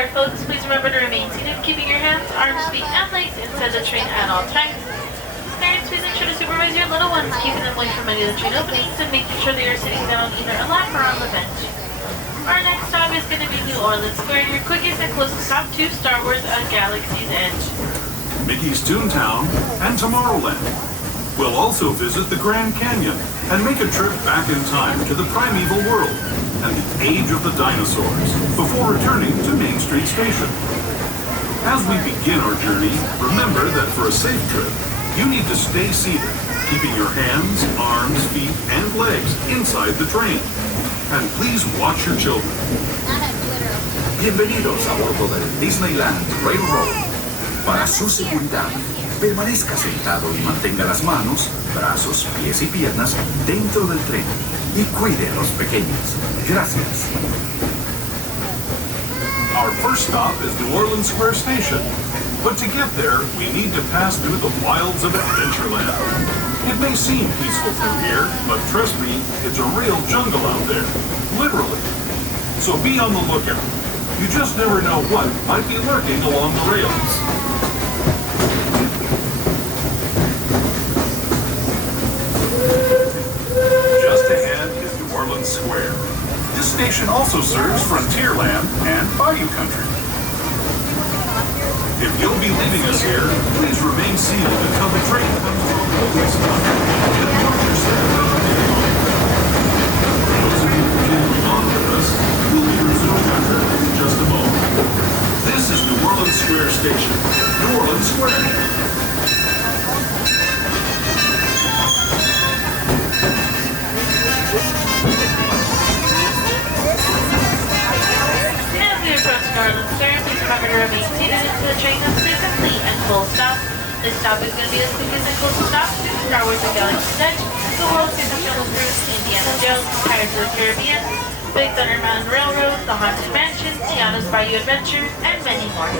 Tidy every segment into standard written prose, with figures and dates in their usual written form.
aboard, folks, please remember to remain seated, keeping your hands, arms, feet, and legs inside the train at all times. Parents, please ensure to supervise your little ones, keeping them away from any of the train openings and making sure they are sitting down either a lap or on the bench. Our next stop is going to be New Orleans Square, your quickest and closest stop to Star Wars: A Galaxy's Edge. Mickey's Toon Town and Tomorrowland. We'll also visit the Grand Canyon and make a trip back in time to the primeval world and the age of the dinosaurs before returning to Main Street Station. As we begin our journey, remember that for a safe trip, you need to stay seated, keeping your hands, arms, feet, and legs inside the train. And please watch your children. Bienvenidos a bordo del Disneyland Railroad. Para su seguridad, permanezca sentado y mantenga las manos, brazos, pies y piernas dentro del tren. Y cuide a los pequeños. Gracias. Our first stop is New Orleans Square Station. But to get there, we need to pass through the wilds of Adventureland. It may seem peaceful through here, but trust me, it's a real jungle out there. Literally. So be on the lookout. You just never know what might be lurking along the rails. Just ahead is New Orleans Square. This station also serves Frontierland and Bayou Country. If you'll be leaving us here, please remain seated until the train comes to a moving stop. And watch yourself. For those of you continuing on with us, we'll be resuming our trip in just a moment. This is New Orleans Square Station. New Orleans Square. Remember to remain seated into the train until it's complete and full stop. This stop is going to be the quickest and closest stop to Star Wars: A Galaxy's Edge, the world's famous jungle cruise, Indiana Jones, Pirates of the Caribbean, Big Thunder Mountain Railroad, the Haunted Mansion, Tiana's Bayou Adventure, and many more.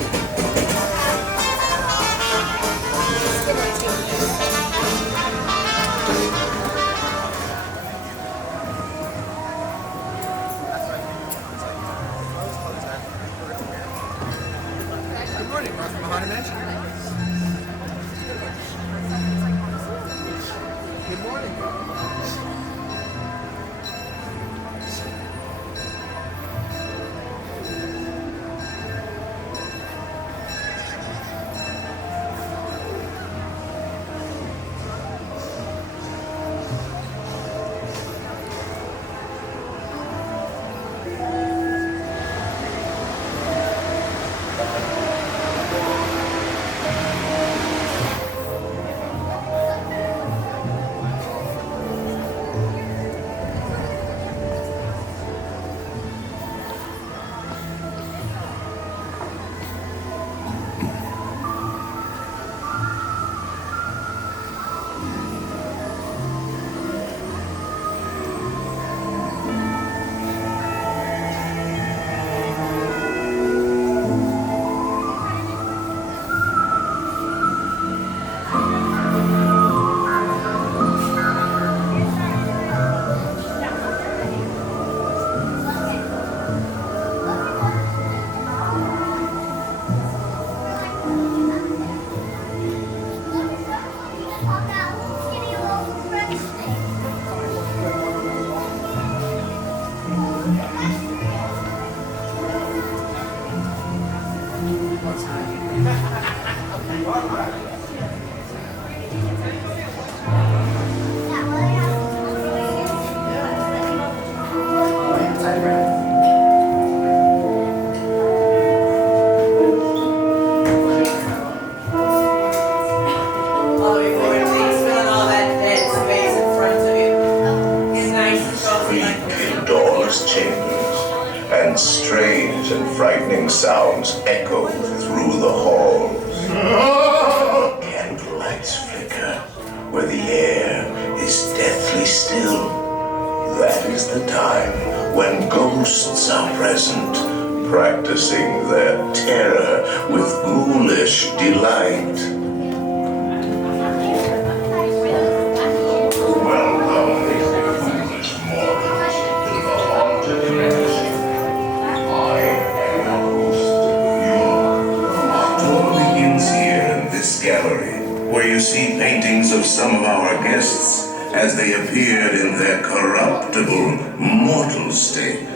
Sounds echo through the halls. Candlelights flicker where the air is deathly still. That is the time when ghosts are present, practicing their terror with ghoulish delight. you see paintings of some of our guests as they appeared in their corruptible, mortal state.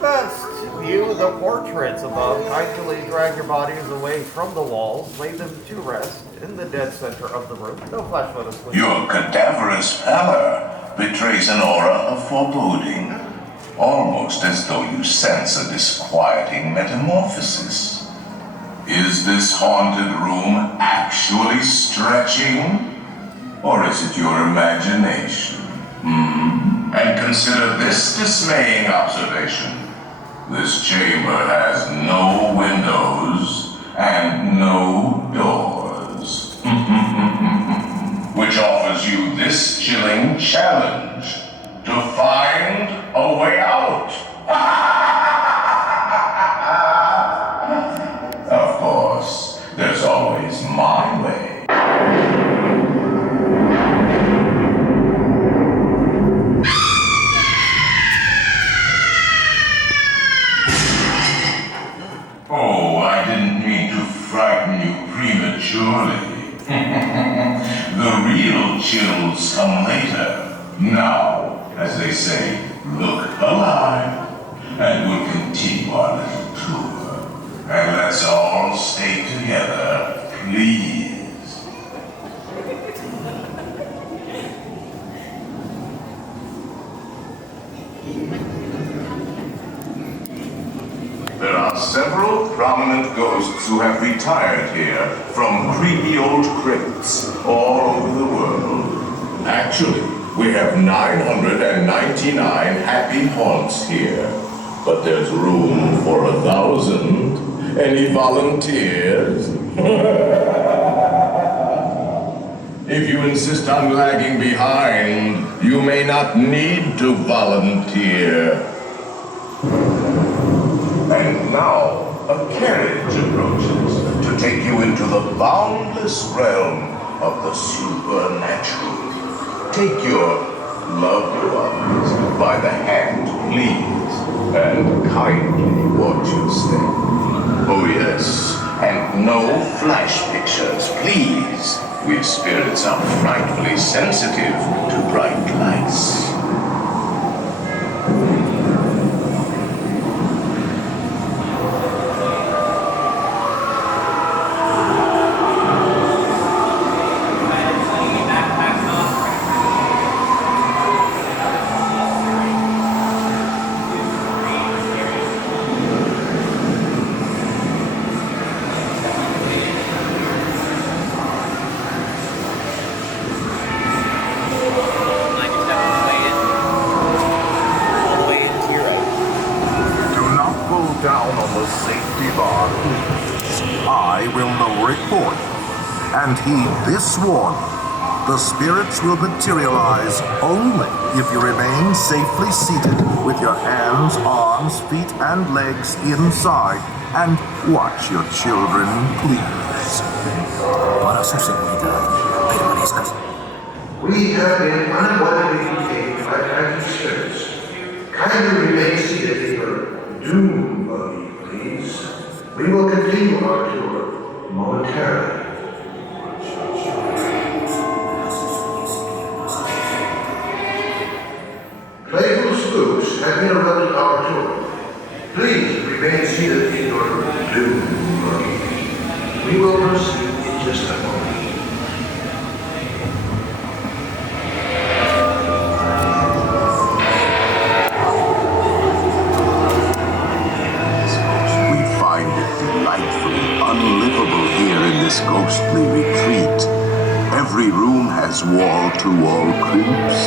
Best view the portraits above. Kindly drag your bodies away from the walls. Lay them to rest in the dead center of the room. No flash photos, please. Your cadaverous pallor betrays an aura of foreboding, almost as though you sense a disquieting metamorphosis. Is this haunted room actually stretching? Or is it your imagination? And consider this dismaying observation. This chamber has no windows and no doors. Which offers you this chilling challenge to find a way out. Of course, there's always my way. Oh, I didn't mean to frighten you prematurely. The real chills come later. Now, as they say, look alive, and we'll continue our little tour. And let's all stay together, please. There are several prominent ghosts who have retired here from creepy old crypts all over the world. Actually, we have 999 happy haunts here, but there's room for 1,000. Any volunteers? If you insist on lagging behind, you may not need to volunteer. And now, a carriage approaches to take you into the boundless realm of the supernatural. Take your loved ones by the hand, please, and kindly watch your step. Oh yes, and no flash pictures, please. We spirits are frightfully sensitive to bright lights. And heed this warning. The spirits will materialize only if you remain safely seated with your hands, arms, feet, and legs inside. And watch your children, please. Para su seguridad, permanezcas. We have been unavoidably detained by tiny spirits. Kindly remain seated in your doom buggy, please. We will continue our tour momentarily. Playful spooks have interrupted our tour. Please remain seated in your doom buggy. We will proceed in just a moment. We find it delightfully unlivable here in this ghostly retreat. Every room has wall-to-wall creeps,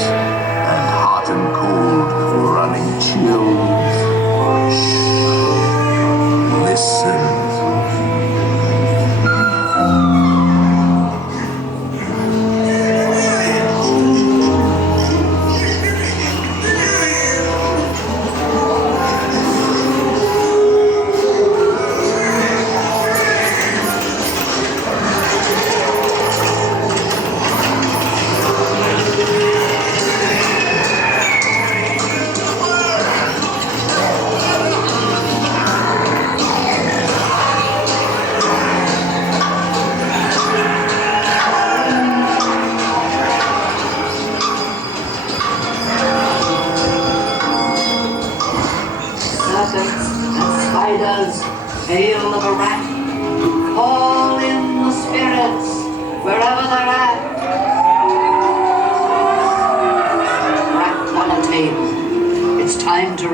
and hot and cold running chills. Shh. Listen.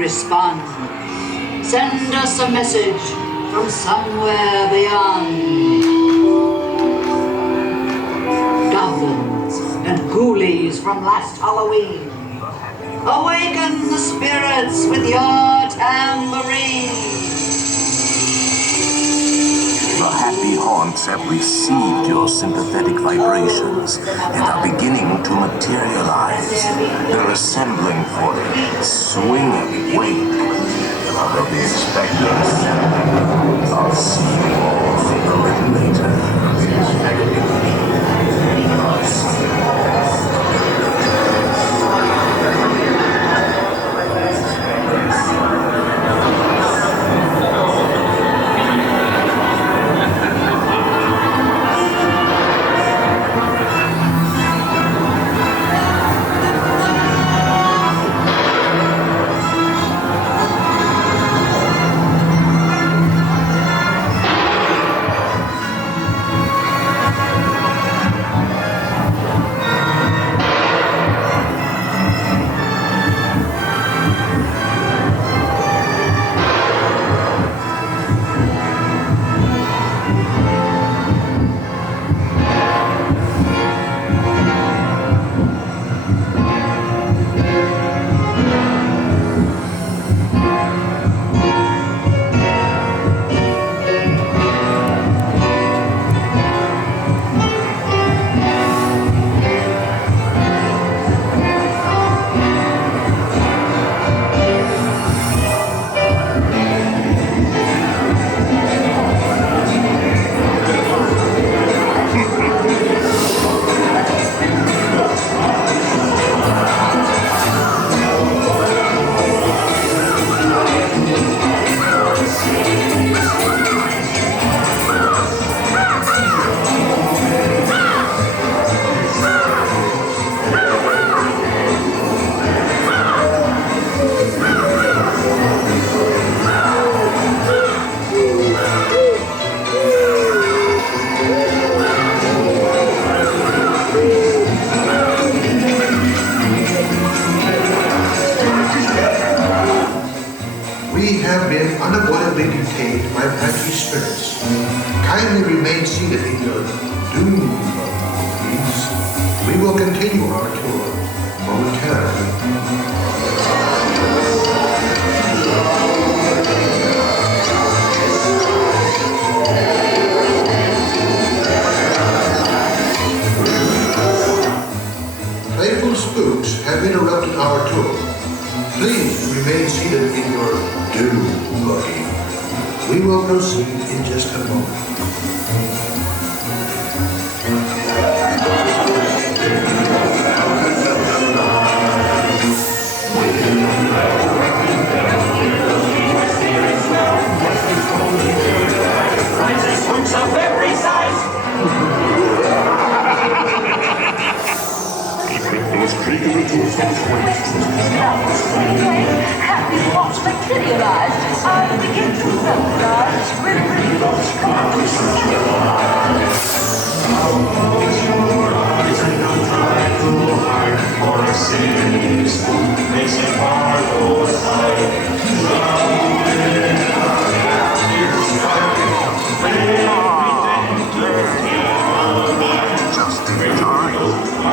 respond. Send us a message from somewhere beyond. Goblins and ghoulies from last Halloween, awaken the spirits with your tambourine. The happy haunts have received your sympathetic vibrations and are beginning to materialize. They're assembling for a swinging wake of the expectants. I'll see you all a little later.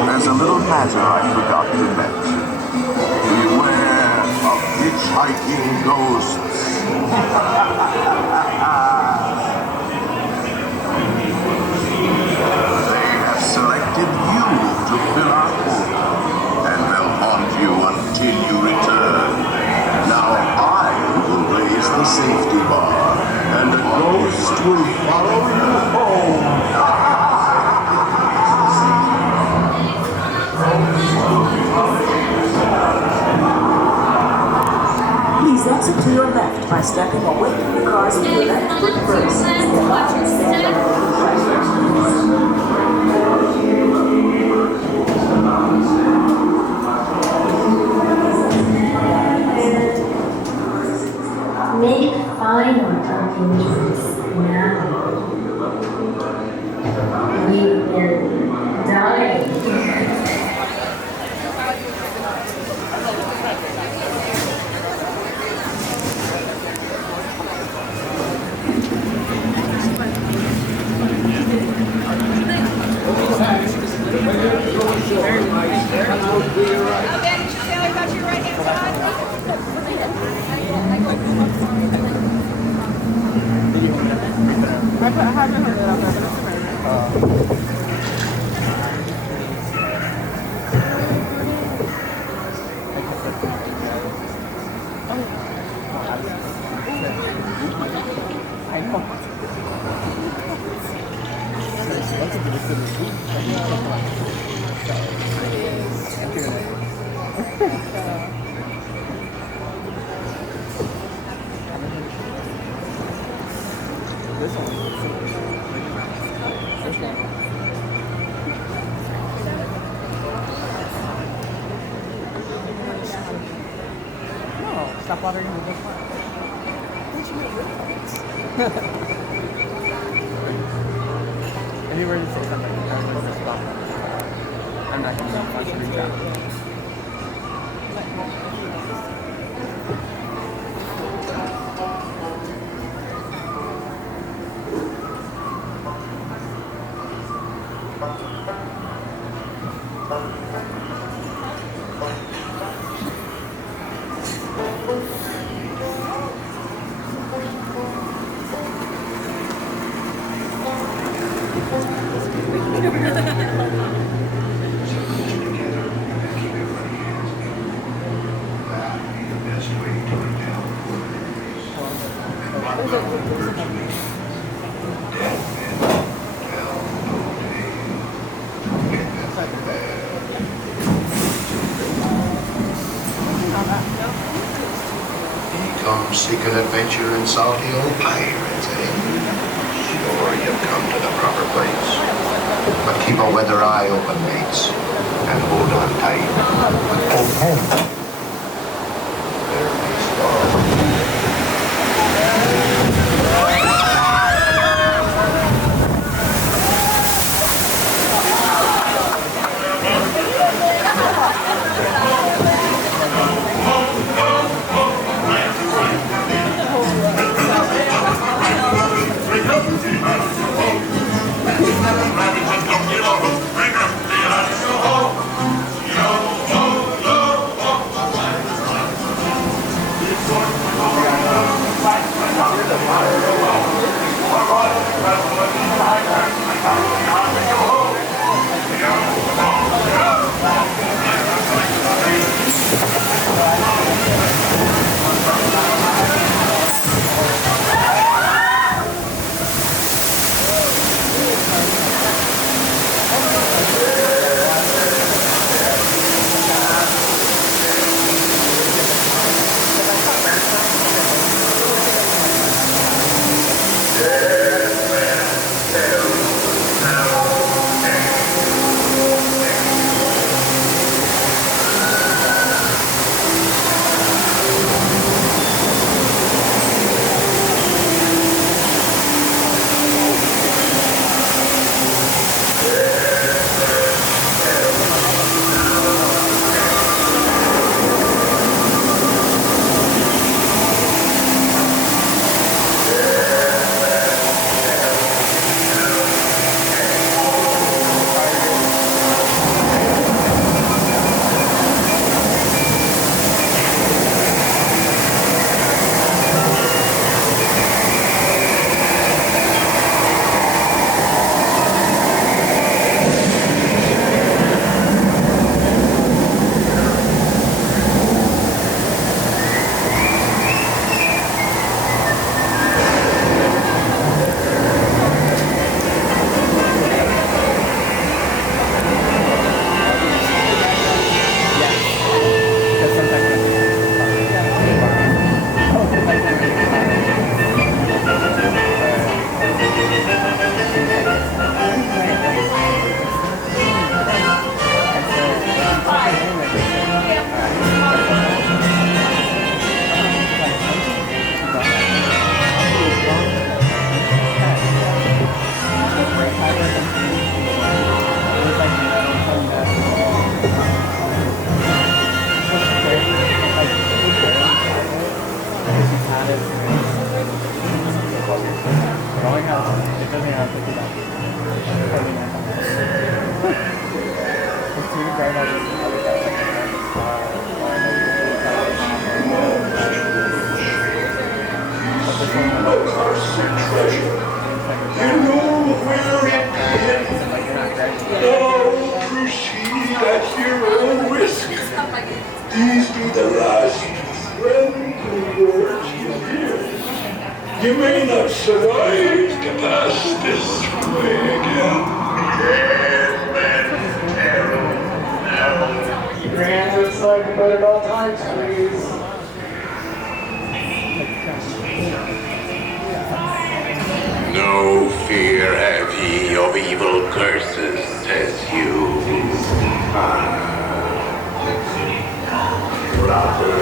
There's a little matter I forgot to mention. Beware of hitchhiking ghosts. They have selected you to fill our quota, and they'll haunt you until you return. Now I will raise the safety bar, and a ghost will follow you home. Please exit to your left by stepping away from the cars to your left foot first. Make final arrangements now. We've been dying here. Stop watering the big one. If you were to say something, I would just stop. I'm not going to want you to reach out. Seek an adventure in salty old pirates, eh? Sure, you've come to the proper place. But keep a weather eye open, mates, and hold on tight. Oh, there we start. You may not survive to pass this way again. Keep your hands inside the boat at all times, please. No fear have ye of evil curses, says you. Proper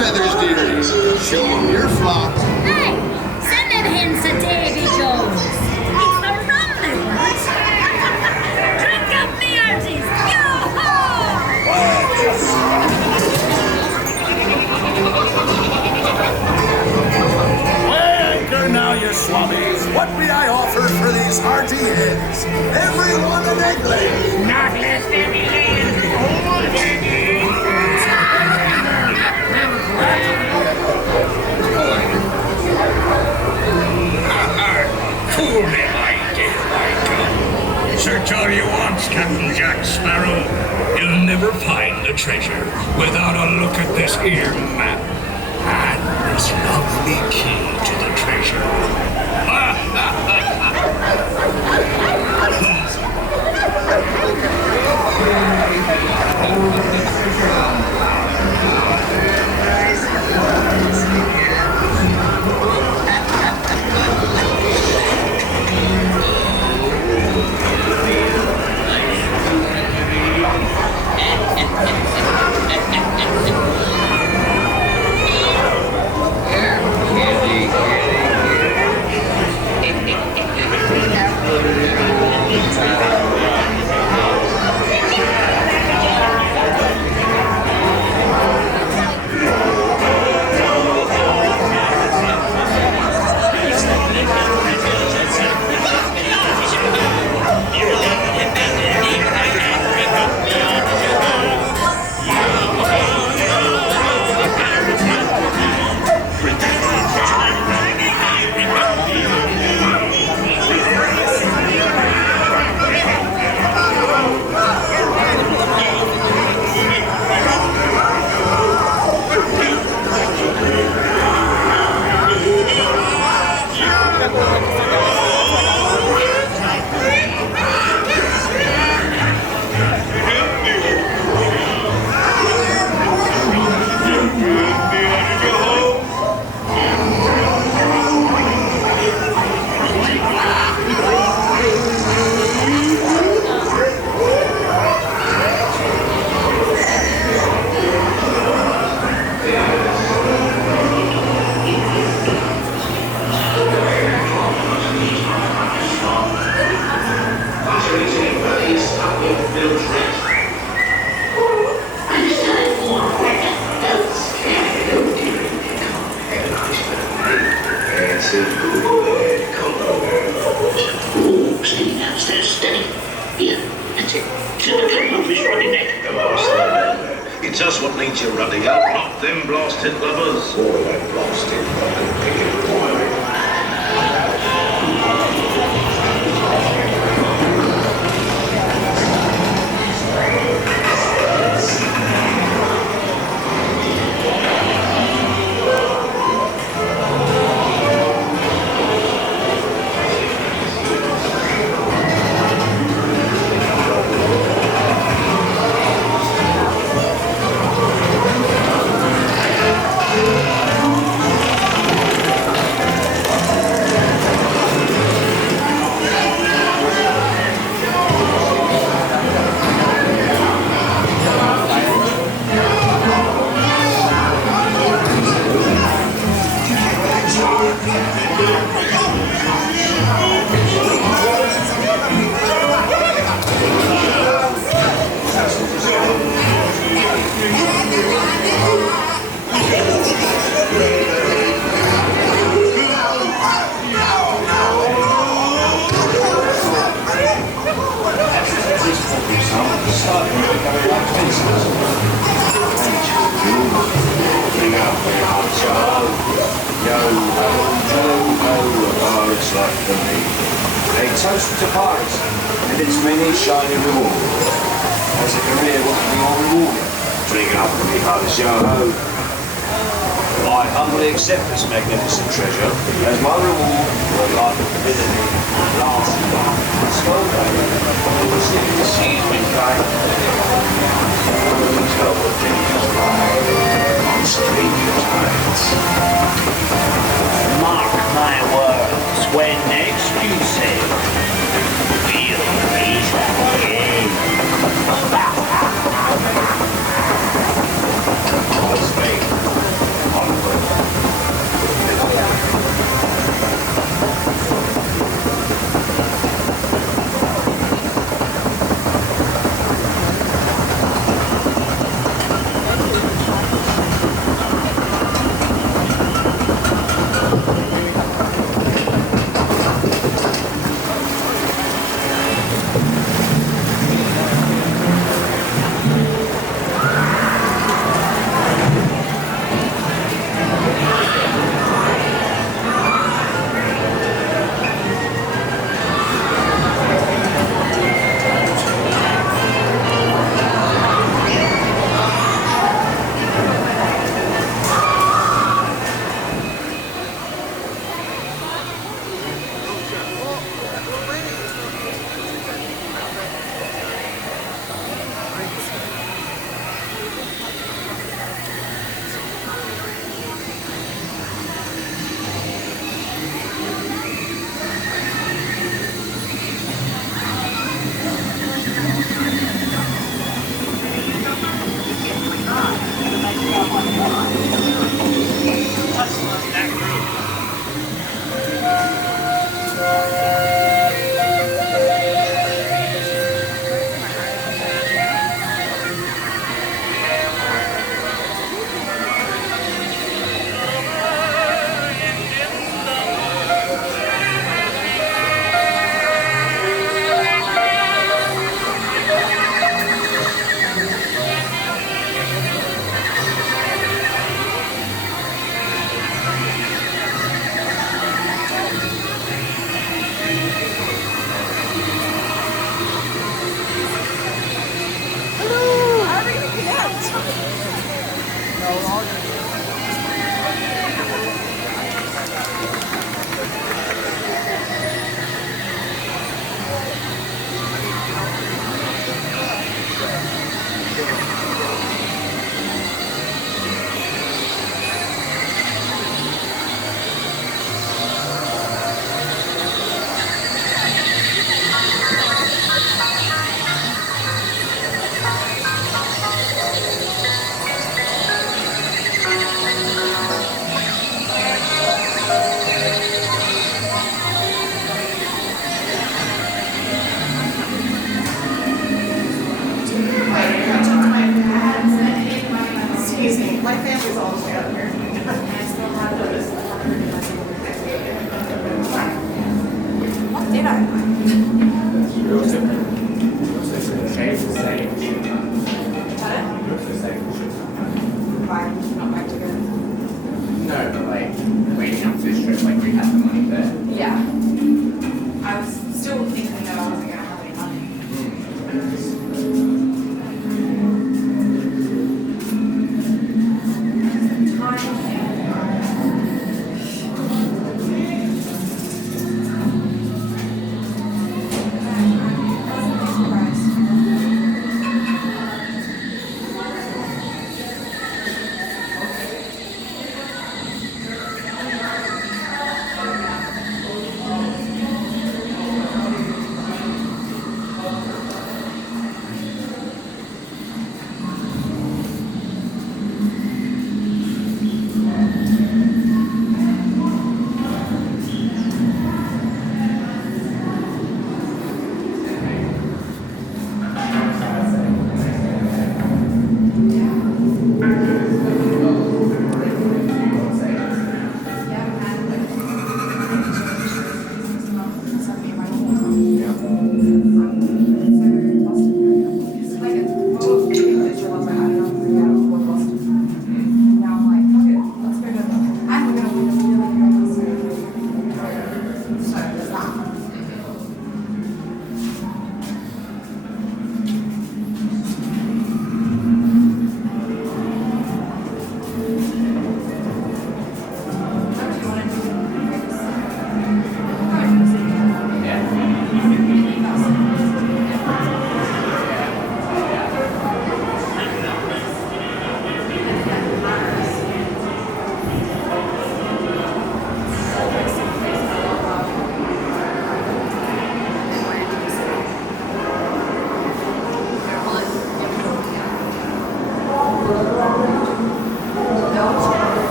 feathers, dearies. Show them your flock. Hey, send them hens to Davy Jones. It's the rum they want. Drink up, me hearties. Yo-ho! Anchor now, you swabbies. What may I offer for these hearty heads? Everyone an egg lay. Not less than me laying. Fool me, my dear Michael. Search all you want, Captain Jack Sparrow. You'll never find the treasure without a look at this here map. And this lovely key to the treasure. It's us what needs you running up, not them blasted lovers. All that blasted lovers picking boy. A toast to Paris and its many shining rewards. As a career, what can be more rewarding? Drink up and be Paris, yo-ho. I humbly accept this magnificent treasure as my reward for a life of divinity lasting Excuse me, Kate. Mark my words, when next you say, we'll meet again. my family's all together here. What did I find? Why? Not back together? No, but like, waiting up to this trip, like we had the money there. Yeah. I was still thinking that I wasn't going to have any money.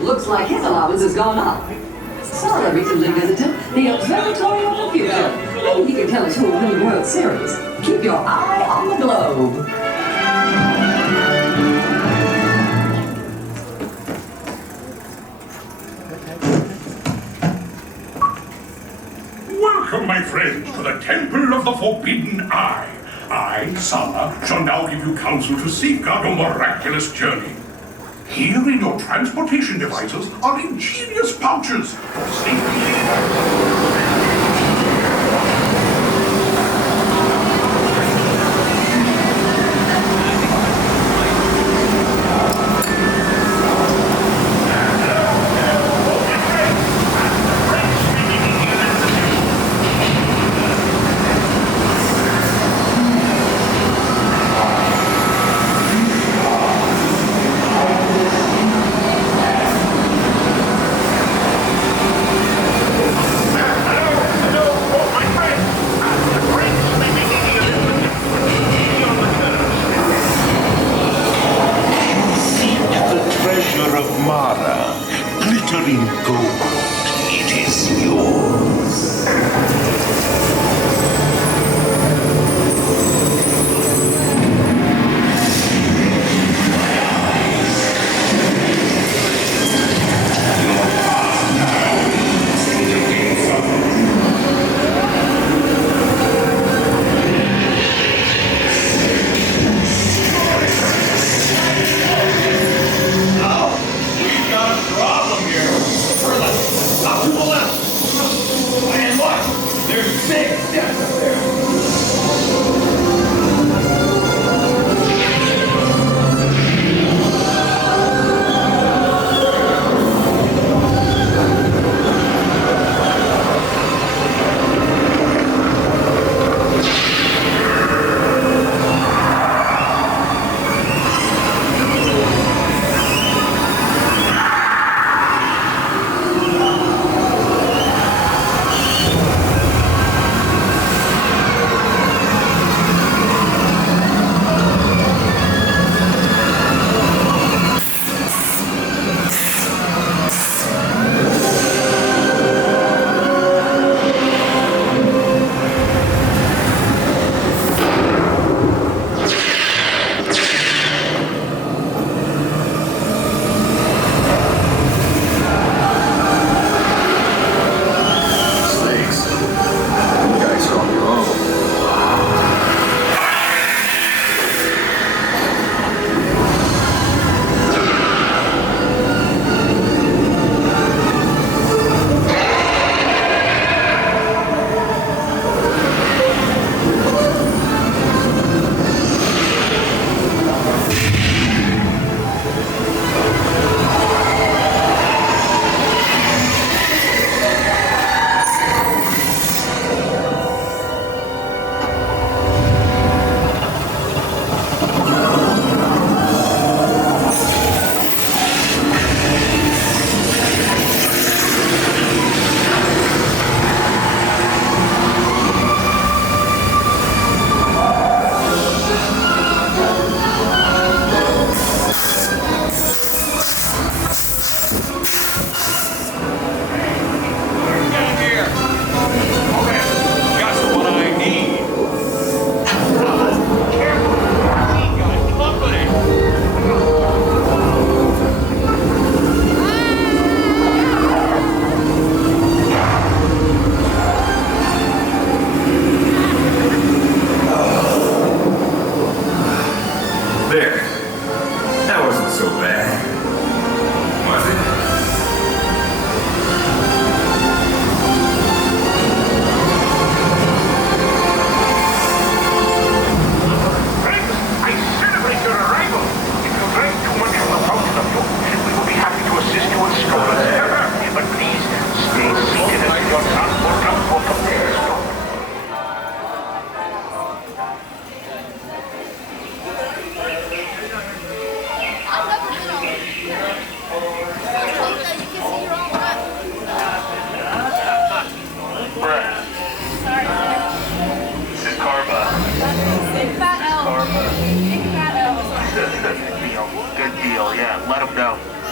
Looks like his allowance has gone up. Sarah recently visited the Observatory of the Future. Maybe he can tell us who will win the World Series. Keep your eye on the globe. Welcome, my friends, to the Temple of the Forbidden Eye. I, Sala, shall now give you counsel to safeguard your miraculous journey. Here in your transportation devices are ingenious pouches for safety. Problem here. For the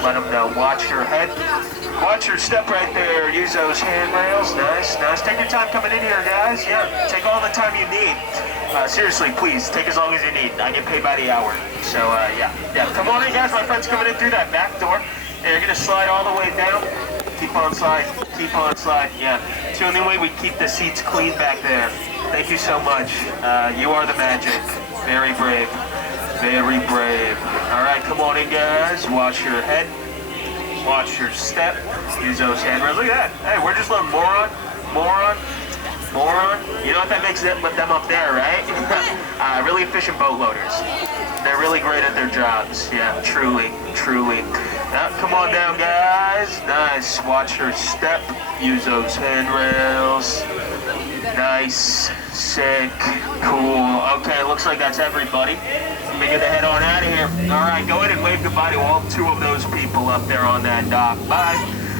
Let them know. Watch your head. Watch your step right there. Use those handrails. Nice, nice. Take your time coming in here, guys. Yeah, take all the time you need. Seriously, please, take as long as you need. I get paid by the hour. So, yeah. Come on in, guys. My friend's coming in through that back door. And you're going to slide all the way down. Keep on sliding. Keep on sliding. Yeah. It's the only way we keep the seats clean back there. Thank you so much. You are the magic. Very brave. Very brave. All right, come on in, guys. Watch your head. Watch your step. Use those handrails. Look at that. Hey, we're just letting moron. You know what that makes them up there, right? Really efficient boat loaders. They're really great at their jobs. Yeah, truly. Come on down, guys. Nice. Watch your step. Use those handrails. Nice. Sick. Cool. Okay, looks like that's everybody. Let me get the head on out of here. All right, go ahead and wave goodbye to all 2 of those people up there on that dock. Bye.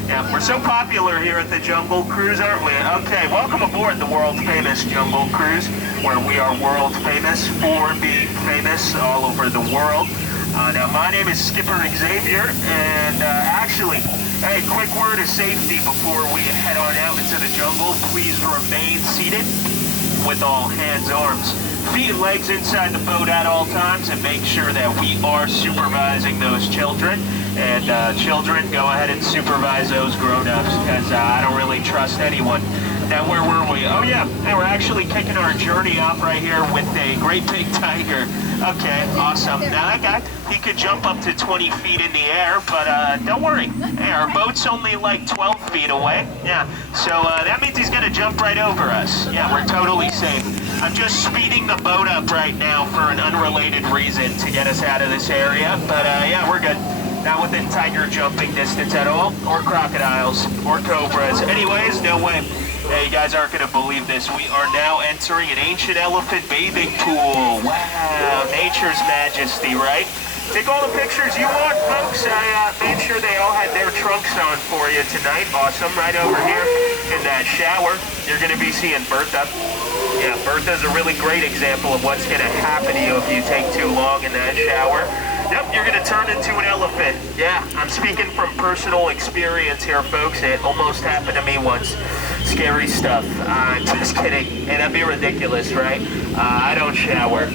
Yeah, we're so popular here at the Jungle Cruise, aren't we? Okay, welcome aboard the world-famous Jungle Cruise, where we are world-famous for being famous all over the world. Now, my name is Skipper Xavier, and actually, hey, quick word of safety before we head on out into the jungle. Please remain seated with all hands, arms, feet and legs inside the boat at all times, and make sure that we are supervising those children. And children, go ahead and supervise those grown-ups, because I don't really trust anyone. Now, where were we? Oh, yeah, and we're actually kicking our journey off right here with a great big tiger. Okay, awesome. Now, that guy, he could jump up to 20 feet in the air, but don't worry. Hey, our boat's only like 12 feet away. Yeah, so that means he's going to jump right over us. Yeah, we're totally safe. I'm just speeding the boat up right now for an unrelated reason to get us out of this area, but yeah, we're good. Not within tiger jumping distance at all, or crocodiles, or cobras. Anyways, no way. Hey, you guys aren't going to believe this. We are now entering an ancient elephant bathing pool. Wow, nature's majesty, right? Take all the pictures you want, folks. I made sure they all had their trunks on for you tonight. Awesome. Right over here in that shower, you're going to be seeing Bertha. Yeah, Bertha's a really great example of what's going to happen to you if you take too long in that shower. Yep, you're going to turn into an elephant. Yeah, I'm speaking from personal experience here, folks. It almost happened to me once. Scary stuff. Just kidding. Hey, that'd be ridiculous, right? I don't shower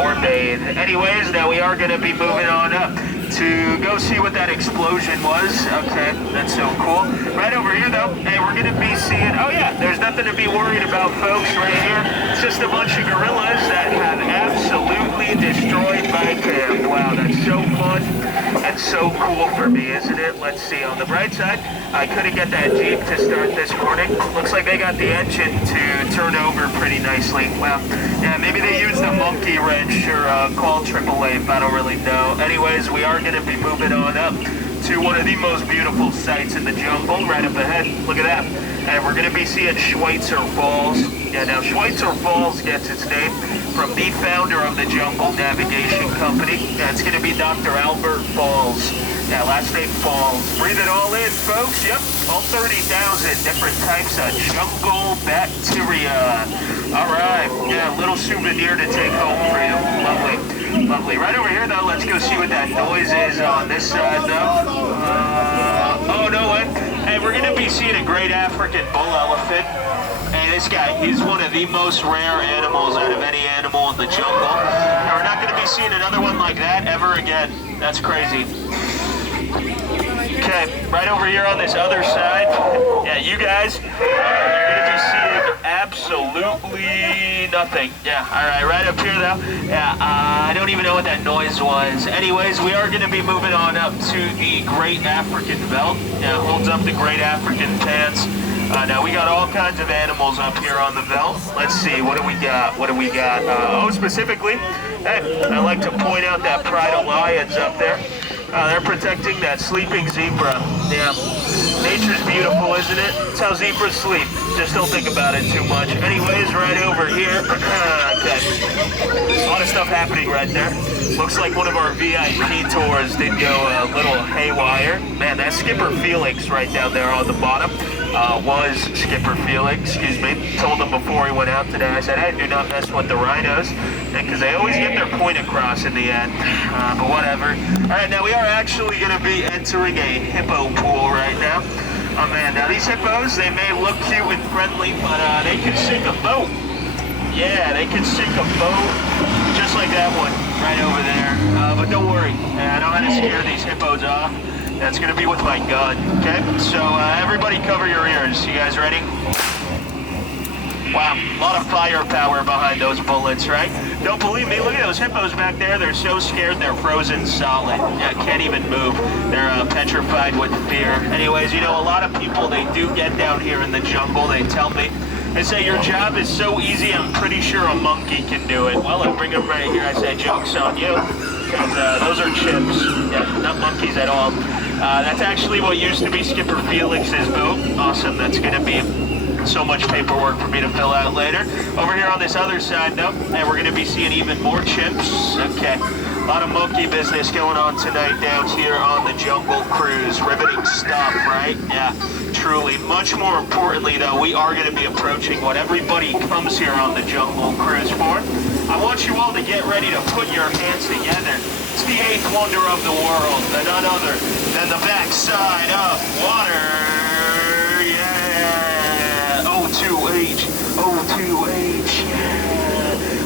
or bathe. Anyways, now we are going to be moving on up to go see what that explosion was. Okay, that's so cool. Right over here, though, hey, we're going to be seeing... Oh, yeah, there's nothing to be worried about, folks, right here. It's just a bunch of gorillas that have absolutely destroyed my camp. Wow, that's so fun and so cool for me, isn't it? Let's see. On the bright side, I couldn't get that Jeep to start this morning. Looks like they got the engine to turn over pretty nicely. Well, yeah, maybe they used a monkey wrench or call AAA, I don't really know. Anyways, we are going to be moving on up to one of the most beautiful sights in the jungle right up ahead. Look at that. And we're going to be seeing Schweitzer Falls. Yeah, now Schweitzer Falls gets its name from the founder of the Jungle Navigation Company. Yeah, it's going to be Dr. Albert Falls. Yeah, last name Falls. Breathe it all in, folks. Yep, all 30,000 different types of jungle bacteria. All right, yeah, little souvenir to take home for you. Lovely. Lovely. Right over here, though, let's go see what that noise is on this side, though. Oh, no way. Hey, we're going to be seeing a great African bull elephant. Hey, this guy, he's one of the most rare animals out of any animal in the jungle. And we're not going to be seeing another one like that ever again. That's crazy. Okay, right over here on this other side, yeah, you guys, you're going to be seeing absolutely nothing. Yeah, all right, right up here, though. Yeah, I don't even know what that noise was. Anyways, we are going to be moving on up to the Great African Belt. Yeah, holds up the Great African Pants. Now, we got all kinds of animals up here on the belt. Let's see, what do we got? What do we got? Oh, specifically, hey, I like to point out that pride of lions up there. They're protecting that sleeping zebra. Yeah, nature's beautiful, isn't isn't it? It's how zebras sleep. Just don't think about it too much. Anyways, right over here. Okay. A lot of stuff happening right there. Looks like one of our VIP tours did go a little haywire. Man, that Skipper Felix right down there on the bottom was Skipper Felix, excuse me. Told him before he went out today, I said, hey, do not mess with the rhinos, because they always get their point across in the end. But whatever. Alright, now we are actually going to be entering a hippo pool right now. Oh man, now these hippos, they may look cute and friendly, but they can sink a boat. Yeah, they can sink a boat, just like that one right over there. But don't worry, I know how to scare these hippos off. That's gonna be with my gun, okay? So everybody cover your ears. You guys ready? Wow, a lot of firepower behind those bullets, right? Don't believe me, look at those hippos back there. They're so scared they're frozen solid. Yeah, can't even move. They're petrified with fear. Anyways, you know, a lot of people, they do get down here in the jungle. They tell me, they say your job is so easy, I'm pretty sure a monkey can do it. Well, I bring them right here. I say, joke's on you, because those are chips. Yeah, not monkeys at all. That's actually what used to be Skipper Felix's boat. Awesome, that's gonna be so much paperwork for me to fill out later. Over here on this other side, though, and we're going to be seeing even more chimps. Okay, a lot of monkey business going on tonight down here on the Jungle Cruise. Riveting stuff, right? Yeah, truly. Much more importantly, though, we are going to be approaching what everybody comes here on the Jungle Cruise for. I want you all to get ready to put your hands together. It's the 8th wonder of the world, and none other than the backside of water. O2H, O2H,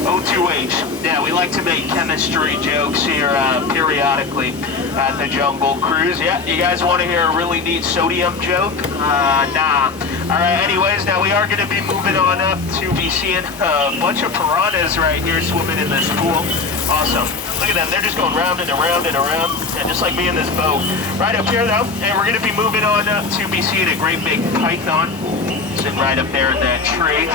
O2H. Yeah, we like to make chemistry jokes here periodically at the Jungle Cruise. Yeah, you guys want to hear a really neat sodium joke? Nah. Alright, anyways, now we are going to be moving on up to be seeing a bunch of piranhas right here swimming in this pool. Awesome. Look at them, they're just going round and around and around, and just like me in this boat. Right up here, though, and we're going to be moving on up to be seeing a great big python. Sitting right up there in that tree.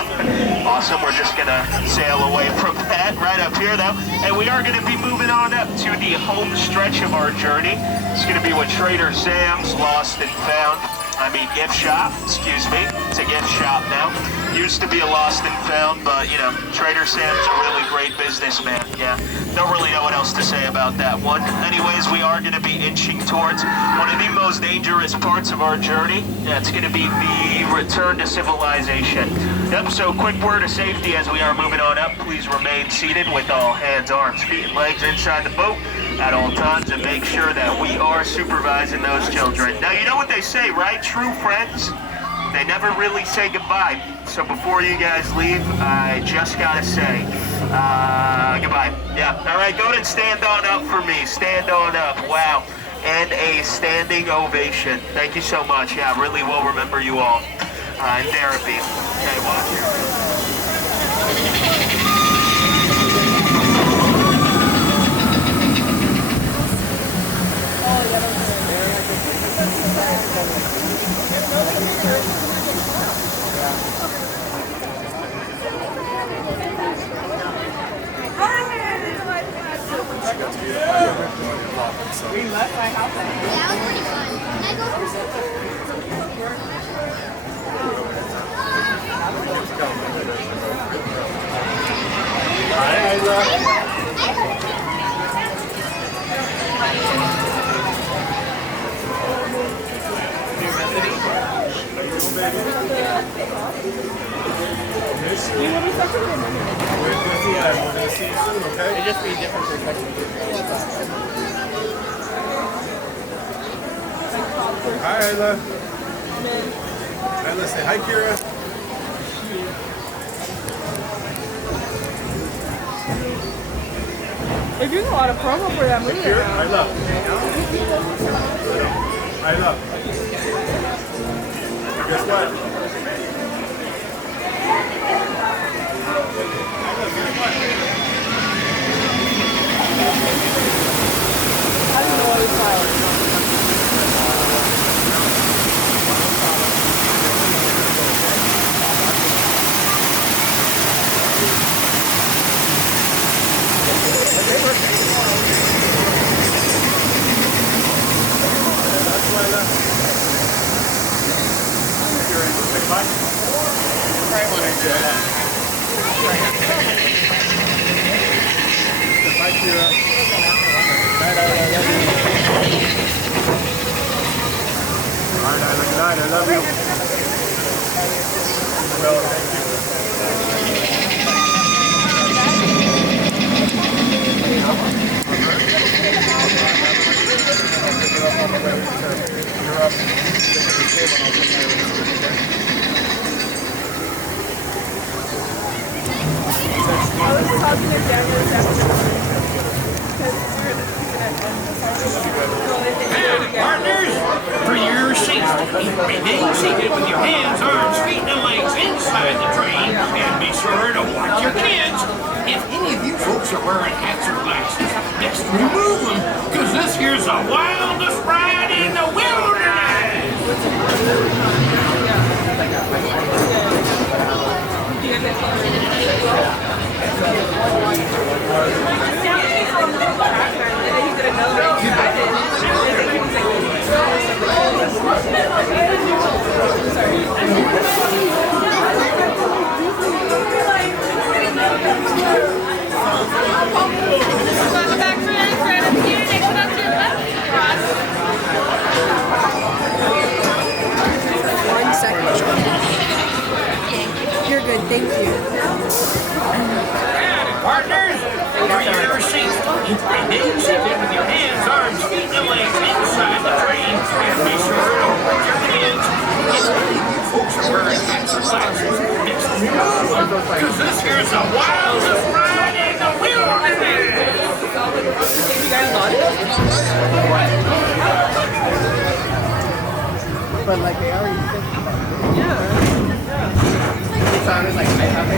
Awesome, we're just gonna sail away from that right up here though. And we are gonna be moving on up to the home stretch of our journey. It's gonna be with Trader Sam's Lost and Found. I mean gift shop, excuse me. It's a gift shop now. Used to be a Lost and Found, but you know, Trader Sam's a really great businessman. Yeah, don't really know what else to say about that one. Anyways, we are going to be inching towards one of the most dangerous parts of our journey. Yeah, it's going to be the return to civilization. Yep, so quick word of safety as we are moving on up. Please remain seated with all hands, arms, feet, and legs inside the boat at all times and make sure that we are supervising those children. Now, you know what they say, right? True friends, they never really say goodbye. So before you guys leave, I just gotta say, goodbye. Yeah, all right, go ahead and stand on up for me. Stand on up, wow. And a standing ovation. Thank you so much. Yeah, I really will remember you all in therapy. Okay, watch here. We left my house. Yeah, it was pretty fun. Can I go first? Hi, Isla. You will be second in a minute. We're going to see you soon, okay? It'll just be different perspective. Hi, Isla. Isla, say hi, Kira. They're doing a lot of promo for that movie. Kira, Isla. Isla. Guess what? I don't know what it's like. I love you. Well, thank you. I was talking to Daniel this afternoon. Partners, for your safety, remain seated with your hands, arms, feet, and legs inside the train, and be sure to watch your kids. If any of you folks are wearing hats or glasses, best remove them, because this here's the wildest ride in the One second. You're good, thank you. Partners, for your seats, remain seated with your hands, arms, feet, and legs inside the train, and be sure to watch your kids. If any of you folks are wearing hats or glasses, best remove them, because this here's the wildest ride in the wilderness. You guys got it? But like they already finished. Yeah. It sounded like I have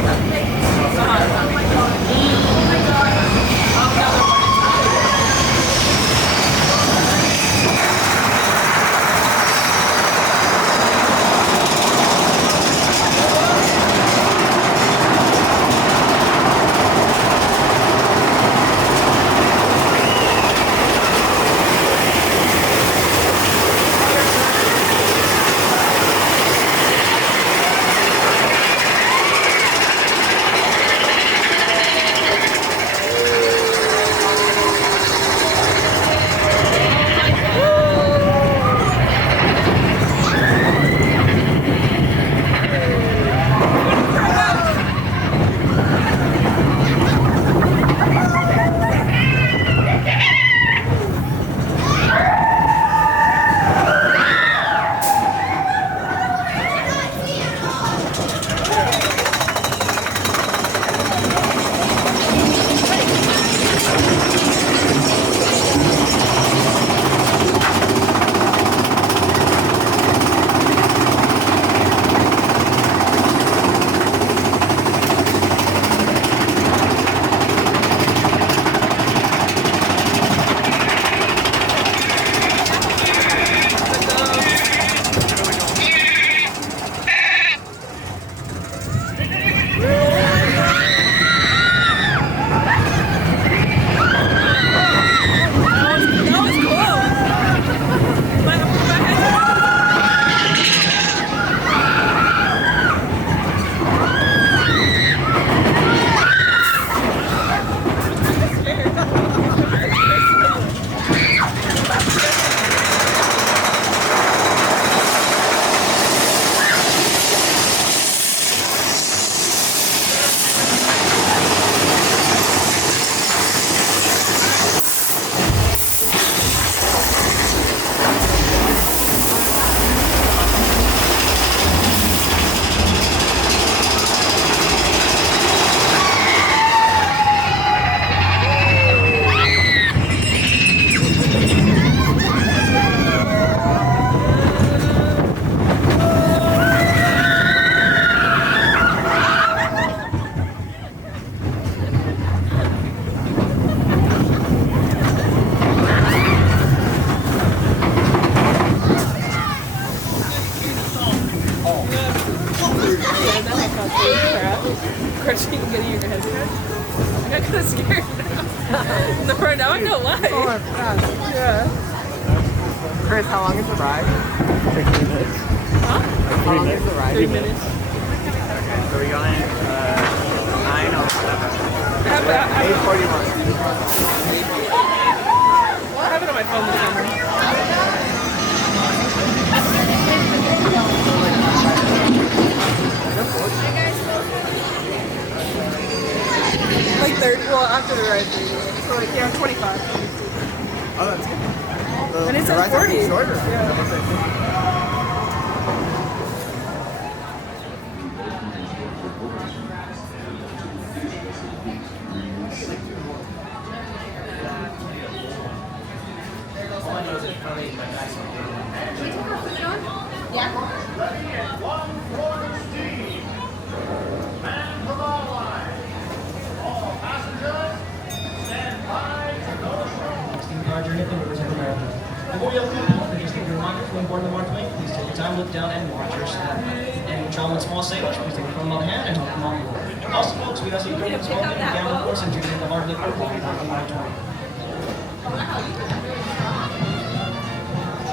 Crushing and getting your head scratched. I got kind of scared. No, right now I know why. Oh my god. Yeah. Chris, how long is the ride? 6 minutes. Huh? Like 3 minutes. How long is the ride? like 30 minutes. Okay, so we're going 9 or 8:41. I have it on my phone this time. Like 30, well, after the ride 30. So like, yeah, 25. Oh, that's good. And it The says rides are 40. shorter. Yeah. Before we open the door, just give you a reminder when boarding the Mark Twain, please take your time, look down, and watch your step. And travel with small sailors, please take a phone on hand and help them on board. Also, folks, we ask that you don't smoke and gamble, of course, and drink the hard liquor while you're on the Mark Twain.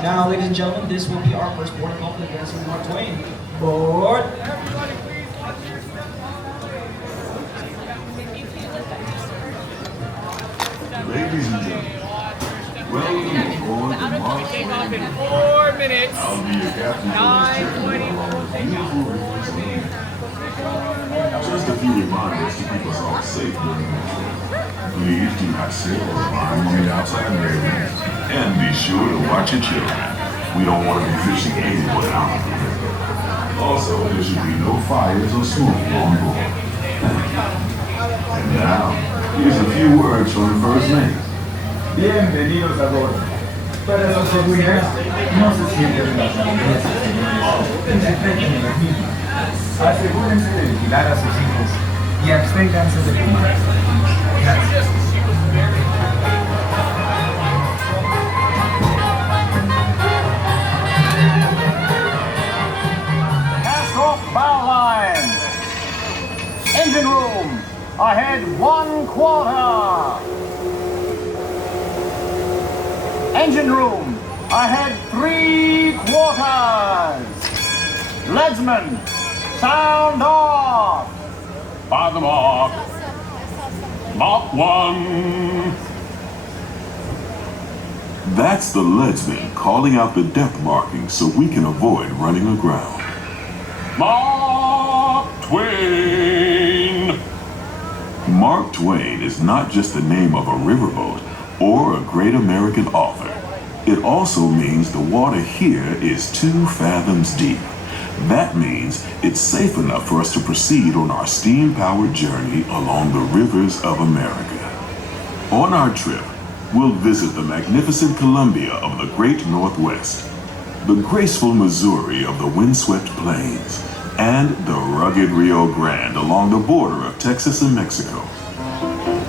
Now, ladies and gentlemen, this will be our first boarding call for the guests of the Mark Twain. Board! Ladies and gentlemen, welcome aboard the Mark Take off in Twain. 4 minutes. I'll be your captain for this trip along the beautiful rivers of America. Just a few reminders to keep us all safe during the trip. Please do not sit or climb on the outside railings. And be sure to watch your children. We don't want to be fishing anyone out of the river. Also, there should be no fires or smoke on board. And now, here's a few words from the first mate. Bienvenidos a bordo. Para su seguridad, no se sienten relacionados en las mismas. Asegúrense de vigilar a sus hijos y absténganse de fumar. Gracias. Astro bow line. Engine room. Ahead 1/4. Engine room, ahead 3/4. Leadsman, sound off. By the mark. Mark 1. That's the leadsman calling out the depth markings so we can avoid running aground. Mark Twain. Mark Twain is not just the name of a riverboat or a great American author. It also means the water here is 2 fathoms deep. That means it's safe enough for us to proceed on our steam-powered journey along the rivers of America. On our trip, we'll visit the magnificent Columbia of the Great Northwest, the graceful Missouri of the windswept plains, and the rugged Rio Grande along the border of Texas and Mexico.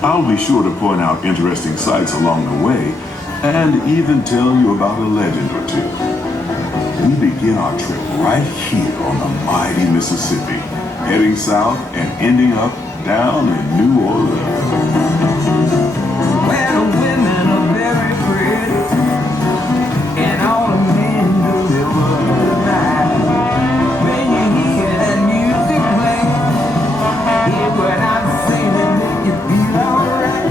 I'll be sure to point out interesting sights along the way and even tell you about a legend or two. We begin our trip right here on the mighty Mississippi, heading south and ending up down in New Orleans. Where the women are very pretty, and all the men do their work right. When you hear that music play, hear what I'm singing, make you feel alright.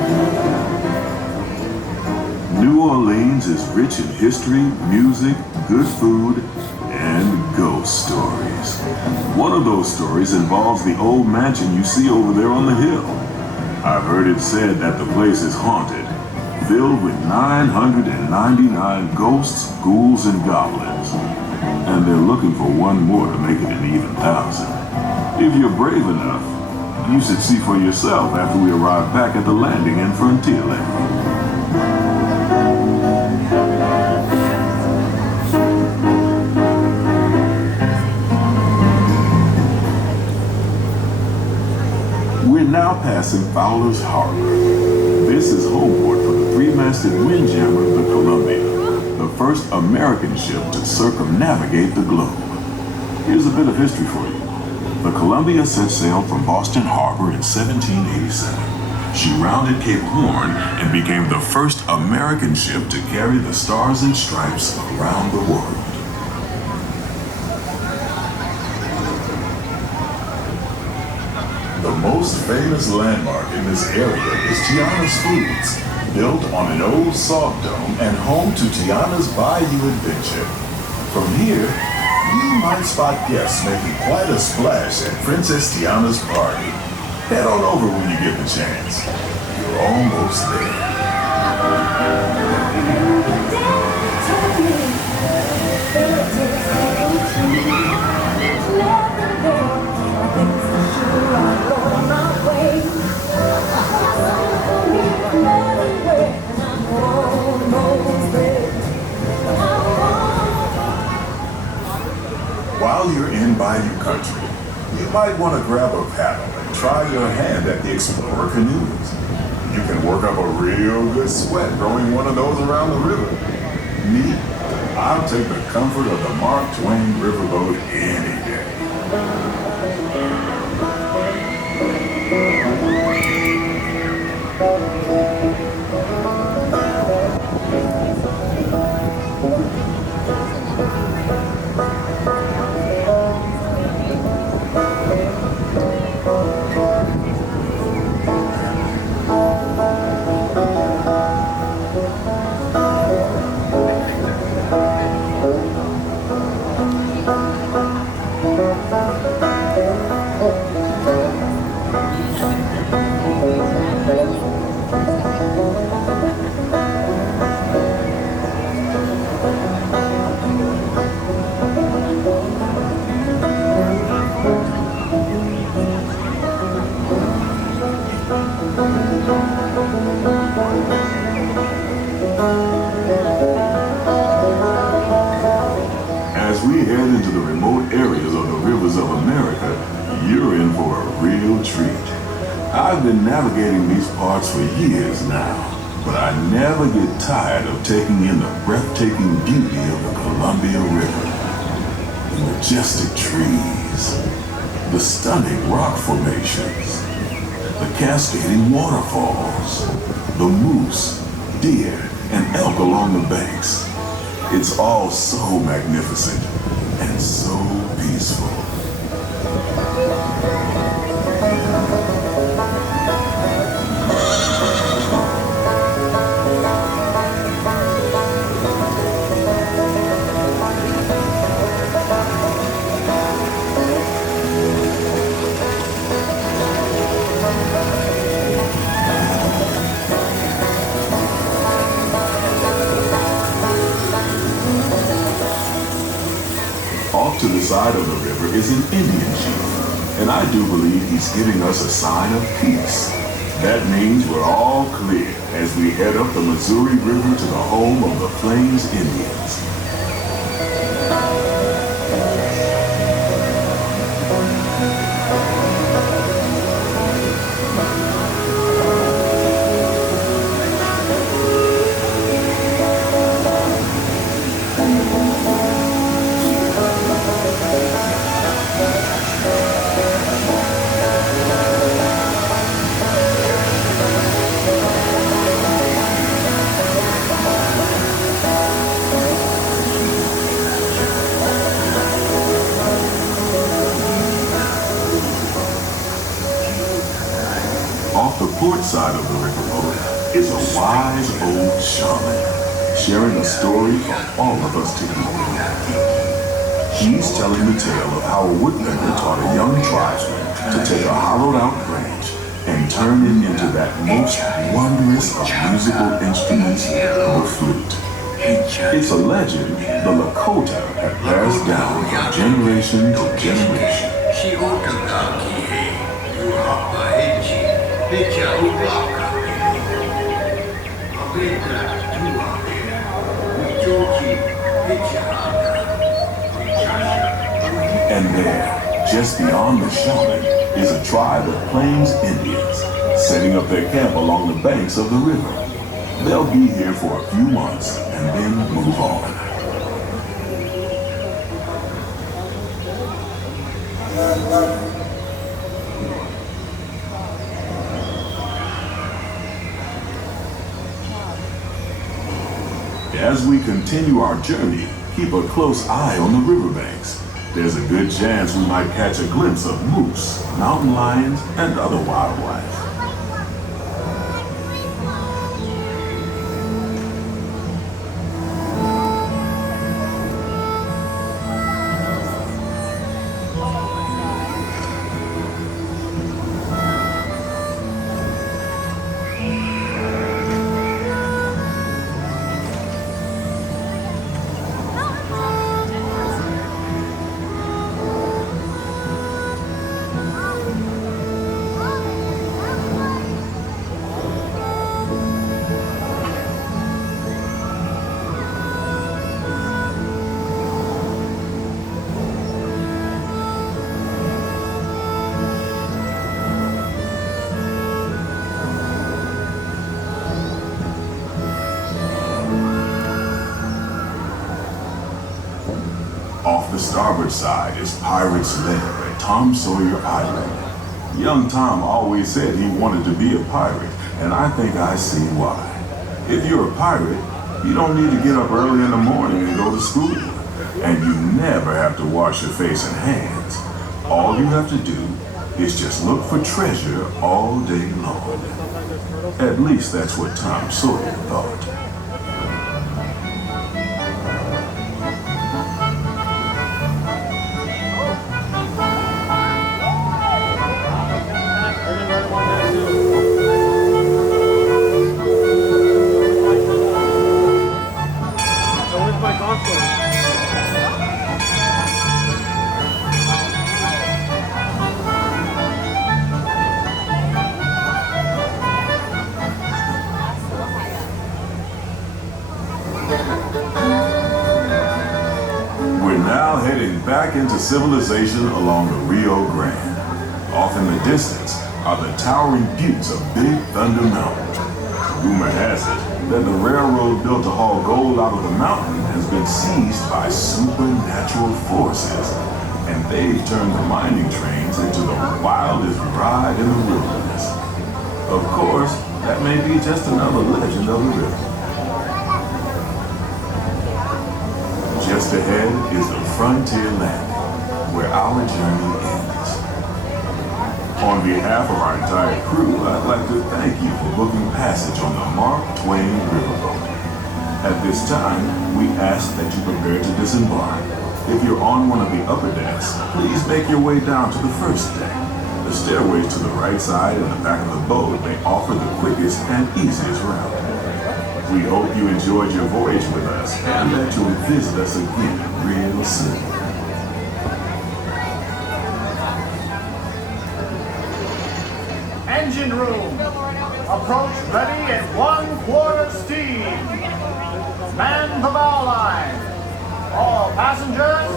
New Orleans is rich in history, music, good food, and ghost stories. One of those stories involves the old mansion you see over there on the hill. I've heard it said that the place is haunted, filled with 999 ghosts, ghouls, and goblins. And they're looking for one more to make it an even 1,000. If you're brave enough, you should see for yourself after we arrive back at the landing in Frontierland. We're now passing Fowler's Harbor. This is homeport for the 3-masted windjammer, the Columbia, the first American ship to circumnavigate the globe. Here's a bit of history for you. The Columbia set sail from Boston Harbor in 1787. She rounded Cape Horn and became the first American ship to carry the Stars and Stripes around the world. The most famous landmark in this area is Tiana's Foods, built on an old salt dome and home to Tiana's Bayou adventure. From here, you might spot guests making quite a splash at Princess Tiana's party. Head on over when you get the chance. You're almost there. While you're in Bayou country, you might want to grab a paddle and try your hand at the Explorer canoes. You can work up a real good sweat rowing one of those around the river. Me, I'll take the comfort of the Mark Twain Riverboat any day. As we head into the remote areas of the rivers of America, you're in for a real treat. I've been navigating these parts for years now, but I never get tired of taking in the breathtaking beauty of the Columbia River. The majestic trees, the stunning rock formations, the cascading waterfalls, the moose, deer, and elk along the banks. It's all so magnificent and so peaceful. Off to the side of the river is an Indian chief, and I do believe he's giving us a sign of peace. That means we're all clear as we head up the Missouri River to the home of the Plains Indians. Off the port side of the Riverboat is a wise old shaman, sharing a story for all of us to hear. He's telling the tale of how a woodpecker taught a young tribesman to take a hollowed-out branch and turn it into that most wondrous of musical instruments, the flute. It's a legend the Lakota have passed down from generation to generation. And there, just beyond the shaman, is a tribe of Plains Indians setting up their camp along the banks of the river. They'll be here for a few months and then move on. As we continue our journey, keep a close eye on the riverbanks. there's a good chance we might catch a glimpse of moose, mountain lions, and other wildlife. Off the starboard side is Pirate's Lair at Tom Sawyer Island. Young Tom always said he wanted to be a pirate, and I think I see why. If you're a pirate, you don't need to get up early in the morning and go to school. And you never have to wash your face and hands. All you have to do is just look for treasure all day long. At least that's what Tom Sawyer thought. Back into civilization along the Rio Grande. Off in the distance are the towering buttes of Big Thunder Mountain. Rumor has it that the railroad built to haul gold out of the mountain has been seized by supernatural forces, and they've turned the mining trains into the wildest ride in the wilderness. Of course, that may be just another legend of the river. Just ahead is the Frontier Landing, where our journey ends. On behalf of our entire crew, I'd like to thank you for booking passage on the Mark Twain Riverboat. At this time, we ask that you prepare to disembark. If you're on one of the upper decks, please make your way down to the first deck. The stairways to the right side and the back of the boat may offer the quickest and easiest route. We hope you enjoyed your voyage with us and that you'll visit us again real soon. Engine room. Approach ready at 1/4 steam. Man the bow line. All passengers,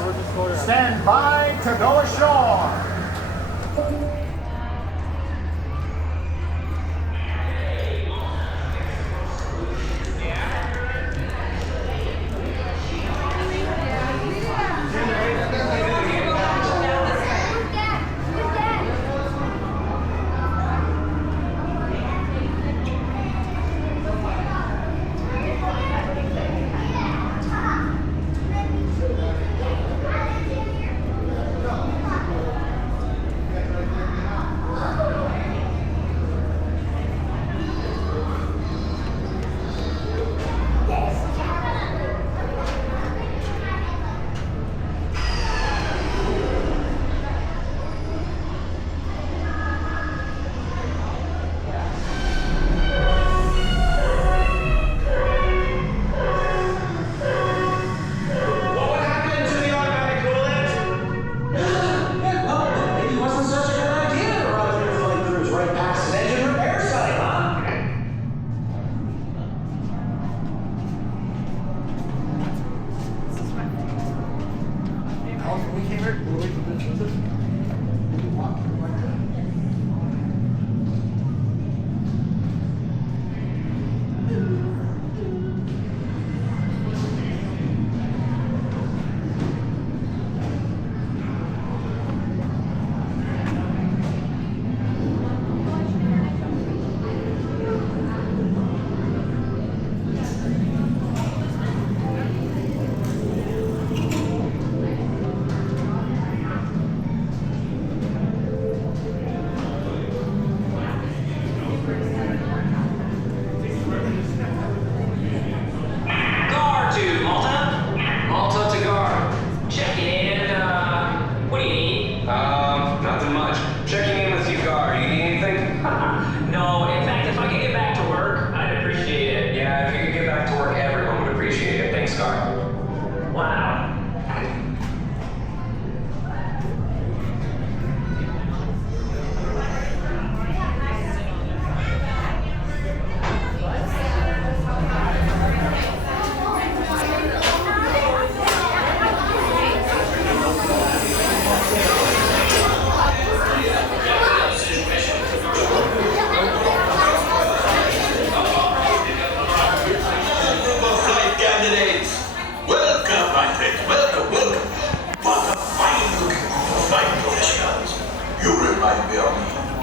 stand by to go ashore.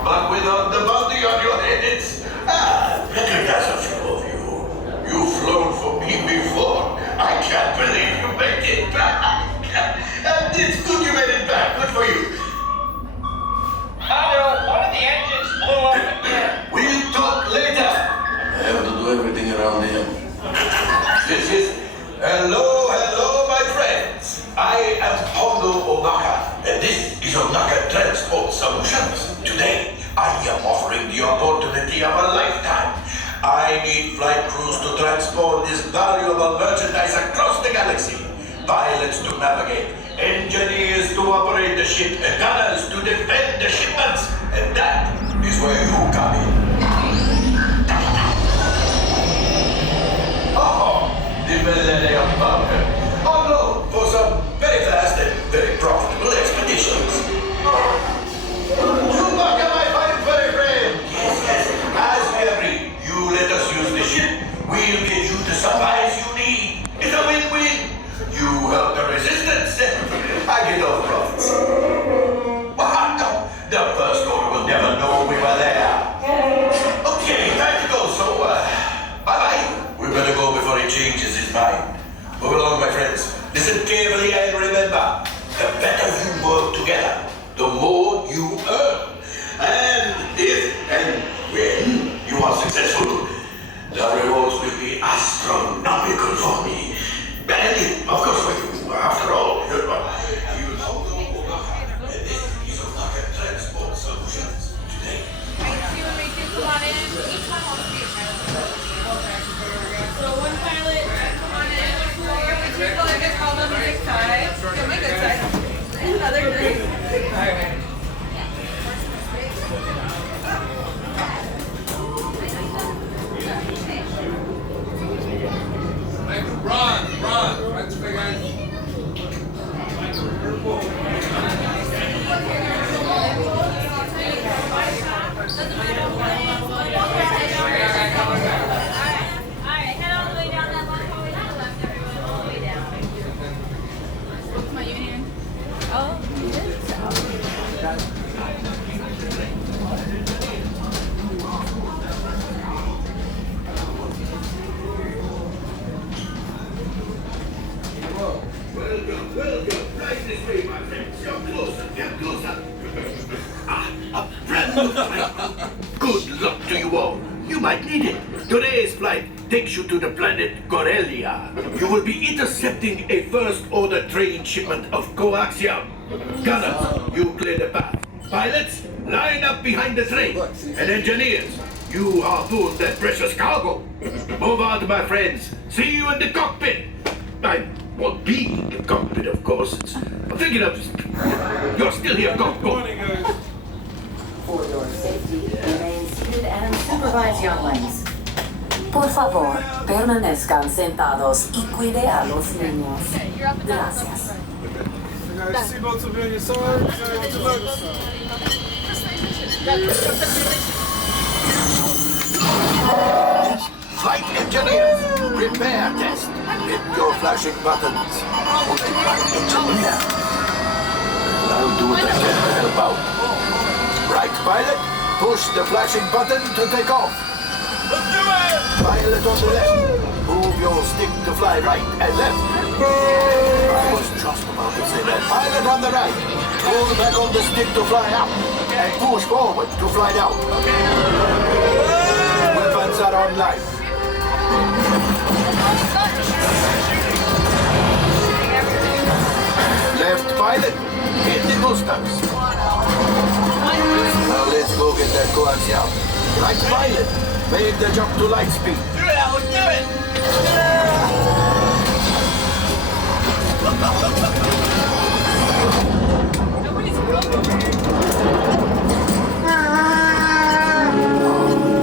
but without the bounty on your heads. Recognize a few of you. You've flown for me before. I can't believe you made it back. And it's good you made it back. Good for you. Hello, one of the engines blew up again. We'll talk later. I have to do everything around him. This is... Hello, my friends. I am Hondo Onaka, and this is Onaka Transport Solutions. Today, I am offering the opportunity of a lifetime. I need flight crews to transport this valuable merchandise across the galaxy. Pilots to navigate, engineers to operate the ship, and gunners to defend the shipments. And that is where you come in. Oh, the Millennium Falcon. On loan for some very fast and very profitable expeditions. Chewbacca, my fine furry friend. Yes. As we agreed, you let us use the ship. We'll get you the supplies you need. It's a win-win. You help the resistance, I get all the profits. The First Order will never know we were there. Okay, time to go, so, bye-bye. We better go before he changes his mind. Move along, my friends. Listen carefully and remember, the better you work together, the more you earn. And if and when you are successful, the rewards will be astronomical for me. And of course for you, after all, you will hold on and this is Onaka Transport Solutions today. Come on in. Each one wants to be a pilot. So one pilot, come on in. Two people, I guess, call them the big side. Get my good side. Another group. Alright. Run! That's big guys. Alright, head all the way down that long hallway to the left, everyone, all the way down. What's my union? Oh, you did? Welcome. Right this way, my friends. Come closer, get closer. A brand new flight. Good luck to you all. You might need it. Today's flight takes you to the planet Corellia. You will be intercepting a First Order train shipment of coaxium. Gunners, you clear the path. Pilots, line up behind the train. And engineers, you harpoon that precious cargo. Move out, my friends. See you in the cockpit. I won't be in the cockpit, of course. I'm thinking of... You're still here. Go. For your safety, remain seated and supervise younglings. Por favor, permanezcan sentados y cuide a los niños. Gracias. Seatbelts will be on your side. Flight engineers, repair test. Hit your flashing buttons. Engineer. I'll do what I can to help out. Right, pilot, push the flashing button to take off. Let's do it! Pilot on the left, move your stick to fly right and left. I was just about to say that. Pilot on the right, pull back on the stick to fly up and push forward to fly down. Weapons are online. Left pilot, hit the boosters. Now let's go get that coaxium. Right pilot, make the jump to light speed. Do it, Alex, do it!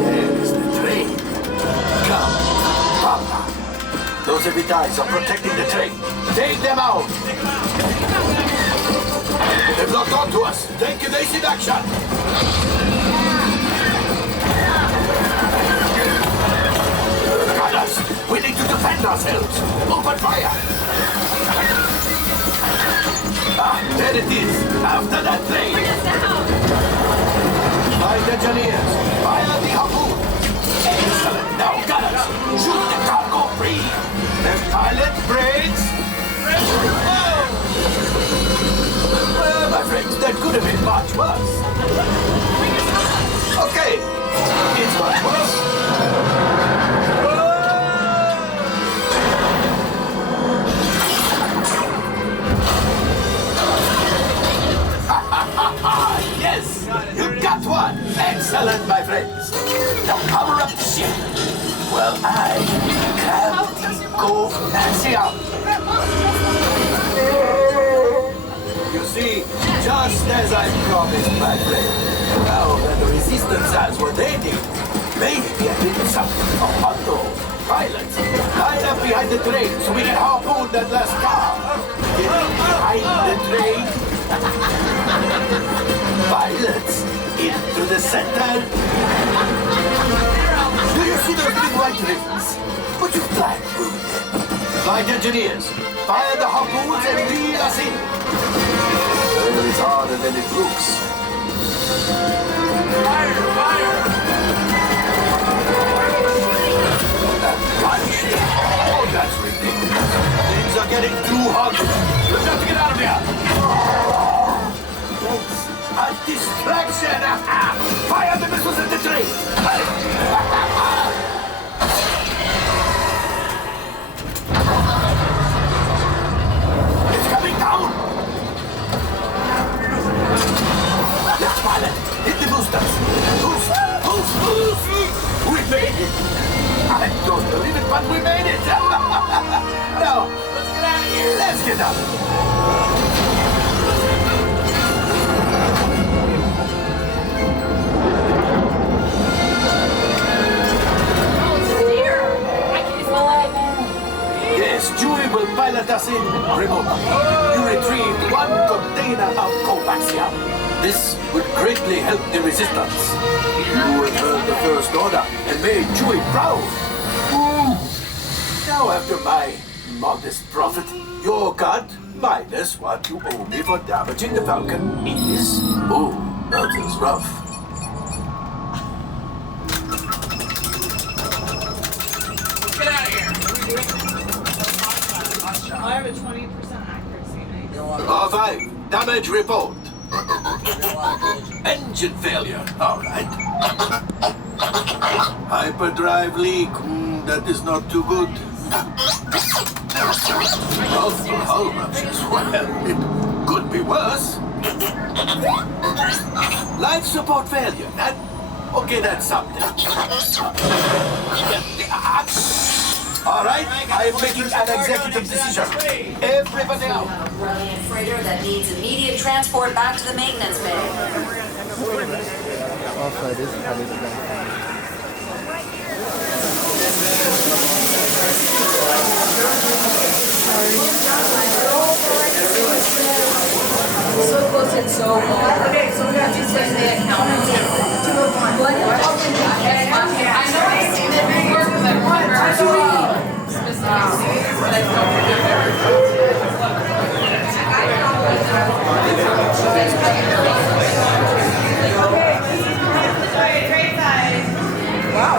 There is the train. Come, Papa. Those heavy ties are protecting the train. Take them out. They've locked onto us. Take evasive action. Gunners, we need to defend ourselves. Open fire. There it is. After that train. Find engineers, fire the harpoon. Excellent. Now, gunners, shoot the cargo free. Left pilot, brakes. Well, my friends, that could have been much worse. Okay, it's much worse. Yes, you got one. Excellent, my friends. Now power up the ship. Well, I gravity go fancy out. You see, just as I promised, my friend. Now that the resistance has what they need, maybe I did something for Hondo. Pilots, line up behind the train so we can harpoon that last car. Get behind the train. Pilots, into the center. Do you see those big white rings? Would you fly through them? Flight engineers, fire the harpoons and reel us in. Well, it's harder than it looks. Fire! Fire! That punch! Oh, that's ridiculous. Things are getting too hot. We've got to get out of here. That's a distraction! Fire the missiles at the train! It's coming down! Left pilot, hit the boosters! Boost! Boost! Boost! We made it! I don't believe it, but we made it! Now, let's get out of here! Let's get out! Yes, Chewie will pilot us in remotely. You retrieved one container of coaxium. This would greatly help the resistance. You have heard the First Order and made Chewie proud. Now, after my modest profit, your cut minus what you owe me for damaging the Falcon is... Oh, that is rough. Get out of here. I have a 20% accuracy. All 5, damage report. Engine failure, all right. Hyperdrive leak, that is not too good. Multiple hull ruptures, well, it could be worse. Life support failure, okay, that's something. All right, I am making an executive decision. Everybody out. A brilliant freighter that needs immediate transport back to the maintenance bay. Also, it is probably the best. So close and so long. Okay, so we have to say the account. What? I know I've seen it before because I remember. Okay, great size. Wow.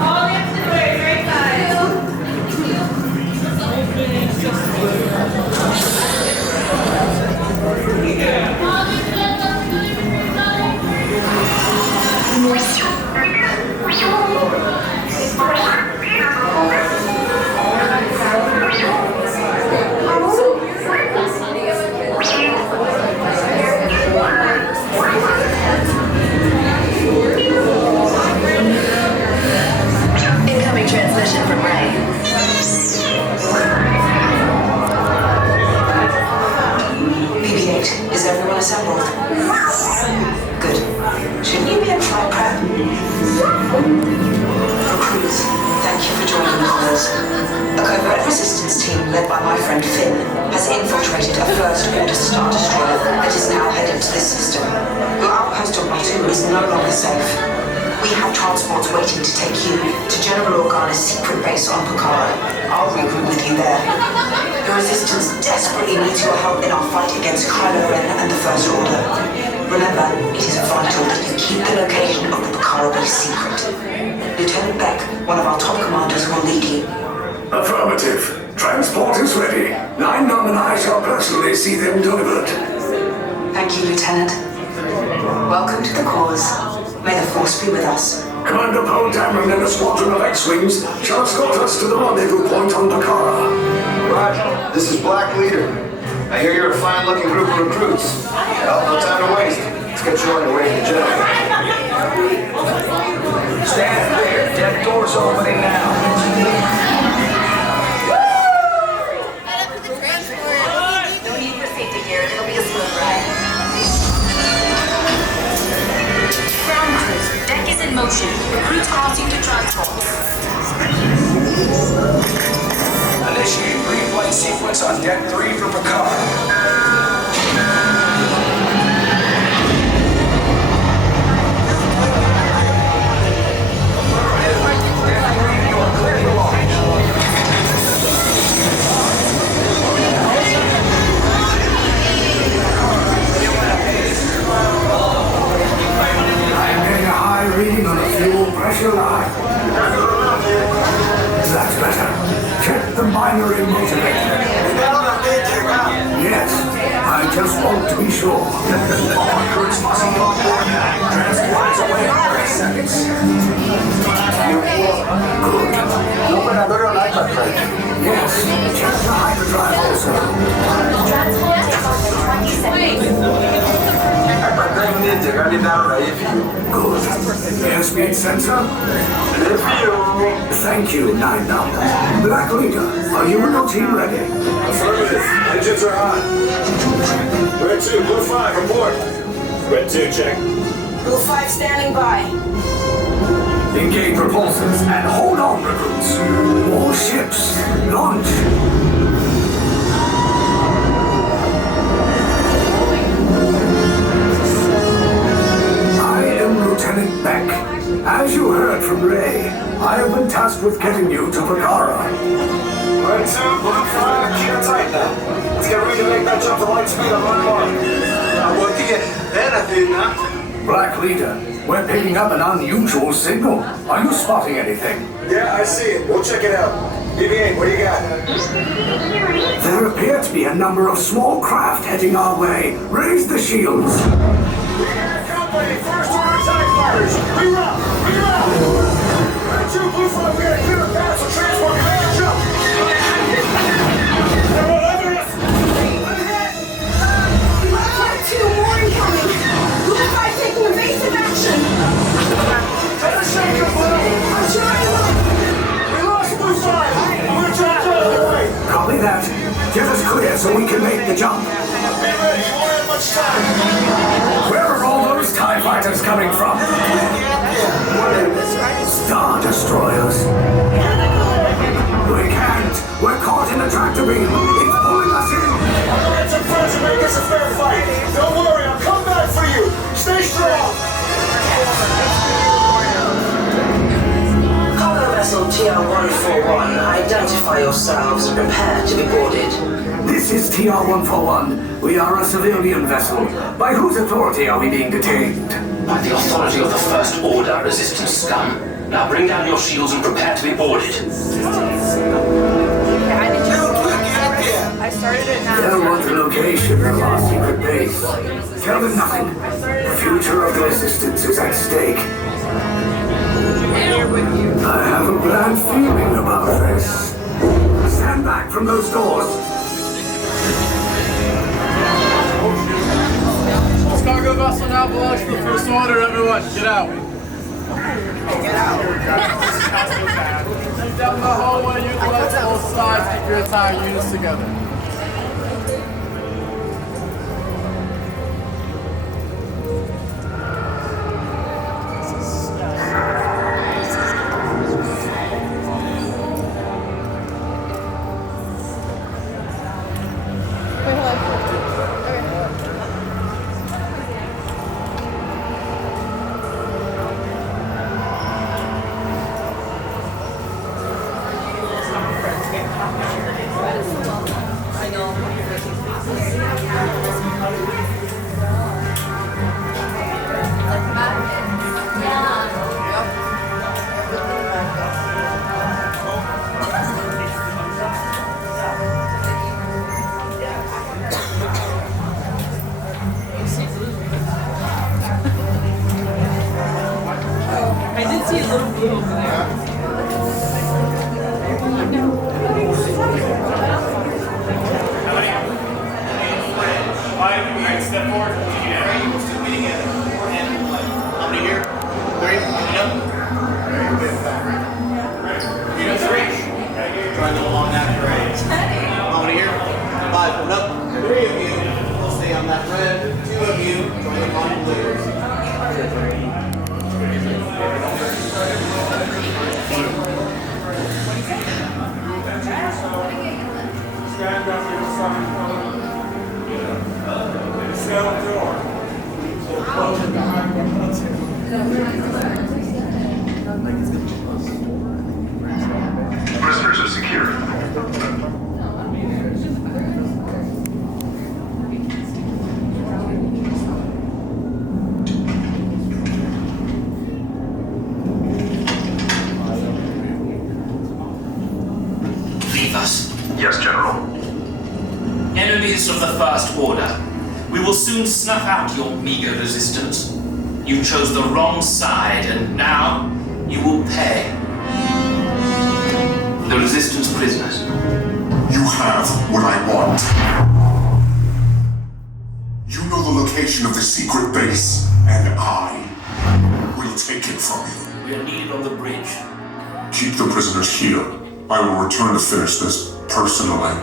All the way to the way, great size. Incoming transmission from Ray. BB-8, is everyone assembled? Good. Shouldn't you be at flight prep? Recruits, thank you for joining the cause. A covert resistance team led by my friend Finn has infiltrated a First Order Star Destroyer that is now headed to this system. Your outpost on Batu is no longer safe. We have transports waiting to take you to General Organa's secret base on Pucara. I'll regroup with you there. The Resistance desperately needs your help in our fight against Kylo Ren and the First Order. Remember, it is vital that you keep be secret. Lieutenant Beck, one of our top commanders, will lead you. Affirmative. Transport is ready. 9-Num and I shall personally see them delivered. Thank you, Lieutenant. Welcome to the cause. May the Force be with us. Commander Poe Dameron and a squadron of X-Wings shall escort us to the rendezvous point on Dakara. Roger. This is Black Leader. I hear you're a fine-looking group of recruits. Well, no time to waste. Let's get you on your way to the general. Stand clear. Deck doors opening now. No need for safety gear. It'll be a smooth ride. Ground crews, deck is in motion. Recruits crossing to transport. Initiate pre-flight sequence on Deck 3 for Picard. Reading on the fuel pressure line. That's better. Check the binary motivator. Yes, I just want to be sure. All recruits must move on board now. Transport is away in 30 seconds. Good. Open a little light, my friend. Yes, check the hyperdrive also. Transport is on in 20 seconds. Good. Airspeed sensor? Thank you, 9-Num. Black Leader, are you and your team ready? Affirmative. Engines are on. Red 2, Blue 5, report. Red 2, check. Blue 5 standing by. Engage propulsors and hold on, recruits. More ships. Launch. Lieutenant Beck, as you heard from Ray, I have been tasked with getting you to Picard. Red 2, Blue 5, keep it tight now. Let's get ready to make that jump to light speed on line 1. Black Leader, we're picking up an unusual signal. Are you spotting anything? Yeah, I see it. We'll check it out. BB-8, what do you got? There appear to be a number of small craft heading our way. Raise the shields. Company, FIrst Order Star Destorers. Reroute! Reroute! Red 2, Blue 5, we gotta clear a path so transport can make a jump. Everyone under us! Red 2, more incoming. Blue 5 taking evasive action. Better shake your Blue! I'm trying. We lost Blue 5! We're trying to get away! Copy that. Get us clear so we can make the jump. Be ready, you won't have much time. Where are all those TIE fighters coming from? Star Destroyers. We can't. We're caught in a tractor beam. It's pulling us in. I'm gonna get some friends and make this a fair fight. Don't worry, I'll come back for you. Stay strong. Cargo vessel TR-141, identify yourselves and prepare to be boarded. This is TR-141. We are a civilian vessel. By whose authority are we being detained? By the authority of the First Order Resistance scum. Now bring down your shields and prepare to be boarded. I started it now. Tell what the location of our secret base. Tell them nothing. The future of the Resistance is at stake. I have a bad feeling about this. Stand back from those doors. This cargo vessel now belongs to the First Order, everyone. Get out. Get out. Down the hallway, utilize both sides, keep your entire units together. see a little blue over there. Step forward. How many here? 3. You know 3. Try to go along that parade. How many here? 5. Coming up. 3 of you will stay on that red. 2 of you join the on blue. Stand up your sign. Cell door. Close it behind one. Prisoners are secure. Leave us. Yes, General. Enemies of the First Order. We will soon snuff out your meager resistance. You chose the wrong side, and now you will pay. The Resistance prisoners. You have what I want. You know the location of the secret base, and I will take it from you. We are needed on the bridge. Keep the prisoners here. I will return to finish this personally.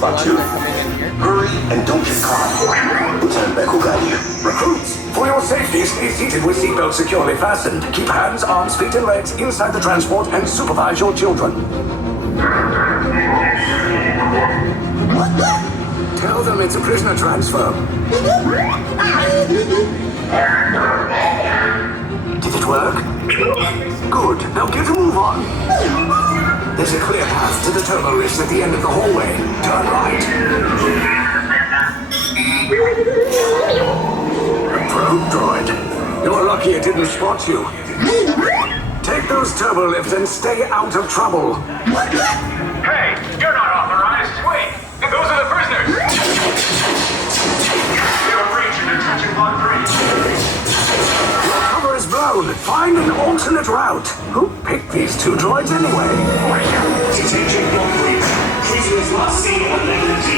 Bayou. Hurry and don't get caught. Lieutenant Beck will guide you. Recruits, for your safety, stay seated with seatbelts securely fastened. Keep hands, arms, feet, and legs inside the transport and supervise your children. Tell them it's a prisoner transfer. Did it work? Good. Now get a move on. There's a clear path to the turbo lifts at the end of the hallway. Turn right. Probe droid. You're lucky it didn't spot you. Take those turbo lifts and stay out of trouble. Hey, you're not authorized. Wait, those are the prisoners. We have a breach in detention block 3. Your cover is blown. Find an alternate route. Who picked these two droids anyway? Detention block 3. Prisoners last seen at 11G.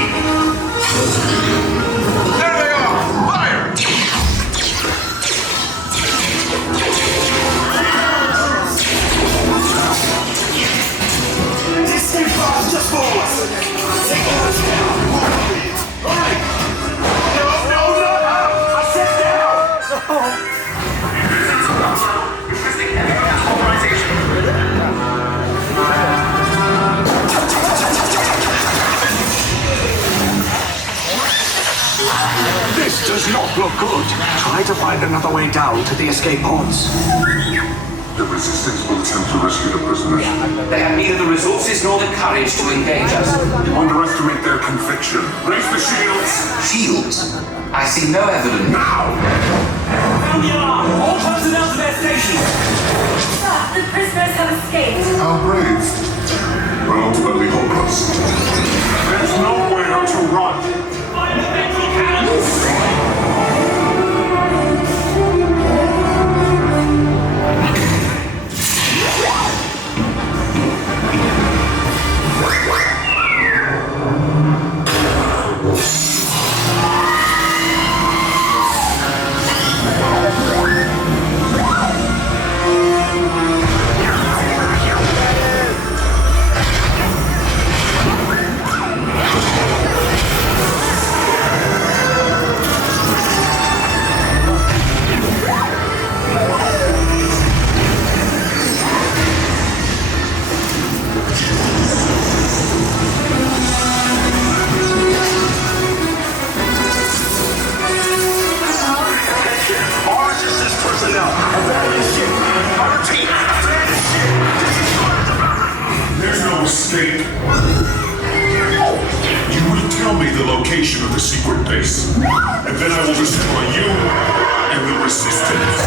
There they are! Fire! Disney Park just for us! Take those down! Alright! No! I said down! Resisting heavy pulverization. This does not look good. Try to find another way down to the escape pods. The Resistance will attempt to rescue the prisoners. They have neither the resources nor the courage to engage us. You underestimate their conviction. Raise the shields! Shields? I see no evidence. Now! Found the alarm! All personnel to their stations! Sir, the prisoners have escaped. How brave. But ultimately hopeless. There's nowhere to run. Fire the mental cannons! I will destroy you and the Resistance.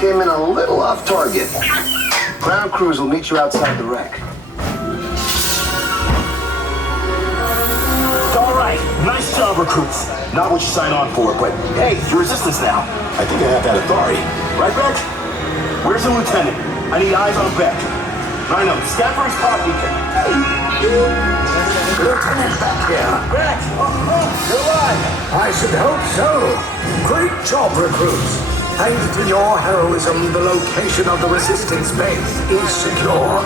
Came in a little off target. Ground crews will meet you outside the wreck. All right, nice job, recruits. Not what you signed on for, but hey, you're Resistance now. I think I have that authority. Right, Beck? Where's the lieutenant? I need eyes on Beck. I know, scan for his pod beacon. Lieutenant back here. Beck! You're alive. I should hope so. Great job, recruits. Thanks to your heroism, the location of the Resistance base is secure.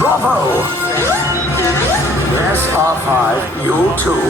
Bravo! Yes, R5, you too.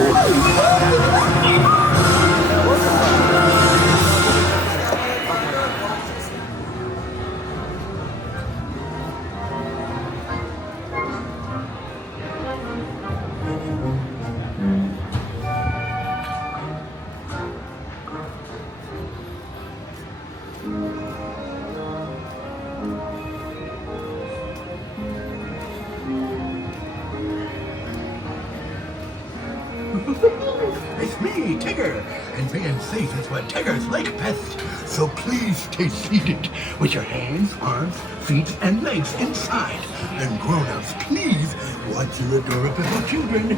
It's me, Tigger, and being safe is what Tigger's like best. So please stay seated with your hands, arms, feet, and legs inside. And grown-ups, please watch your adorable children.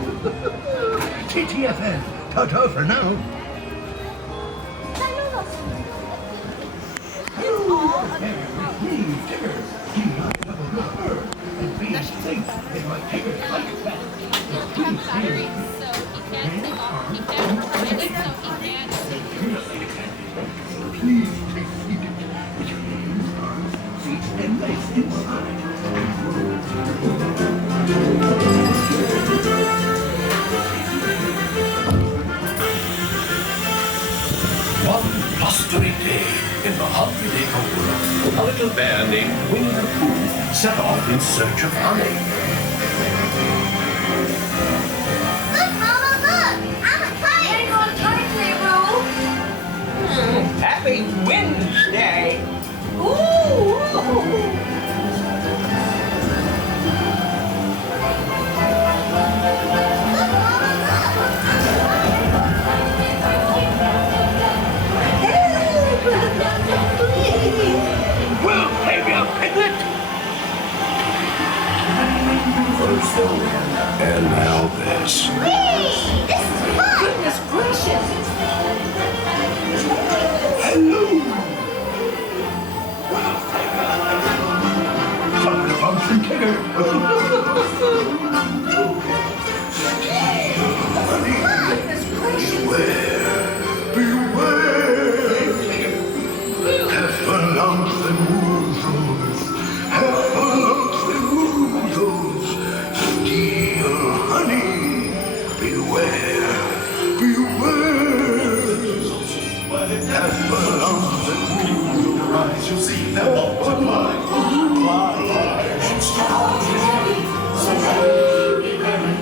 TTFN, ta-ta for now. One blustery day in the Hungry-Acre Wood, a little bear named Winnie the Pooh set off in search of honey. Look, Mama, look! I'm a kite! Ain't gonna kite me, bro! Happy Wednesday! Ooh! We'll save you, Piglet! First the wind, and now this. Whee! This is fun! Goodness gracious! Hello! Talking about some Tigger. Heffalumps and woozles, heffalumps and woozles, steal honey, beware, beware. Heffalumps and woozles, rise, you'll see them multiply, and strong and heavy, so be ready.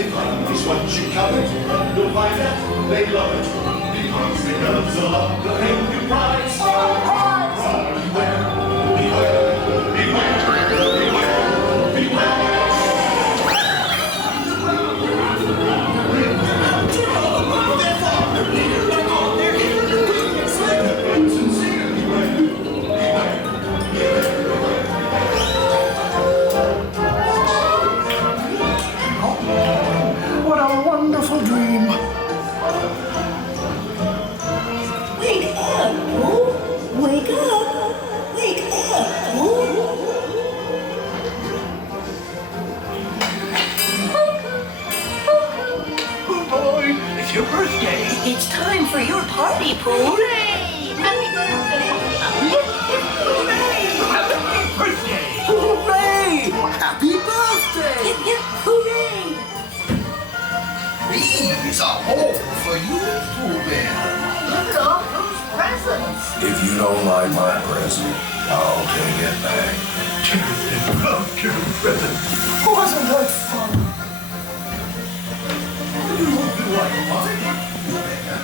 If honey is what you covet, you'll find that they love it. Because they love the pink prize. Beware, beware, beware, beware, beware. What a wonderful dream. Wake up, Pooh! it's your birthday. It's time for your party, Pooh. Hooray! Happy birthday! Happy birthday! Hooray! Happy birthday! Hooray! These are all for you, Pooh Bear. Look at all those presents. If you don't like my present, I'll take it back. Tigger's love giving presents. Wasn't that fun? You won't like mine, Pooh Bear.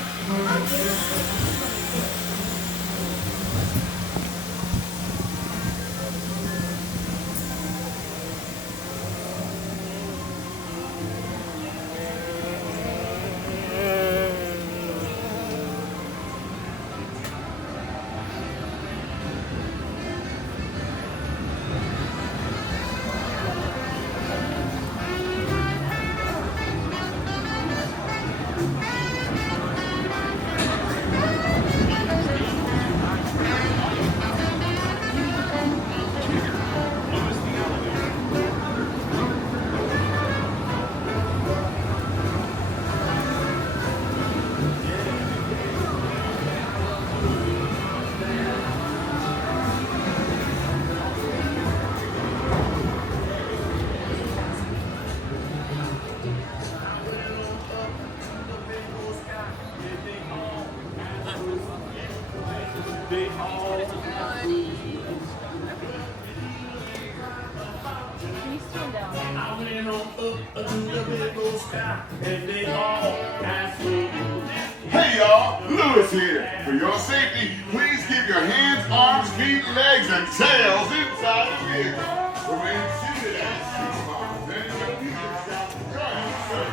Hey y'all, Lewis here. For your safety, please keep your hands, arms, feet, legs, and tails inside the vehicle. Remain seated as supermodels. Then when you can stop, join us, sir.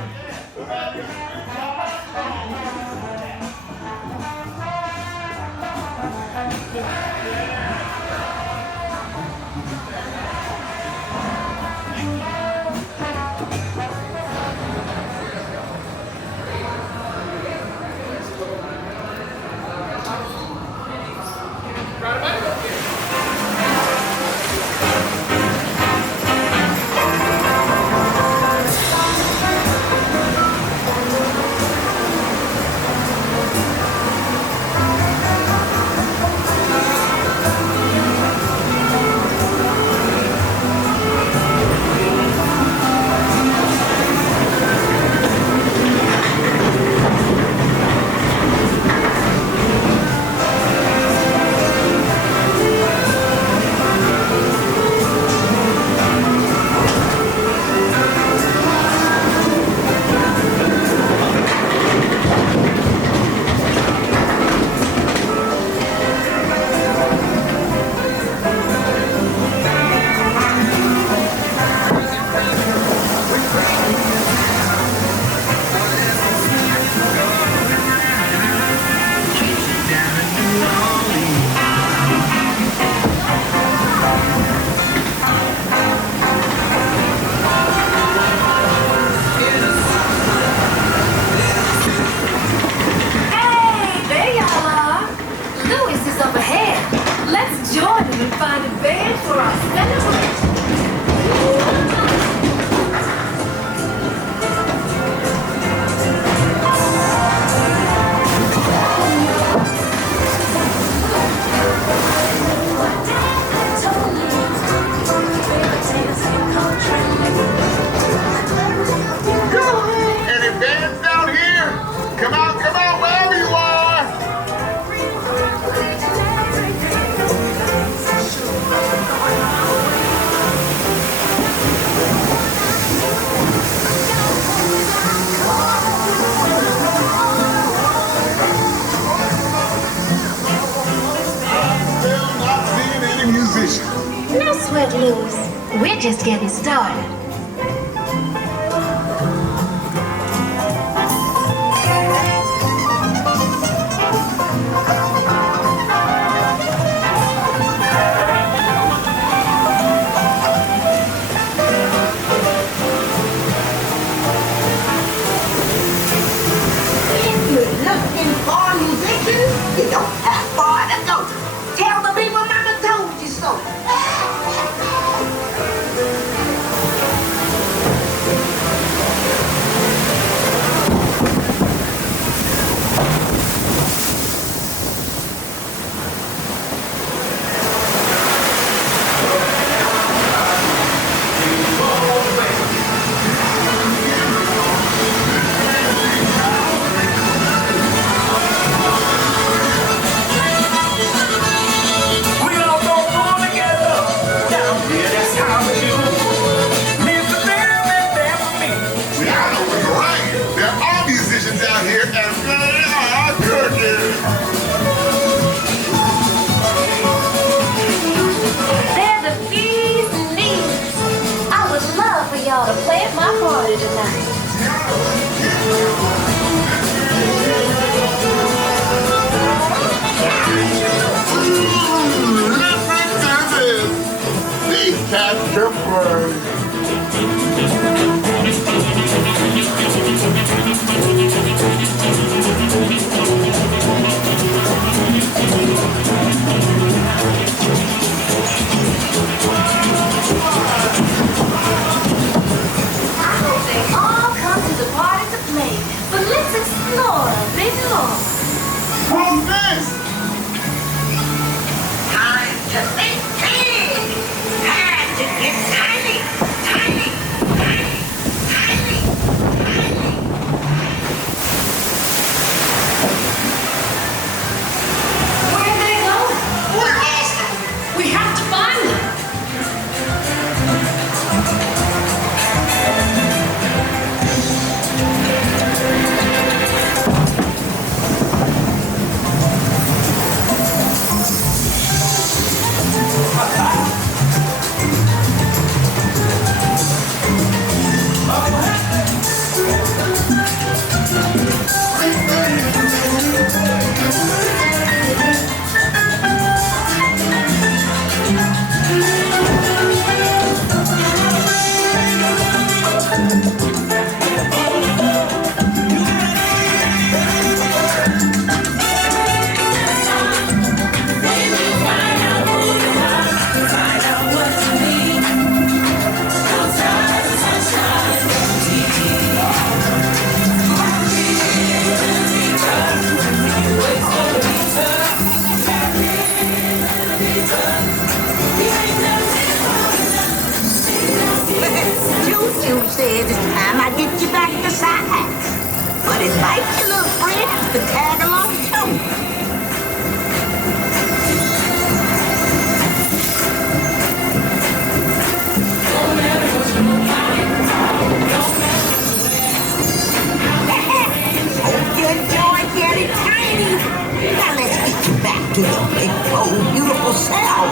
sweat loose. We're just getting started. You don't have far to go. Tell the people Mama told you so. later tonight. These cats are birds. They all come to the party to play, but let's explore a bit more. What's this? Time to think big. Time to get tiny, tiny, tiny, tiny, tiny. Where are they going? We lost them. We have to find them. You said this time I'd get you back to science. But invite your little friends to tag along too. Hope you enjoy getting tiny. Now let's get you back to your big, bold, beautiful self.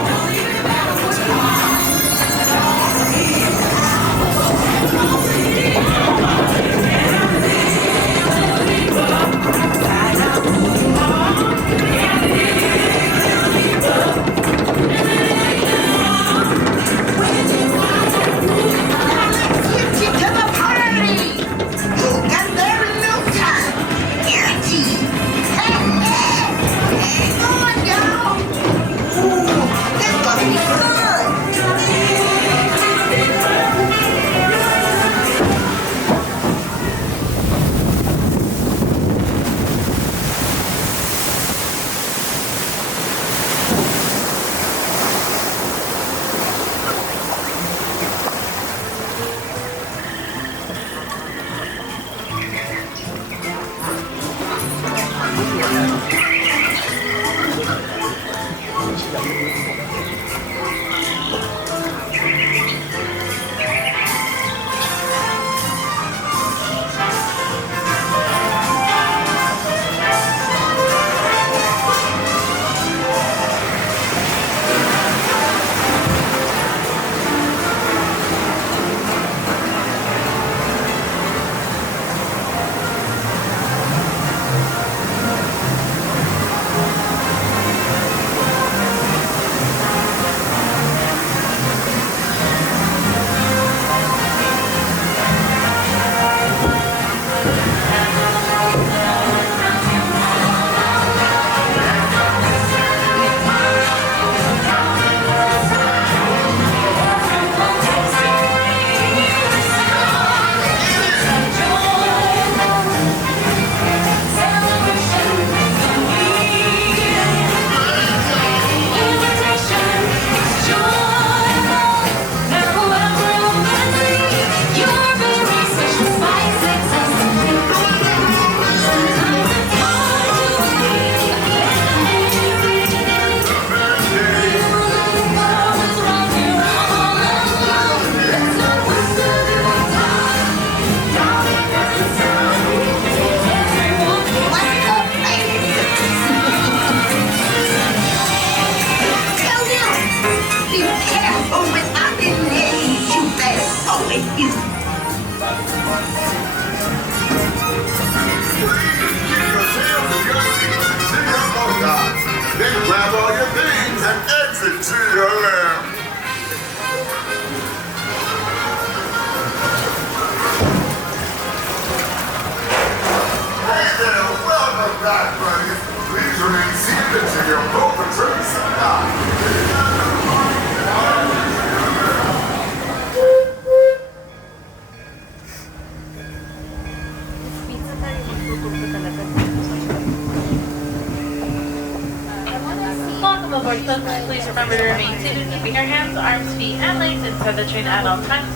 board folks, please remember to remain seated, keeping your hands, arms, feet, and legs inside the train at all times.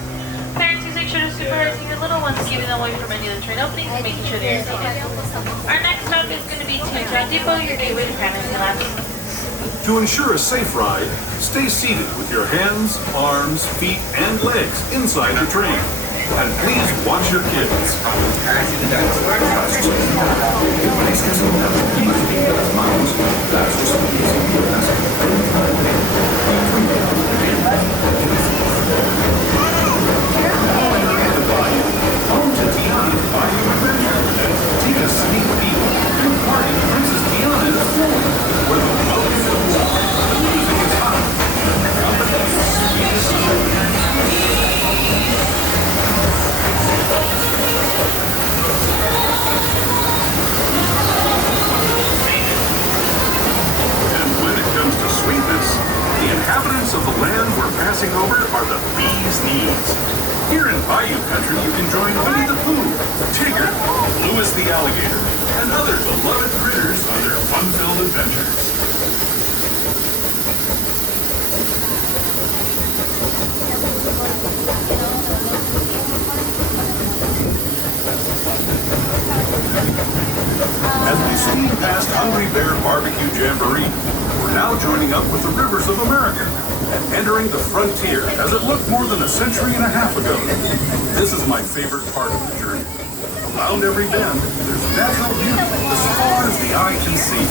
Parents, please make sure to supervise your little ones, keeping them away from any of the train openings and making sure they are seated. Our next stop is going to be Toon Town Depot, your gateway to Fantasyland. To ensure a safe ride, stay seated with your hands, arms, feet, and legs inside the train. And please watch your kids. Home to Tiana's Bayou Adventure. Take a sneak peek and party Princess Tiana is flowing, where the boat is the music is hot, and the company is sweet as And when it comes to sweetness, the inhabitants of the land we're passing over are the bee's knees. Here in Bayou Country, you can join Winnie the Pooh, Tigger, Louis the Alligator, and other beloved critters on their fun-filled adventures. As we steam past Hungry Bear Barbecue Jamboree, we're now joining up with the Rivers of America and entering the frontier as it looked more than a century and a half ago. This is my favorite part of the journey. Around every bend, there's natural beauty as far as the eye can see.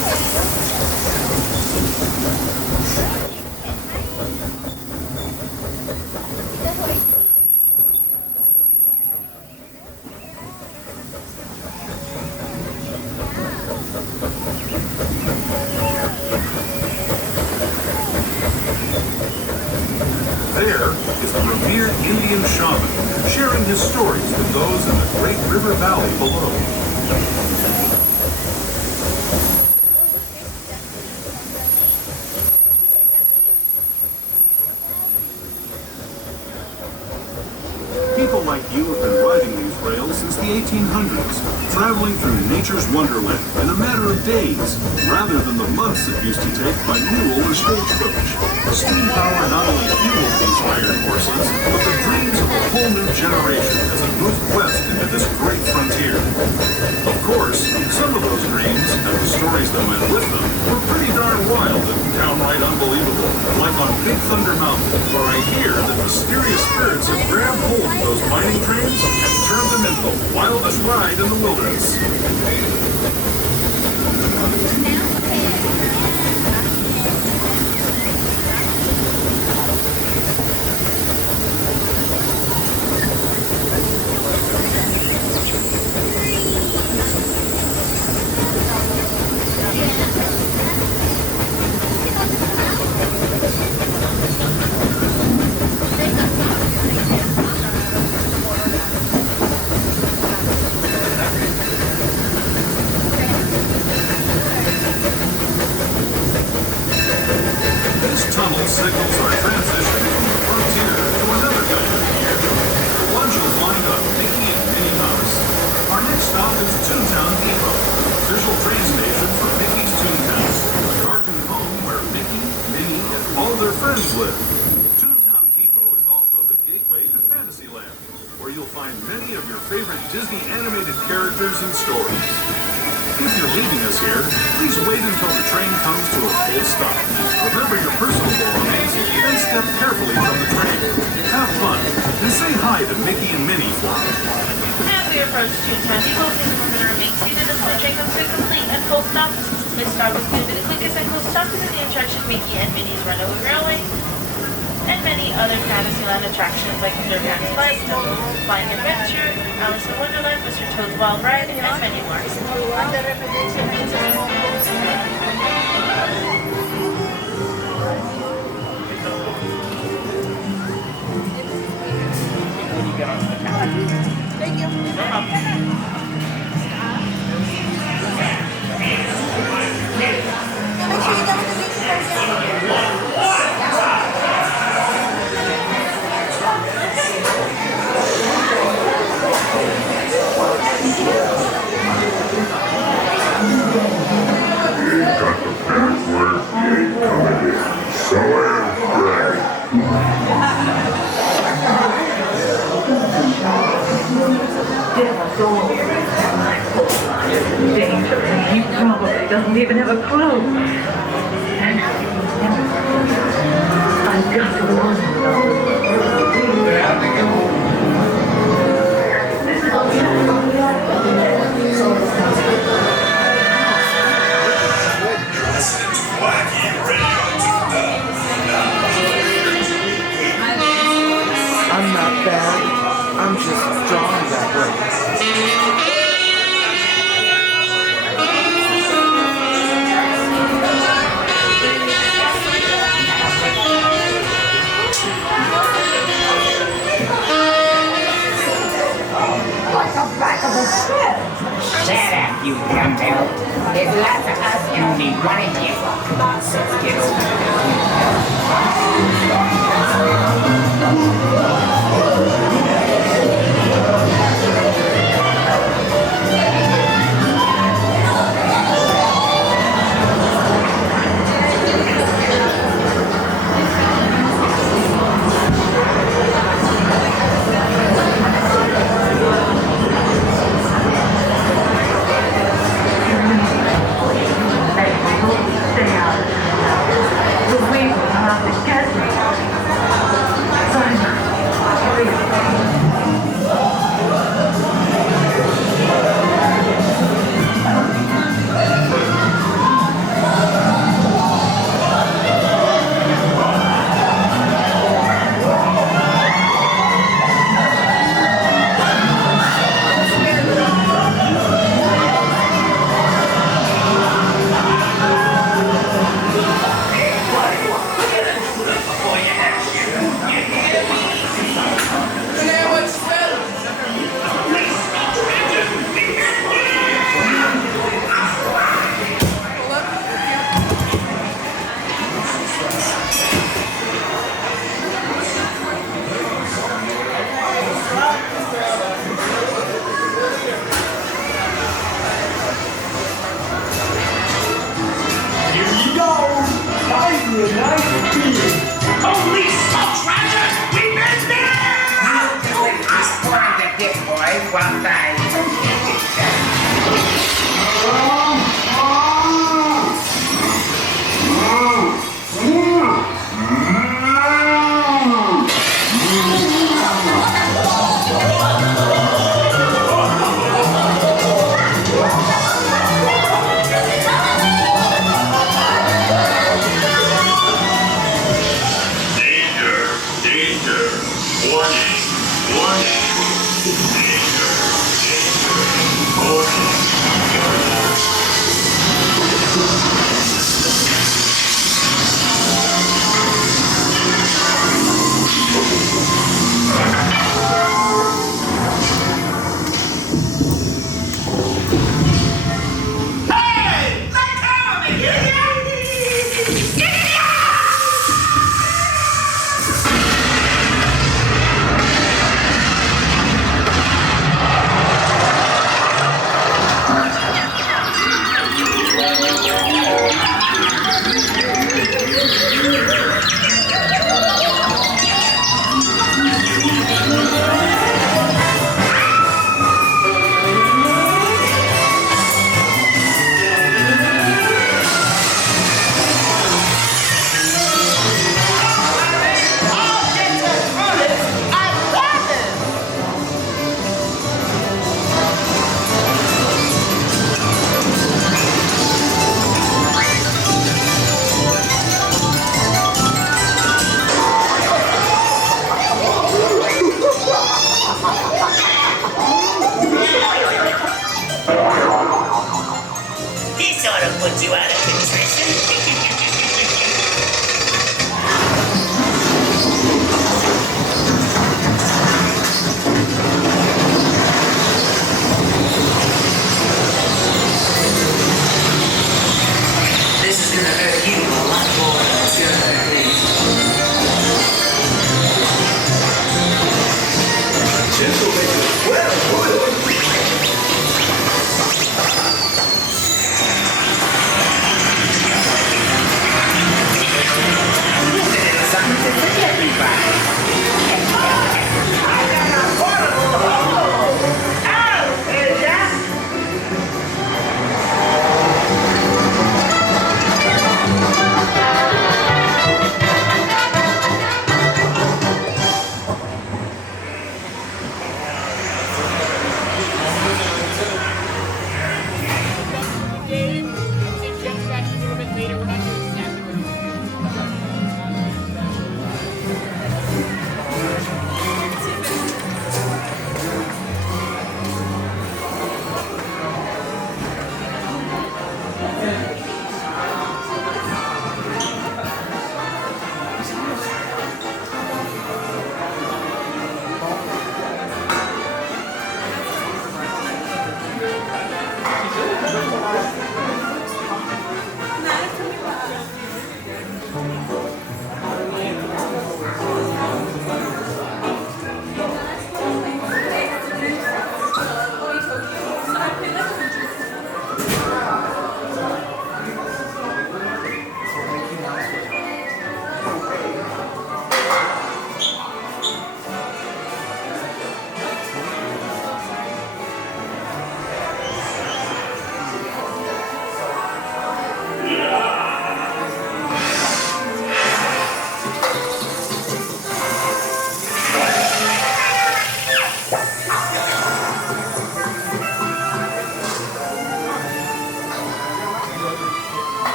There is the revered Indian shaman, sharing his stories with those in the great river valley below. People like you have been riding these rails since the 1800s, traveling through nature's wonderland in a matter of days, rather than the months it used to take by mule or stagecoach. Steam power not only fueled these iron horses, but the dreams of a whole new generation as it moved west into this great frontier. Of course, some of those dreams, and the stories that went with them, were pretty darn wild and downright unbelievable, like on Big Thunder Mountain, where I hear that mysterious spirits have grabbed hold of those mining trains and turned them into the wildest ride in the wilderness. Signals our transition from the frontier to another kind of year. The ones you'll find on Mickey and Minnie Mouse. Our next stop is Toon Town Depot, official train station for Mickey's Toon Town, the cartoon home where Mickey, Minnie, and all their friends live. Toon Town Depot is also the gateway to Fantasyland, where you'll find many of your favorite Disney animated characters and stories. If you're leaving us here, please wait until the train comes to a full stop. Remember your personal belongings, then step carefully from the train. Have fun, and say hi to Mickey and Minnie for me. As we approach Toon Town Depot, please remember to remain seated as the train comes to a complete and full stop. This stop is going to be the quickest and cool stop because of the attraction Mickey and Minnie's Runaway Railway, and many other Fantasyland attractions like Underground Flight, Flying Adventure, Alice in Wonderland, Mr. Toad's Wild Ride, and many more. Thank you. No problem. Make sure you double the You ain't got the parents' word, you ain't coming in. devil's all over my whole life is danger, and he probably doesn't even have a clue. And I've got to warn him about I'm not bad. I'm just drawn that way. Like the back of a script. Shut up, you dumbbell. There's lots of us and only one of you. Circus. Holy smokes, Roger! We missed it! I'll find the big boy while Warning!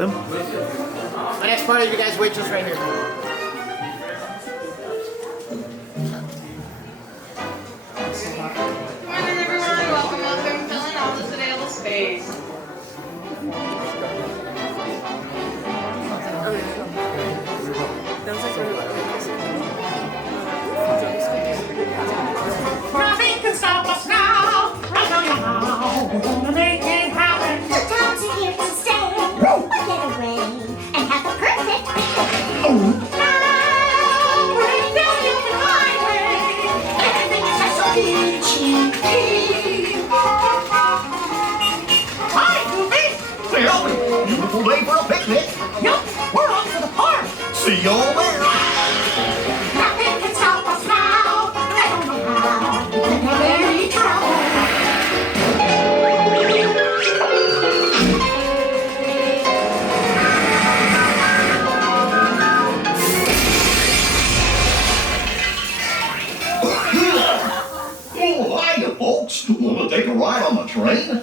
them. My next party, you guys wait just right here. Morning, everyone. Welcome, welcome. Filling all this available space. Nothing can stop us now. I know you how. We're gonna make it happen. The times are here to stay. We'll get away and have the perfect day. Now we're heading down the open highway. Everything is just so peachy. Hi, Goofy. Well, beautiful day for a picnic. Yup, we're off to the park. See y'all there. Nothing can stop us now. I don't know how. We're gonna have any trouble. Oh, hiya, folks. Want to take a ride on the train?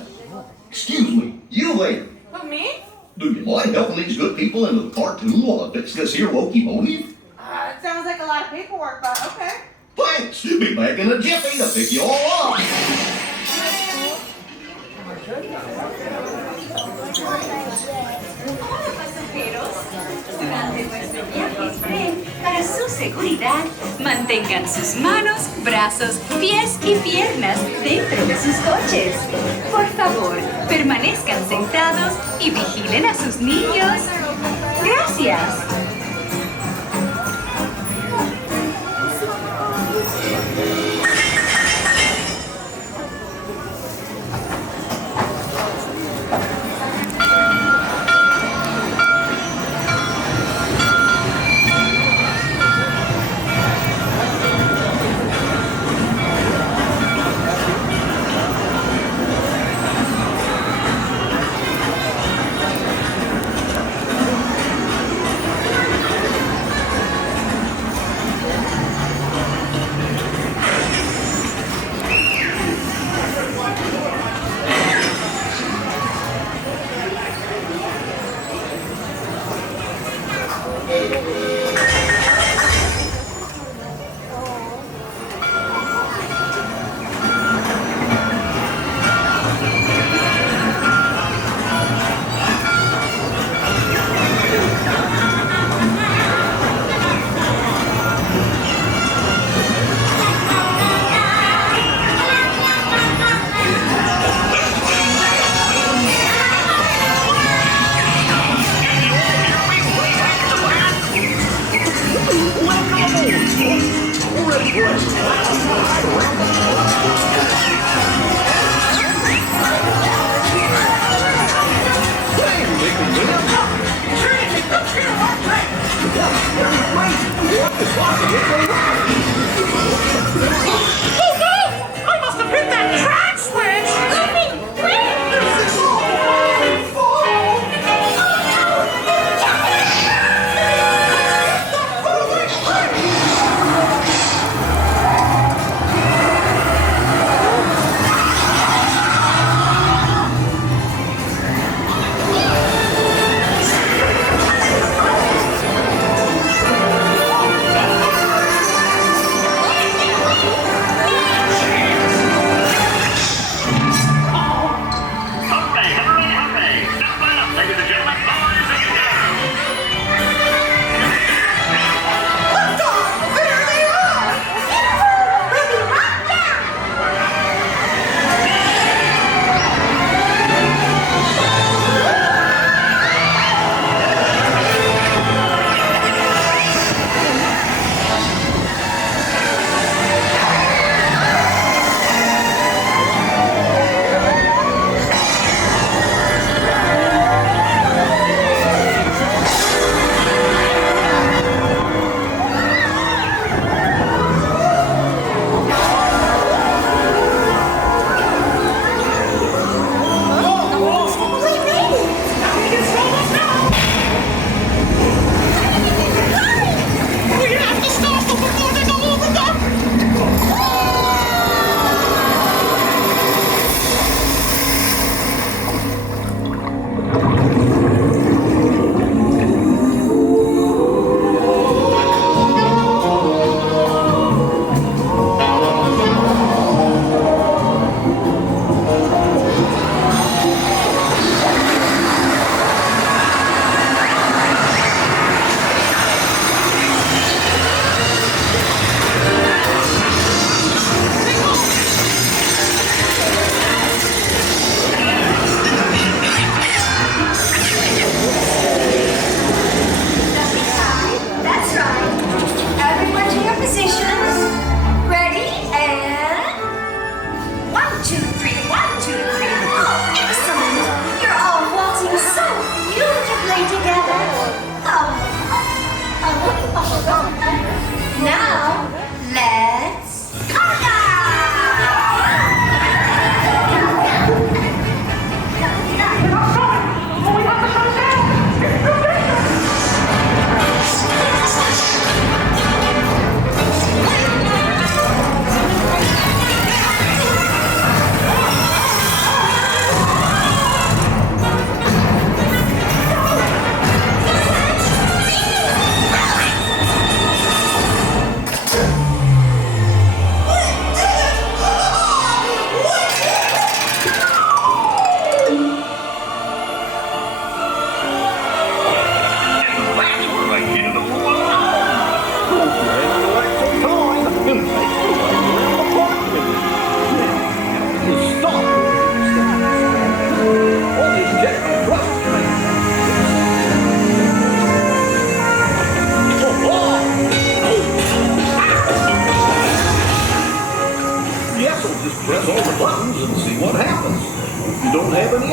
Excuse me, you there. Who, me? Do you mind helping these good people into the cartoon while I fix this here locomotive? It sounds like a lot of paperwork, but okay. Thanks. Be back in a jiffy to pick you all up. Durante nuestro viaje en tren, para su seguridad, mantengan sus manos, brazos, pies y piernas dentro de sus coches. Por favor, permanezcan sentados y vigilen a sus niños. Gracias.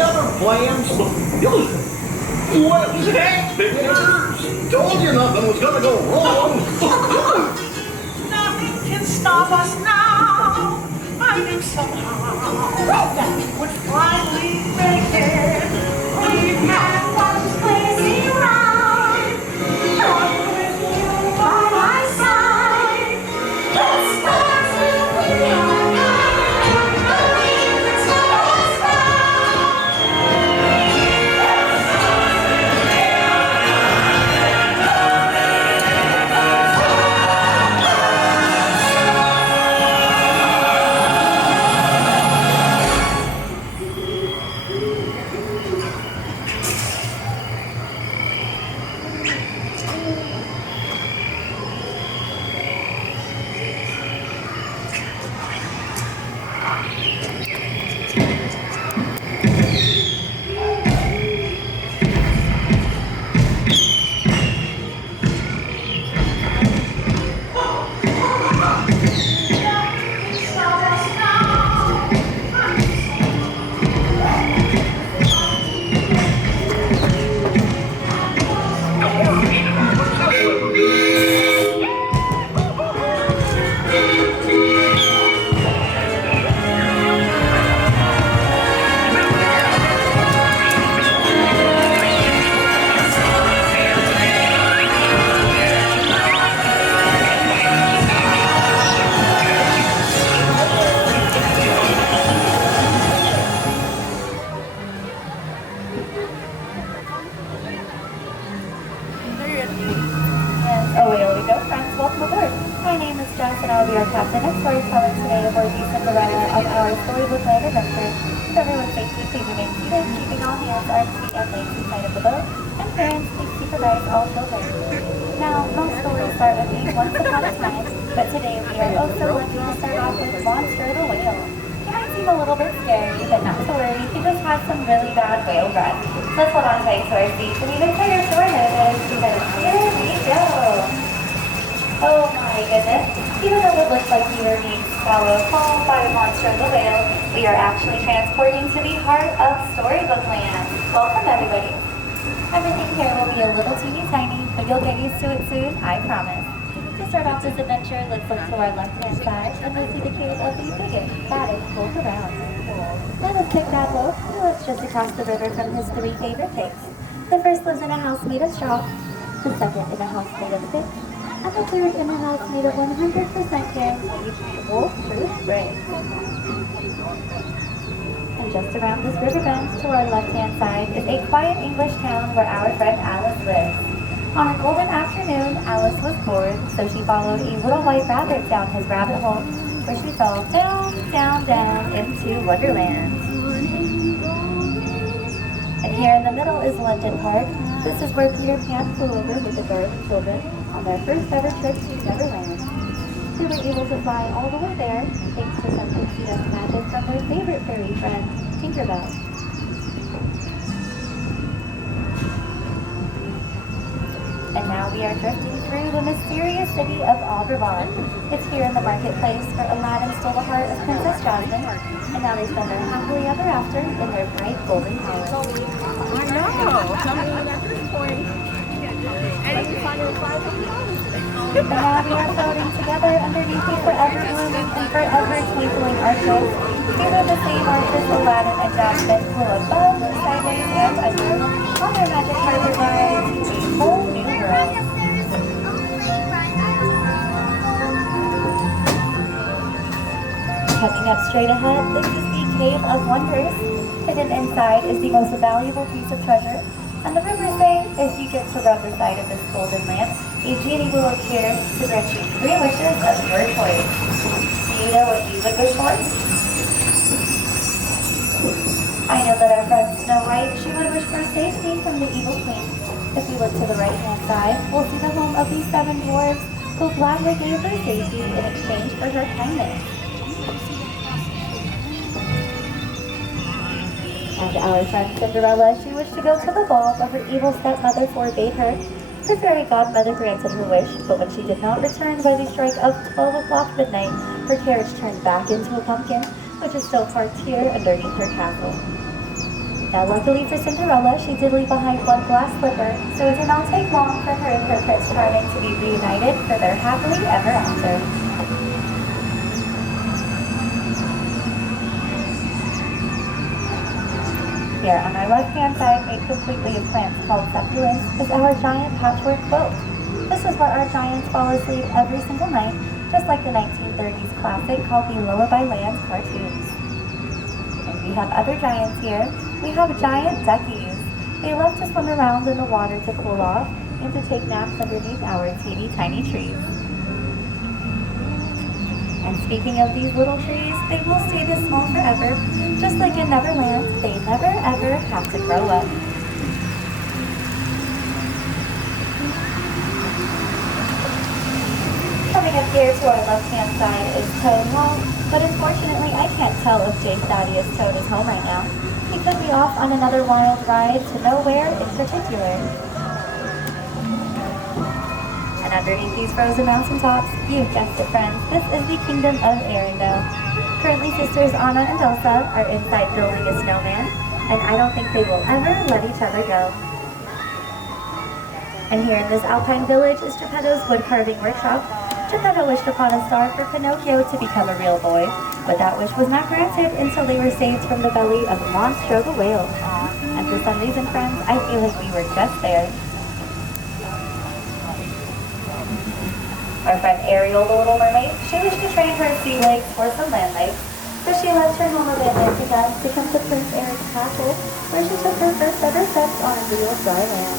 other plans? Well, heck, pictures. Told you nothing was gonna go wrong. Nothing can stop us now. I knew somehow that we would finally make it. We've had one crazy ride. I'm with you by my side. The stars will be our guide. Believe it's not us Storybook land adventure. With everyone's safety, please remain seated, keeping all hands, arms, feet, and legs inside of the boat. And parents, please supervise all children. Now, most stories start with being once upon a time, but today we are also lucky to start off with Monster the Whale. He might seem a little bit scary, but not to worry, he just has some really bad whale breath. Let's hold on tight to our seats and even put your short noses, because here we go. Oh my goodness. Even though it looks like we are being swallowed whole by Monster the Whale, we are actually transporting to the heart of Storybook Land. Welcome everybody. Everything here will be a little teeny tiny, but you'll get used to it soon, I promise. To start off this adventure, let's look to our left-hand side and we'll see the cave of the biggest, baddest wolf around. Now let's pick that wolf who lives just across the river from his 3 favorite pigs. The first lives in a house made of straw, the second in a house made of sticks, and the third in a house made of 100% guaranteed wolf-proof bricks. And just around this river bend to our left-hand side is a quiet English town where our friend Alice lives. On a golden afternoon, Alice was bored, so she followed a little white rabbit down his rabbit hole, where she fell down, down, down into Wonderland. And here in the middle is London Park. This is where Peter Pan flew over with the garden children on their first ever trip to Neverland. They were able to fly all the way there thanks to some pixie dust magic from their favorite fairy friend, Tinkerbell. And now we are drifting through the mysterious city of Alderaan. It's here in the marketplace where Aladdin stole the heart of Princess Jasmine, and now they spend their happily ever after in their bright golden palace. I know. Tell me at this point. And you find it $500. And now we are floating together underneath the forever blooming and forever twinkling arches. These are the same arches Aladdin and Jasmine flew above, sideways, and under on their magic carpet ride to a whole new world. Coming up straight ahead, this is the Cave of Wonders. Hidden inside is the most valuable piece of treasure. And the rumors say if you get to rub the side of this golden lamp, a genie will appear to grant you 3 wishes of your choice. Do you know what you would wish for? I know that our friend Snow White, she would wish for safety from the evil queen. If we look to the right-hand side, we'll see the home of these 7 dwarves who gladly gave her safety in exchange for her kindness. And our friend Cinderella, she wished to go to the ball, but her evil stepmother forbade her. Her fairy godmother granted her wish, but when she did not return by the strike of 12 o'clock midnight, her carriage turned back into a pumpkin, which is still parked here underneath her castle. Now luckily for Cinderella, she did leave behind one glass slipper, so it did not take long for her and her Prince Charming to be reunited for their happily ever after. Here on our left-hand side, made completely of plants called succulents, is our giant patchwork quilt. This is where our giants fall asleep every single night, just like the 1930s classic called the Lullaby Land cartoons. And we have other giants here. We have giant duckies. They love to swim around in the water to cool off and to take naps underneath our teeny tiny trees. And speaking of these little trees, they will stay this small forever. Just like in Neverland, they never ever have to grow up. Coming up here to our left-hand side is Toad Home, but unfortunately I can't tell if J. Thaddeus Toad is home right now. He could be off on another wild ride to nowhere in particular. And underneath these frozen mountaintops, you've guessed it friends, this is the Kingdom of Arendelle. Currently sisters Anna and Elsa are inside building a snowman, and I don't think they will ever let each other go. And here in this alpine village is Geppetto's wood carving workshop. Geppetto wished upon a star for Pinocchio to become a real boy, but that wish was not granted until they were saved from the belly of Monstro the whale. And for some reason, friends, I feel like we were just there. Our friend Ariel, the Little Mermaid, she wished to train her sea legs for some land life, so she left her home of Atlantica to come to Prince Eric's castle, where she took her first ever steps on real dry land.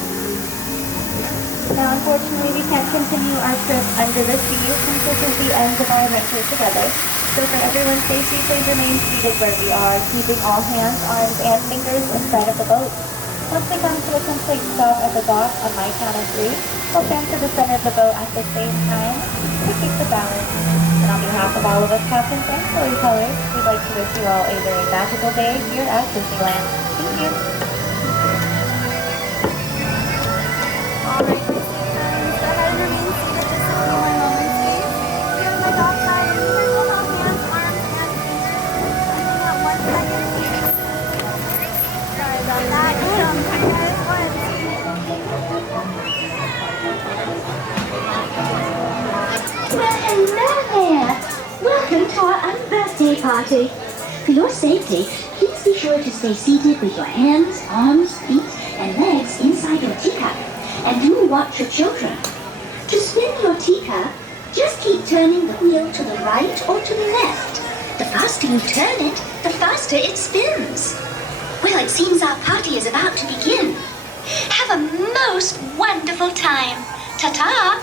Now, unfortunately, we can't continue our trip under the sea since this is the end of our adventure together. So for everyone's safety, please remain seated where we are, keeping all hands, arms, and fingers inside of the boat. Once we come to a complete stop at the dock on my count of 3, we'll stand to the center of the boat at the same time to keep the balance. And on behalf of all of us captains and storytellers, we'd like to wish you all a very magical day here at Disneyland. Thank you. All right, my students, go ahead and remain seated just a few more moments, please. Here on the dock side, you can hold on hands, arms, and fingers. Hang out 1 second. Sorry about that. Well, hello there. Welcome to our unbirthday party. For your safety, please be sure to stay seated with your hands, arms, feet, and legs inside your teacup. And do watch your children. To spin your teacup, just keep turning the wheel to the right or to the left. The faster you turn it, the faster it spins. Well, it seems our party is about to begin. Have a most wonderful time. Ta-ta!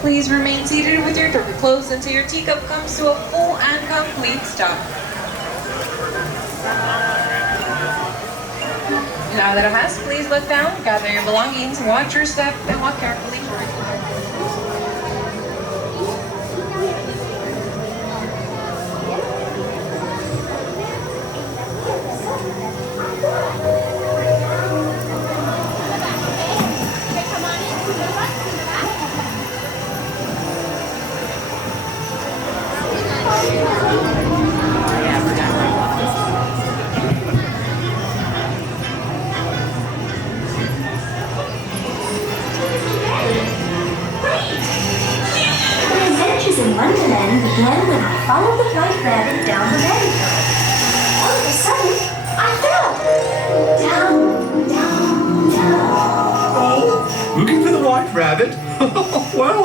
Please remain seated with your door closed until your teacup comes to a full and complete stop. Now that it has, please look down, gather your belongings, watch your step, and walk carefully towards the door. Wonderland began when I followed the white rabbit down the rabbit hole. All of a sudden, I fell. Down, down, down. Oh, looking for the white rabbit? Well,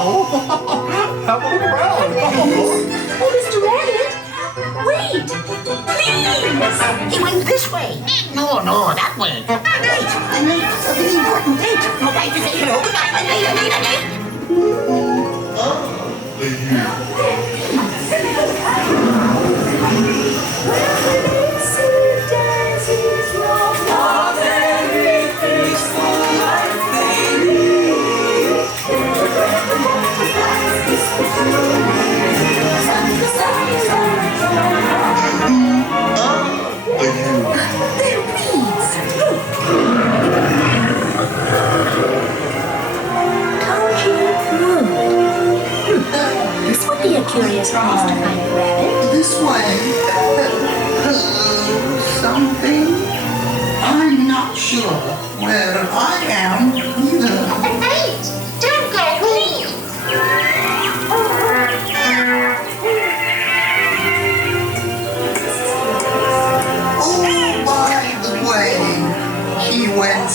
have a look around. Oh, Mr. Rabbit, wait, please. He went this way. No, that way. I'm late. A very important date. I'd like to say hello. This would be a curious place to find a rabbit. This way. Something? I'm not sure where I am either. Wait! Don't go, please! Oh, by the way, he went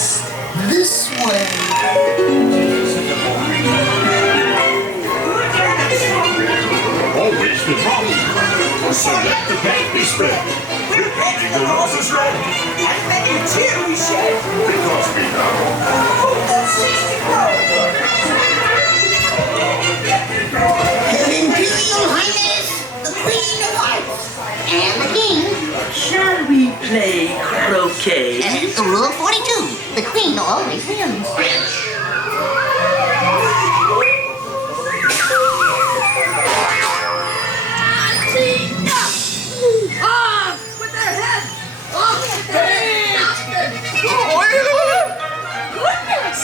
this way. Always the problem. So let the paint be spread. We're painting the roses red. And many a tear we shed. Because we know. Her Imperial Highness, the Queen of Hearts, and the King. Shall we play croquet? Rule 42. The Queen always wins. Off with their heads! Off with their heads! Goodness!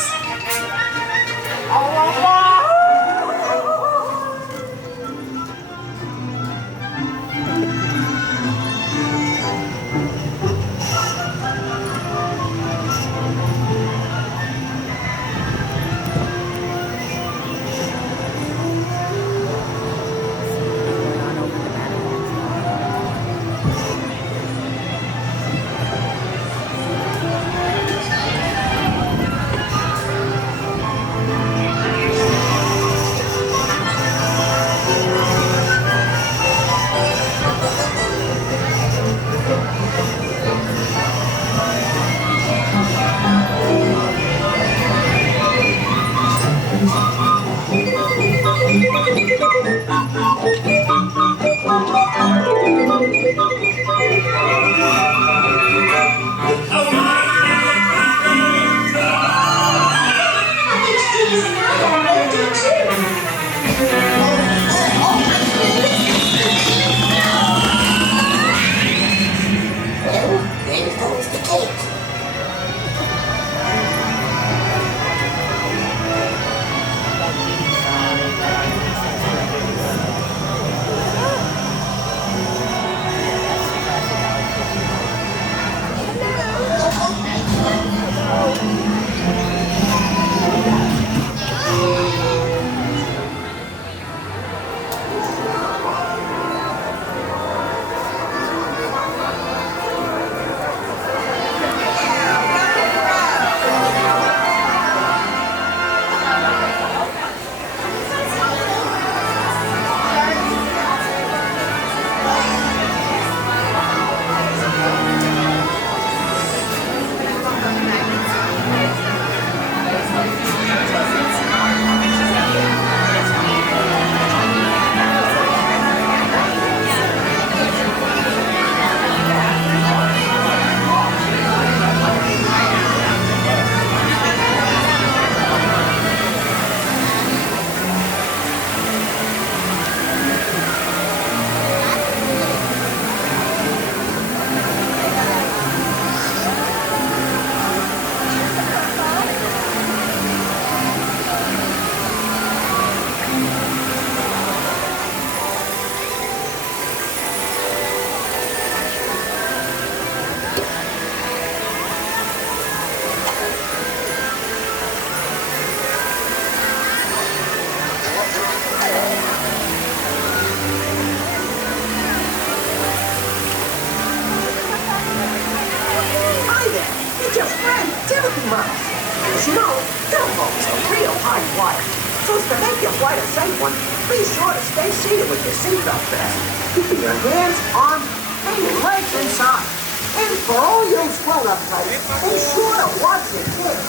seatbelt vest, keeping your hands, arms, feet, and legs inside. And for all you grown-up folks, be sure to watch your kids.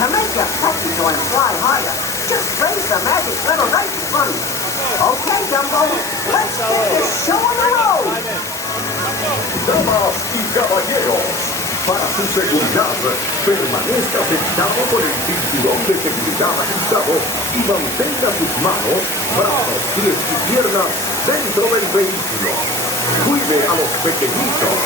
To make your pet joy fly higher, just raise the magic letter right in front of you. Okay, Dumbo, let's get this show on the road. Damas y caballeros, para su seguridad, permanezca sentado con el cinturón de seguridad ajustado y mantenga sus manos, brazos, pies y piernas dentro del vehículo. Cuide a los pequeñitos.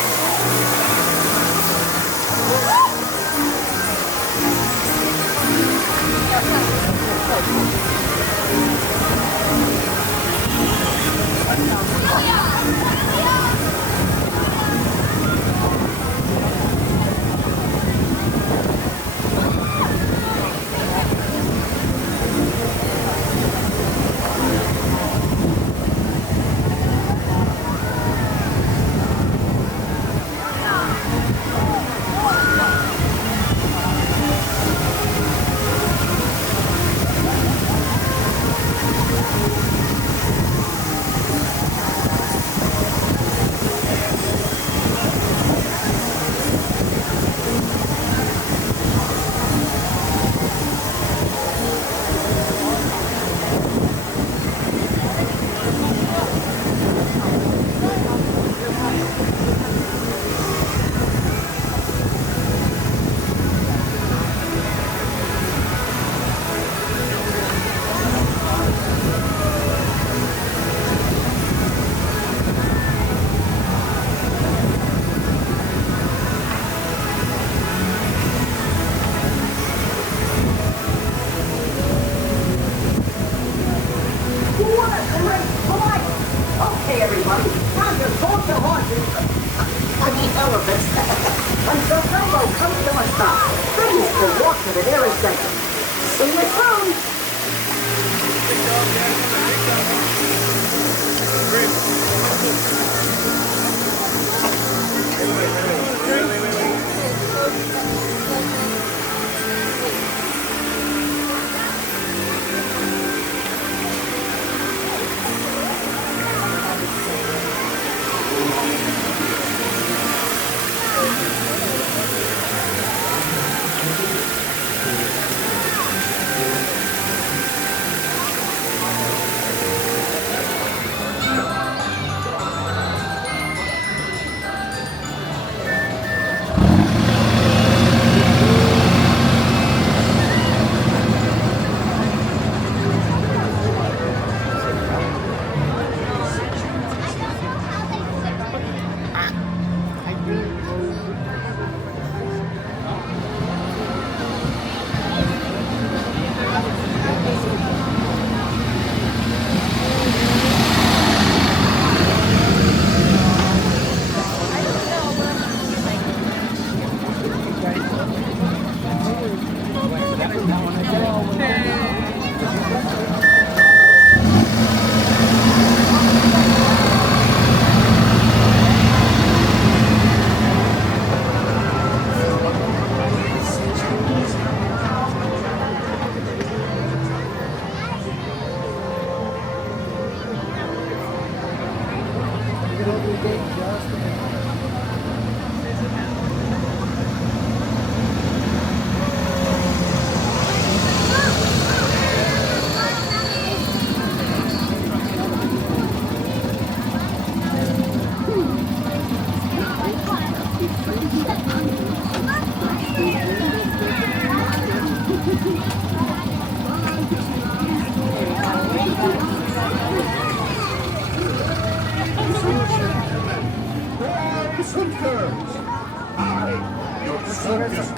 Circus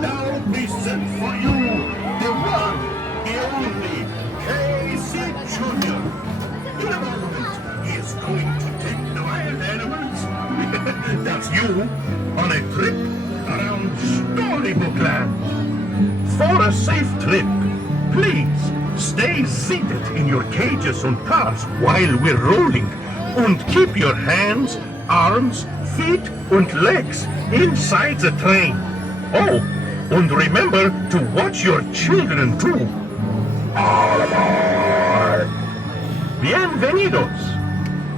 now we sent for you the one, the only Casey Jr. He is going to take the wild animals. That's you on a trip around Storybook Land. For a safe trip, please stay seated in your cages and cars while we're rolling, and keep your hands, arms, feet and legs inside the train. Oh, and remember to watch your children too. All aboard! Bienvenidos.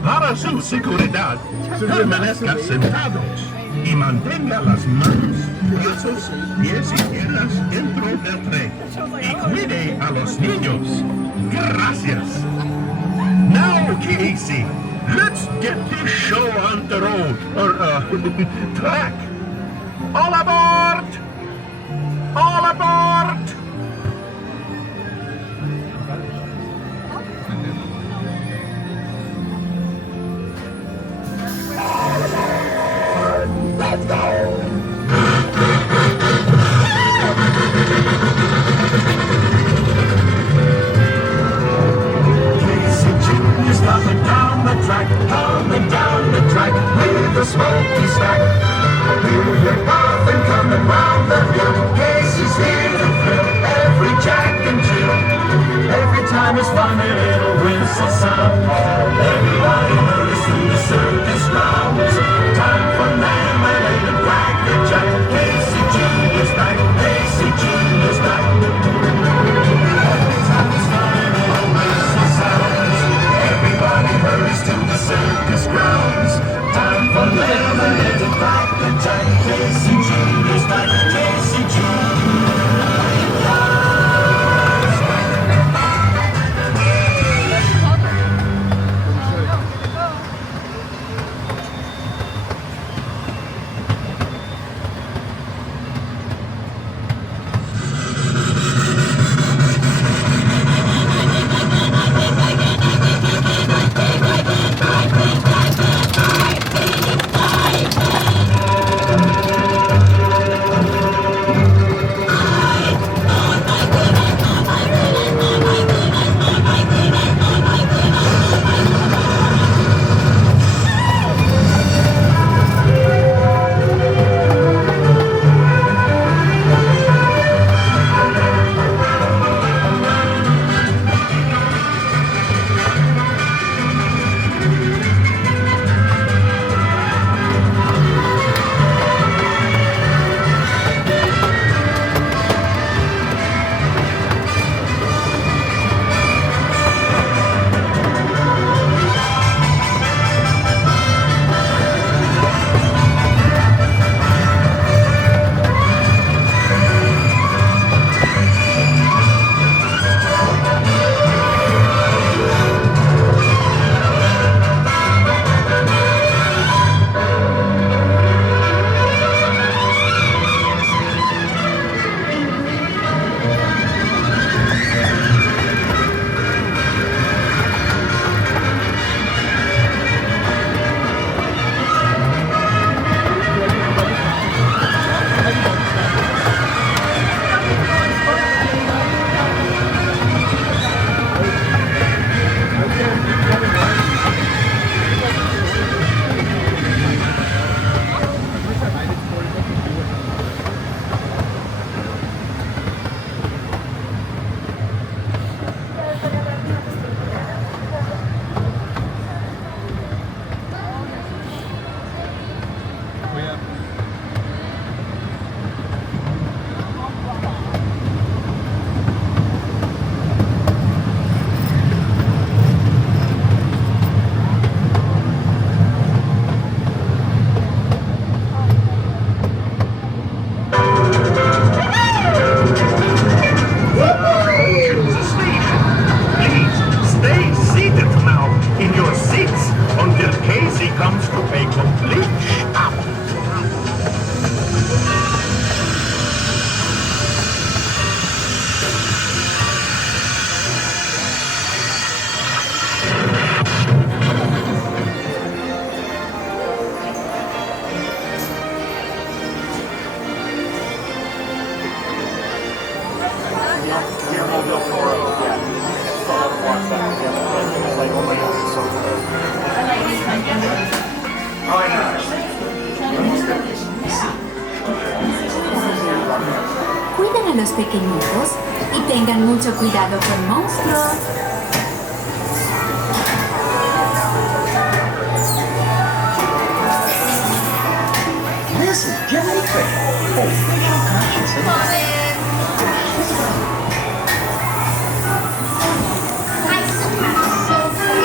Para su seguridad, permanezcan sentados y mantenga las manos, brazos, pies y piernas dentro del tren. Y cuide a los niños. Gracias. Now, Casey, let's get this show on the road, or track. All aboard! All aboard! Let's go! Coming down the track with a smoky stack. Hear your puffin' coming round the hill. Casey's here to thrill every jack and Jill. Every time it's fun, a little whistle sound. Everybody hurries through the circus grounds. Time for lemonade and cracker-jack. Casey Jr.'s back. Casey Jr.'s back. Every time it's fun, a little whistle sounds. Everybody hurries to the circus grounds. Time for lemonade and cracker-jack. Casey Jr.'s back. Casey Jr.'s back. Cuiden a los pequeñitos y tengan mucho cuidado con monstruos. This is Jimmy Cricket. Official conscious of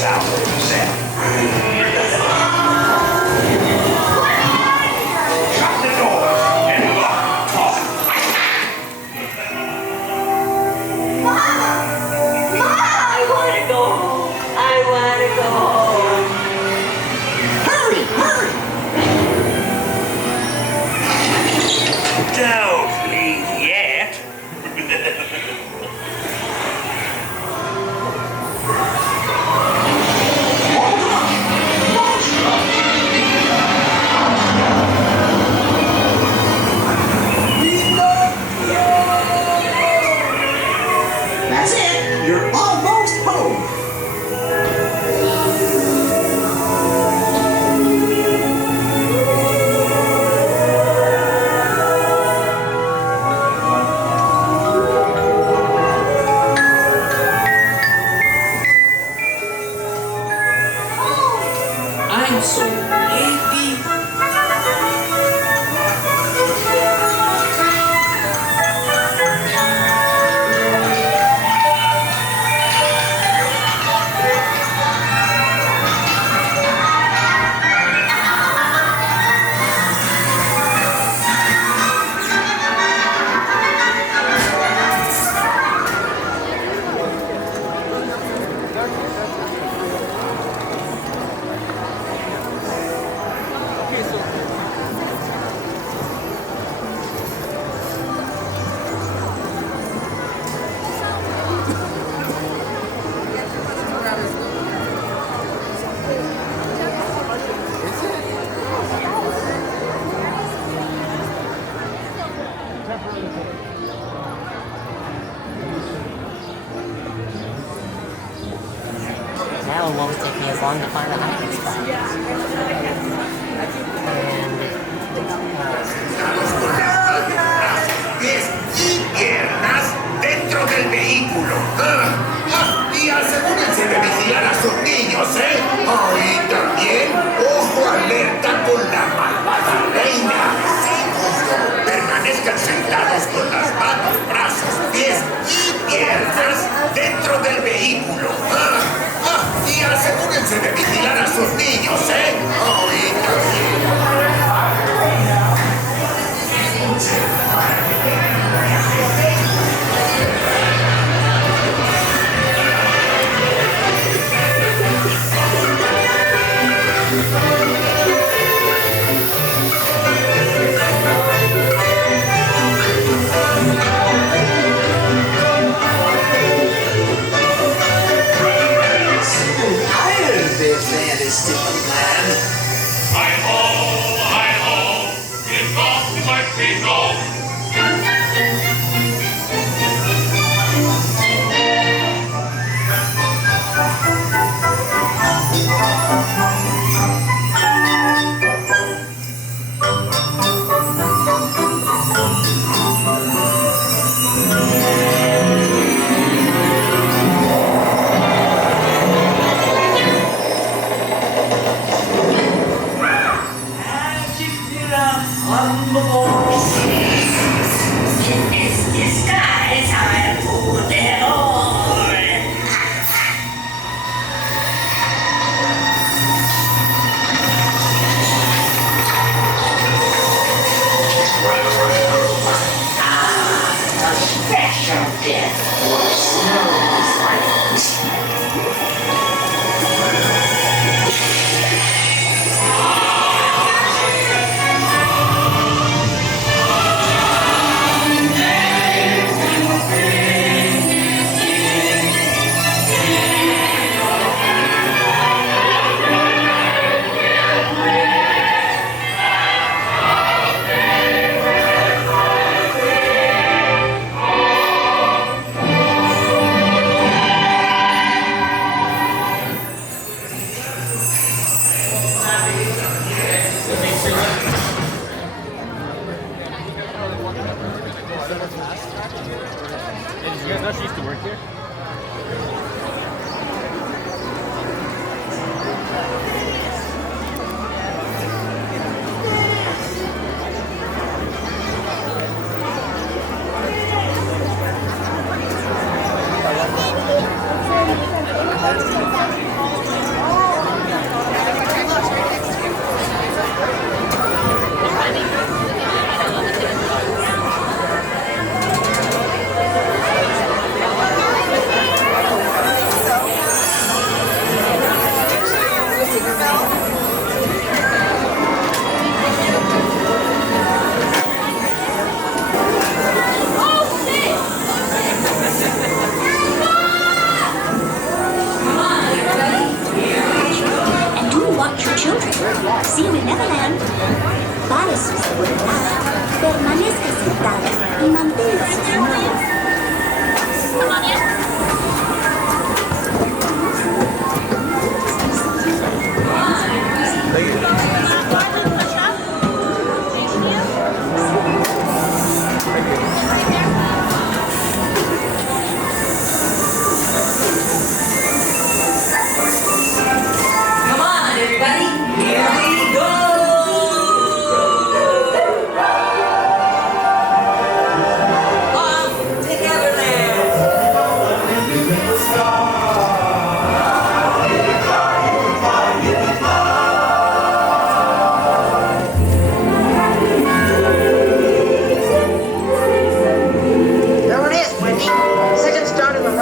pass out, Seth. Shut the door and lock the closet. I wanna go home. I wanna go home. Hurry, hurry. Don't leave yet. That's it. You're almost home. I'm so happy. Now it won't take me as long to find a hiding spot. Pies y piernas dentro del vehículo. Y asegúrense de vigilar a sus niños, ¿eh? Oh, y también, ojo alerta con la malvada reina. Sí, justo. Permanezcan sentados con las manos, brazos, pies y piernas dentro del vehículo. Y asegúrense de vigilar a sus niños, ¿eh? Oh, y también. Hi-ho, it's off to my people. In this disguise, I am Pooh the Lord. A special death for snows like You guys know she used to work here?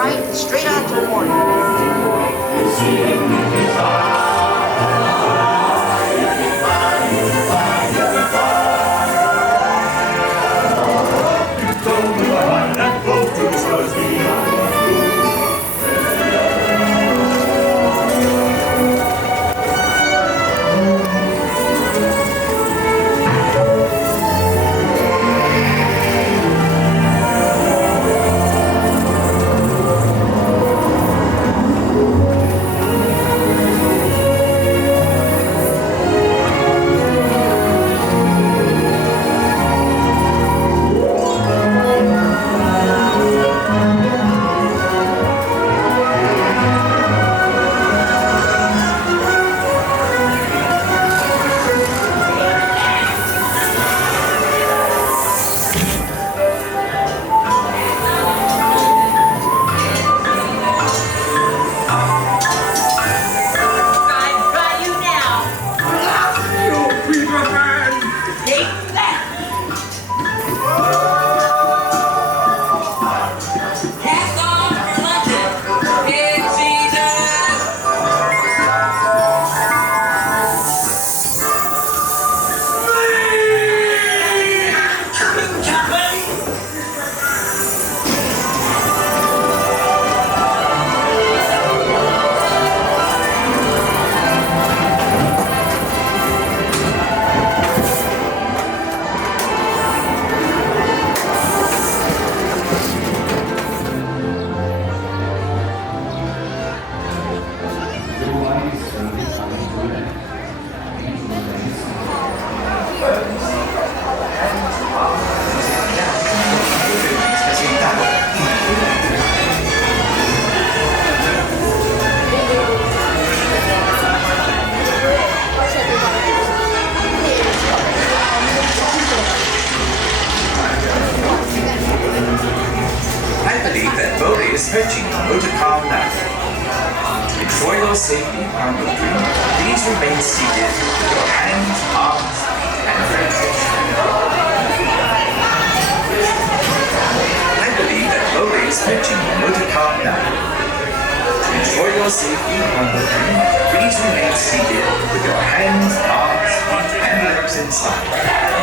right, straight on turn 1. Stretching the motor car now. To ensure your safety on your dream, please remain seated with your hands, arms, feet, and legs extended. I believe that Bowie is stretching the motor car now. To ensure your safety on your dream, please remain seated with your hands, arms, feet, and legs inside.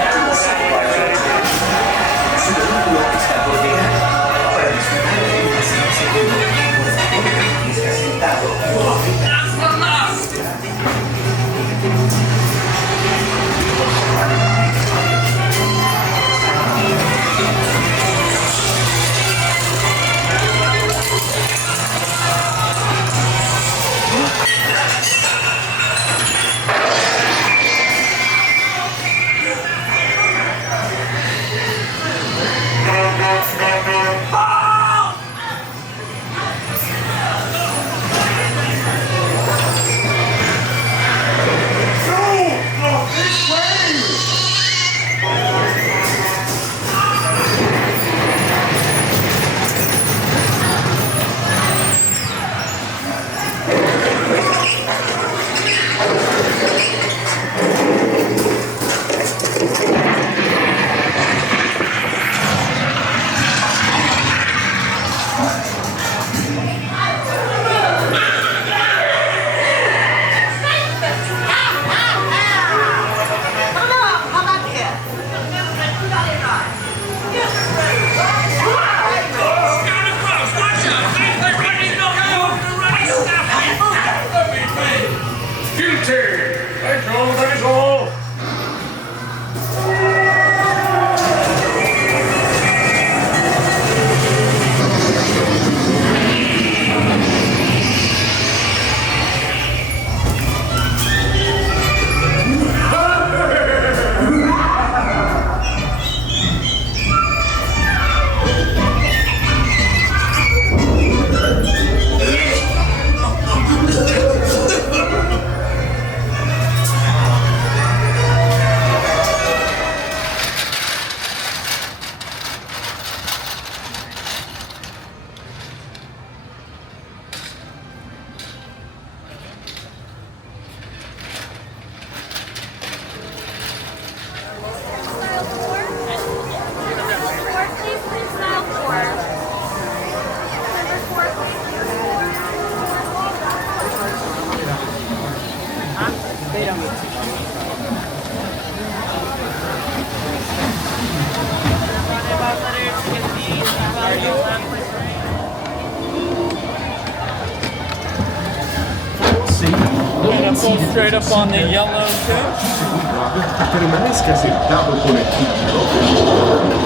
go straight up on the yellow too. Permanezca sentado con el cinturón.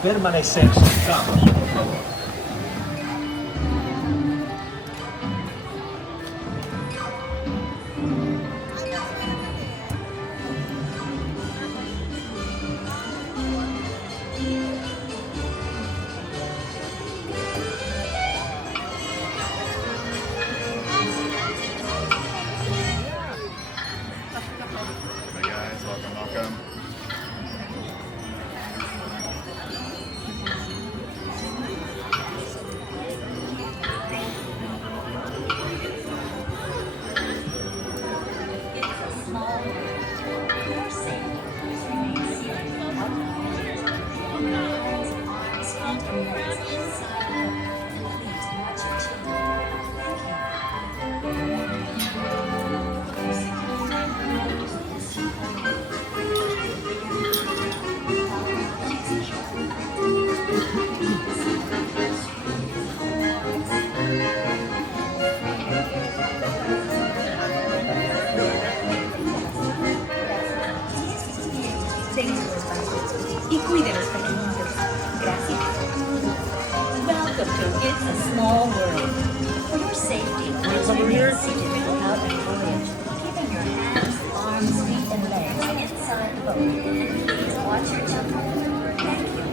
Permanecer sentados, por favor. Hey guys, welcome. Y cuide los pequeñitos. Gracias. Welcome to It's a Small World. For your safety, please remain seated throughout the voyage, keeping your hands, arms, feet, and legs inside the boat. And please watch your children. Thank you.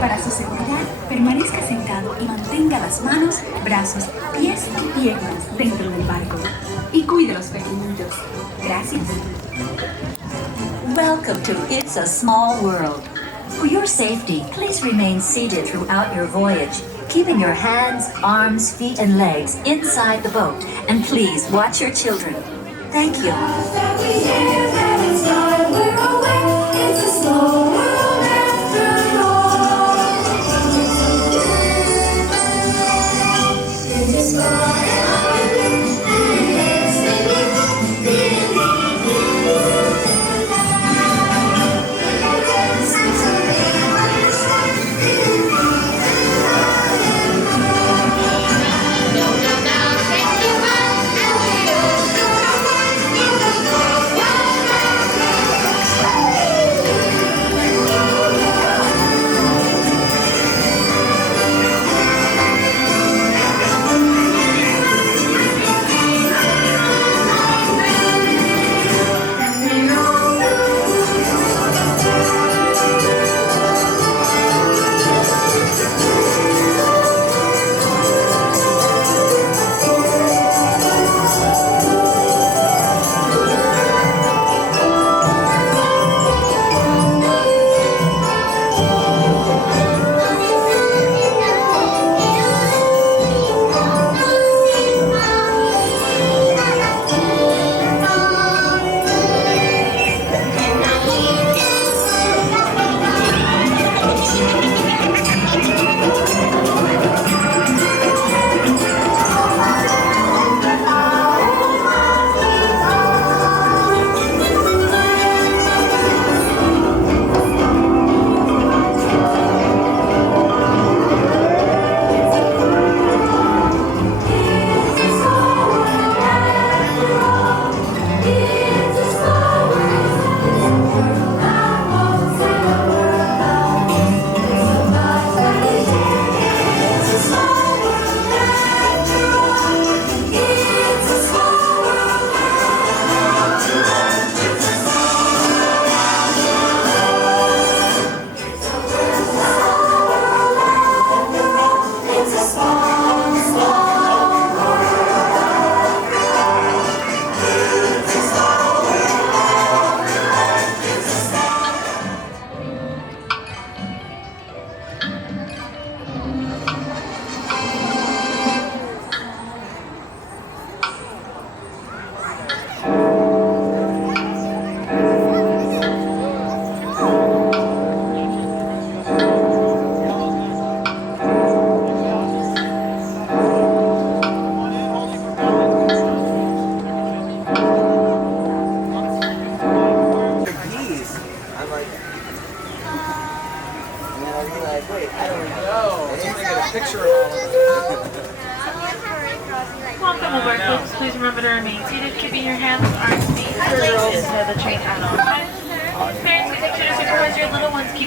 Para su seguridad, permanezca sentado y mantenga las manos, brazos, pies y piernas dentro del barco. Y cuide los pequeñitos. Gracias. Welcome to It's a Small World. For your safety, please remain seated throughout your voyage, keeping your hands, arms, feet, and legs inside the boat. And please watch your children. Thank you. It's a small world after all. It's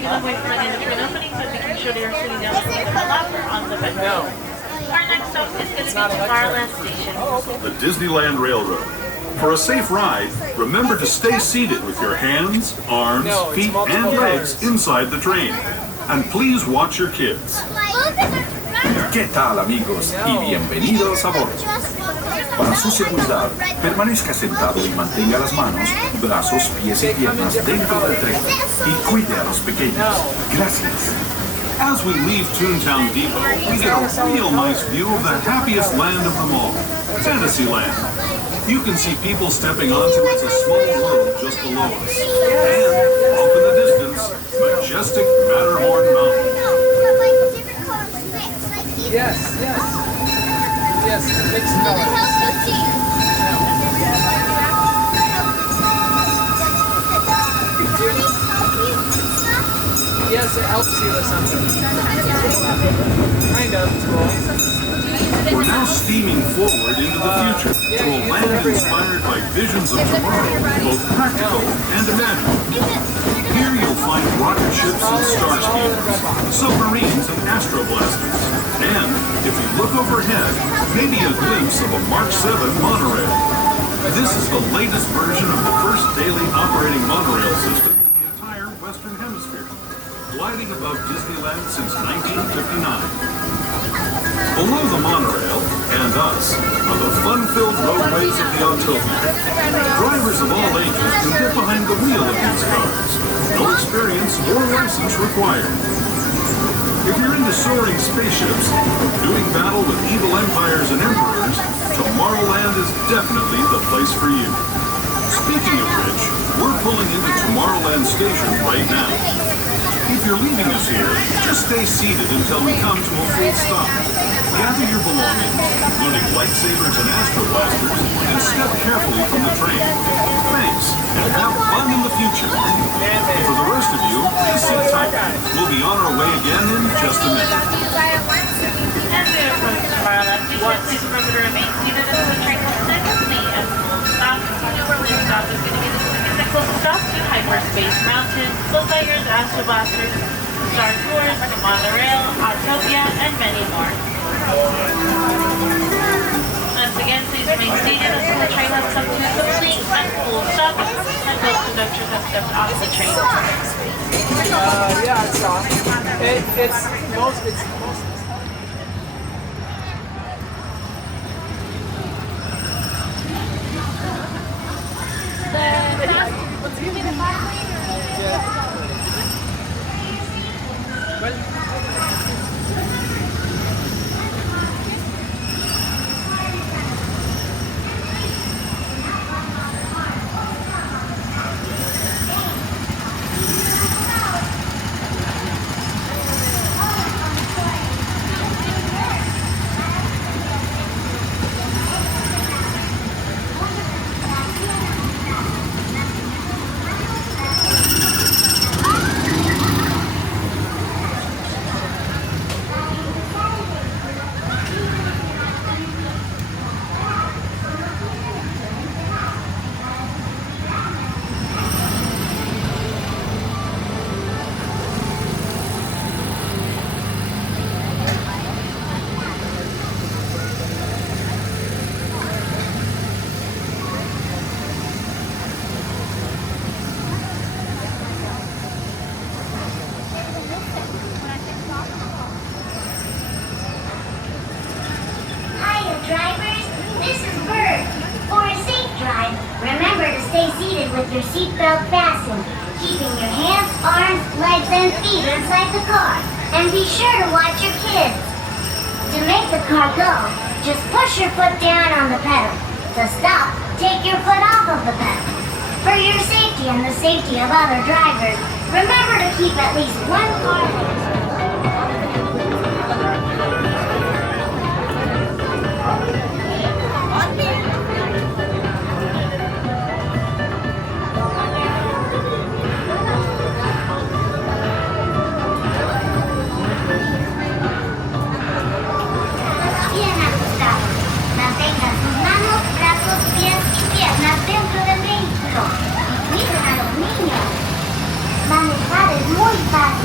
them wait for the in-between opening so we can show you you're sitting down in the lap or on the bed. No. Our next stop is going to be Tomorrowland Station. The Disneyland Railroad. For a safe ride, remember to stay seated with your hands, arms, feet, and legs inside the train. And please watch your kids. ¿Qué tal, amigos? Y bienvenidos a bordo. Para su seguridad, permanezca sentado y mantenga las manos, brazos, pies y piernas dentro del tren. Y cuide a los pequeños. Gracias. As we leave Toon Town Depot, we get a real nice view of the happiest land of them all, Fantasyland. You can see people stepping onto It's a Small World just below us. And, off in the distance, majestic Matterhorn Mountain. Yes, yes. Yes, mixed colors. Yes, it helps you with something. Kind of. We're now steaming forward into the future to a land inspired by visions of tomorrow, both practical and imagined. Here you'll find rocket ships and star speeders, submarines and Astro Blasters, and, if you look overhead, maybe a glimpse of a Mark 7 monorail. This is the latest version of the first daily operating monorail system in the entire Western Hemisphere, gliding above Disneyland since 1959. Below the monorail, and us, are the fun-filled roadways of the Autopia. Drivers of all ages can get behind the wheel of these cars. No experience or license required. If you're into soaring spaceships, doing battle with evil empires and emperors, Tomorrowland is definitely the place for you. Speaking of which, we're pulling into Tomorrowland Station right now. If you're leaving us here, just stay seated until we come to a full stop. Gather your belongings, including lightsabers and Astro Blasters, and step carefully from the train. Thanks, and have fun in the future. For the rest of you, just sit tight. We'll be on our way again in just a minute. As we approach Tomorrowland Station, please remember to remain seated until the train comes in with me and full stop. You know where we stop is going to get us to the closest stop to Hyperspace Mountain, Buzz Lightyear's Astro Blasters, Star Tours, the Monorail, Autopia, and many more. Once again, please remain seated until the train has come to a complete and full stop and both conductors have stepped off the train. Yeah, it's off. It's most. With your seatbelt fastened, keeping your hands, arms, legs, and feet inside the car. And be sure to watch your kids. To make the car go, just push your foot down on the pedal. To stop, take your foot off of the pedal. For your safety and the safety of other drivers, remember to keep at least one car. Manejar es muy fácil.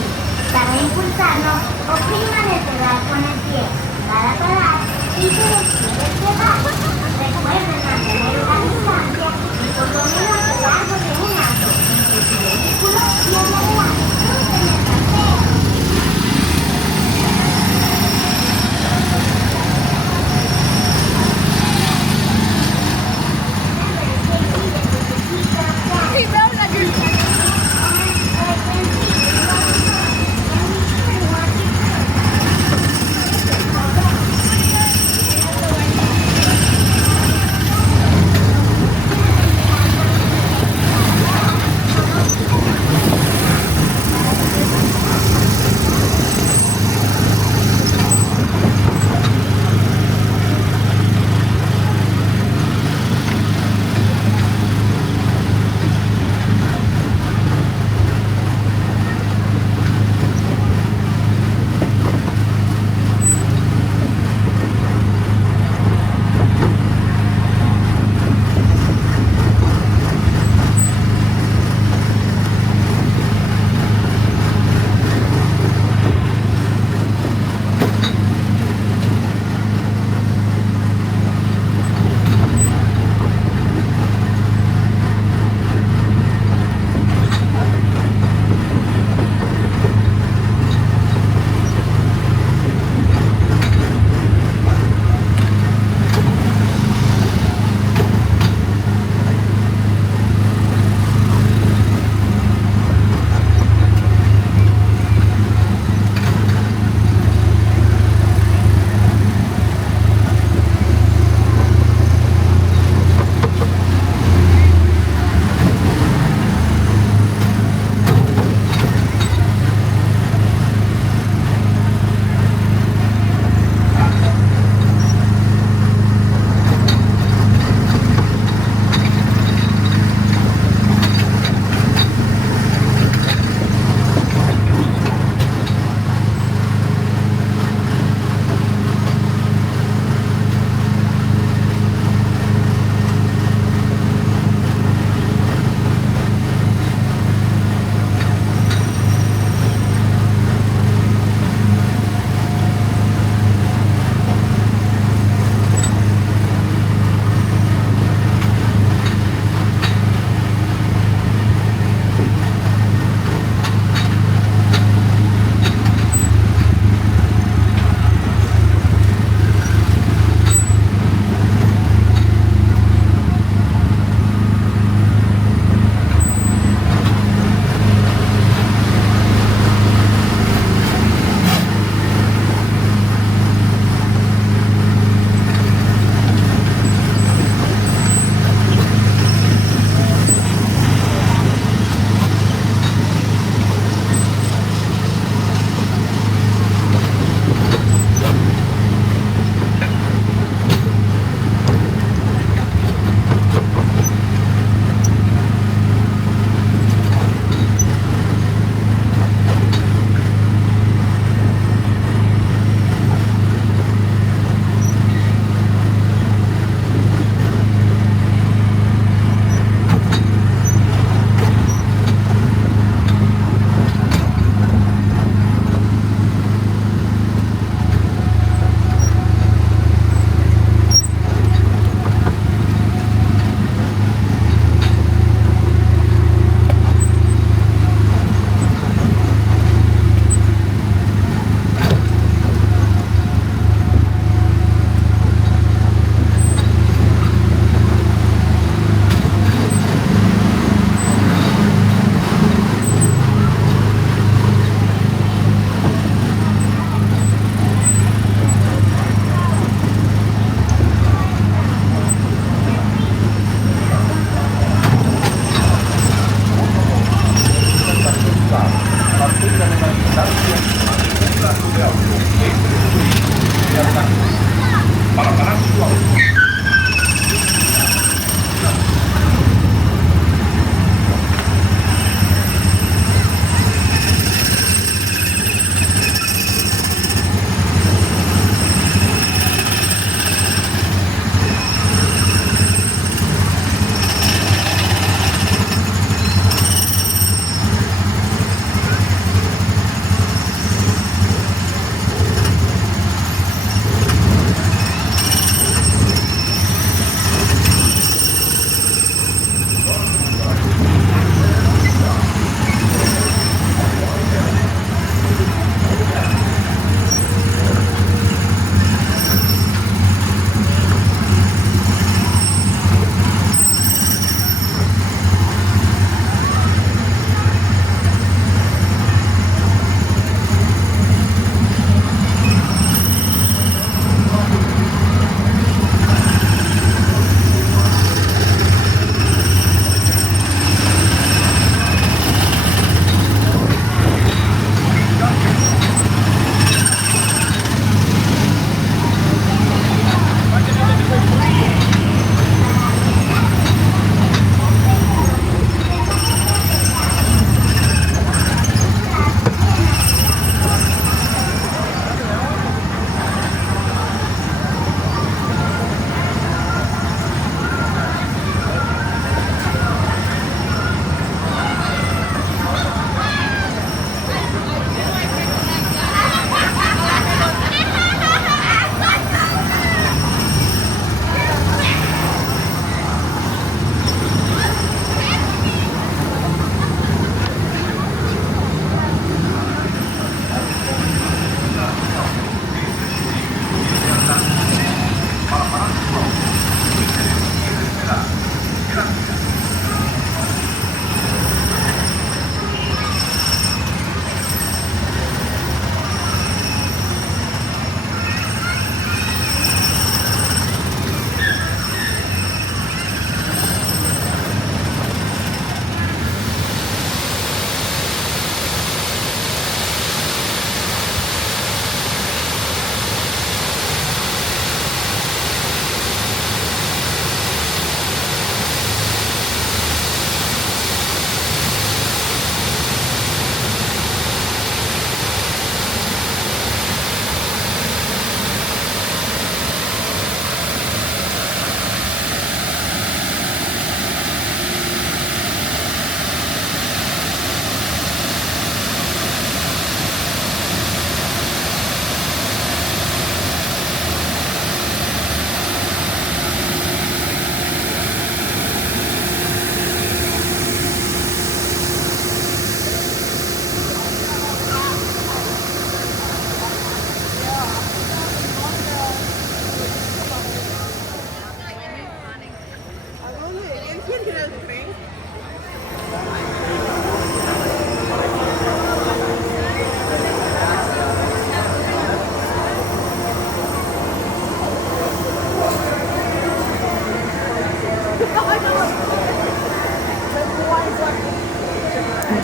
You're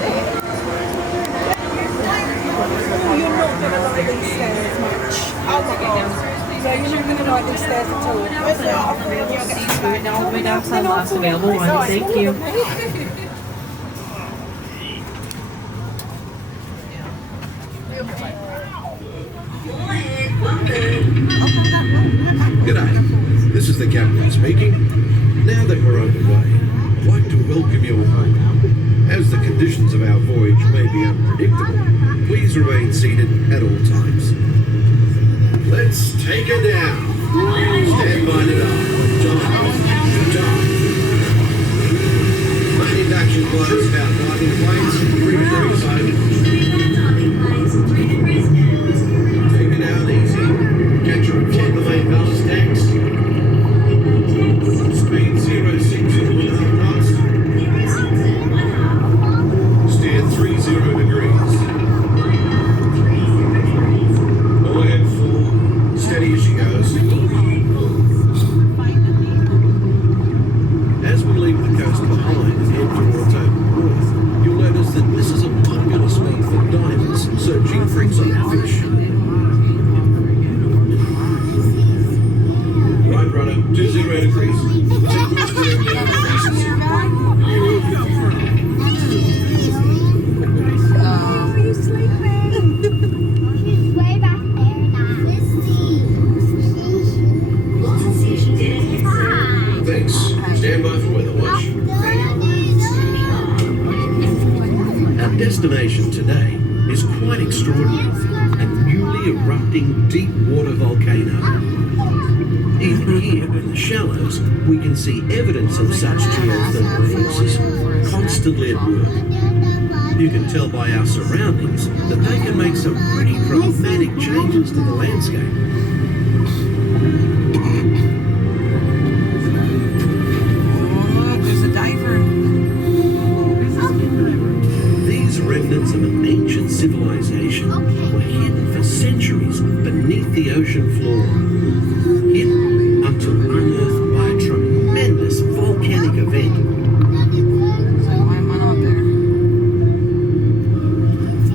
not going to like these stairs much. Oh my god. So you're not going to like these stairs at all. Seafood all the way down to the last available one. Thank you. G'day, this is the captain speaking. Now that we're underway, I'd like to welcome you all home. As the conditions of our voyage may be unpredictable, please remain seated at all times. Let's take her down. Stand by to dive. Main induction close about diving planes, 3 degrees over. Take it down easy. Catch her and flood the main ballast tanks. Speed 0.6 knots. Steer 30 degrees. All ahead full. Steady as she goes. As we leave the coast behind and head towards open water, you'll notice that this is a popular spot for divers searching for exotic fish. Right rudder, 20 degrees. Thanks. Stand by for weather watch. Our destination today is quite extraordinary. A newly erupting deep water volcano. Even here in the shallows, we can see evidence of such geothermal forces constantly at work. You can tell by our surroundings that they can make some pretty dramatic changes to the landscape. There's a diver. These remnants of an ancient civilization were hidden for centuries beneath the ocean floor. Hidden until unearthed by a tremendous volcanic event.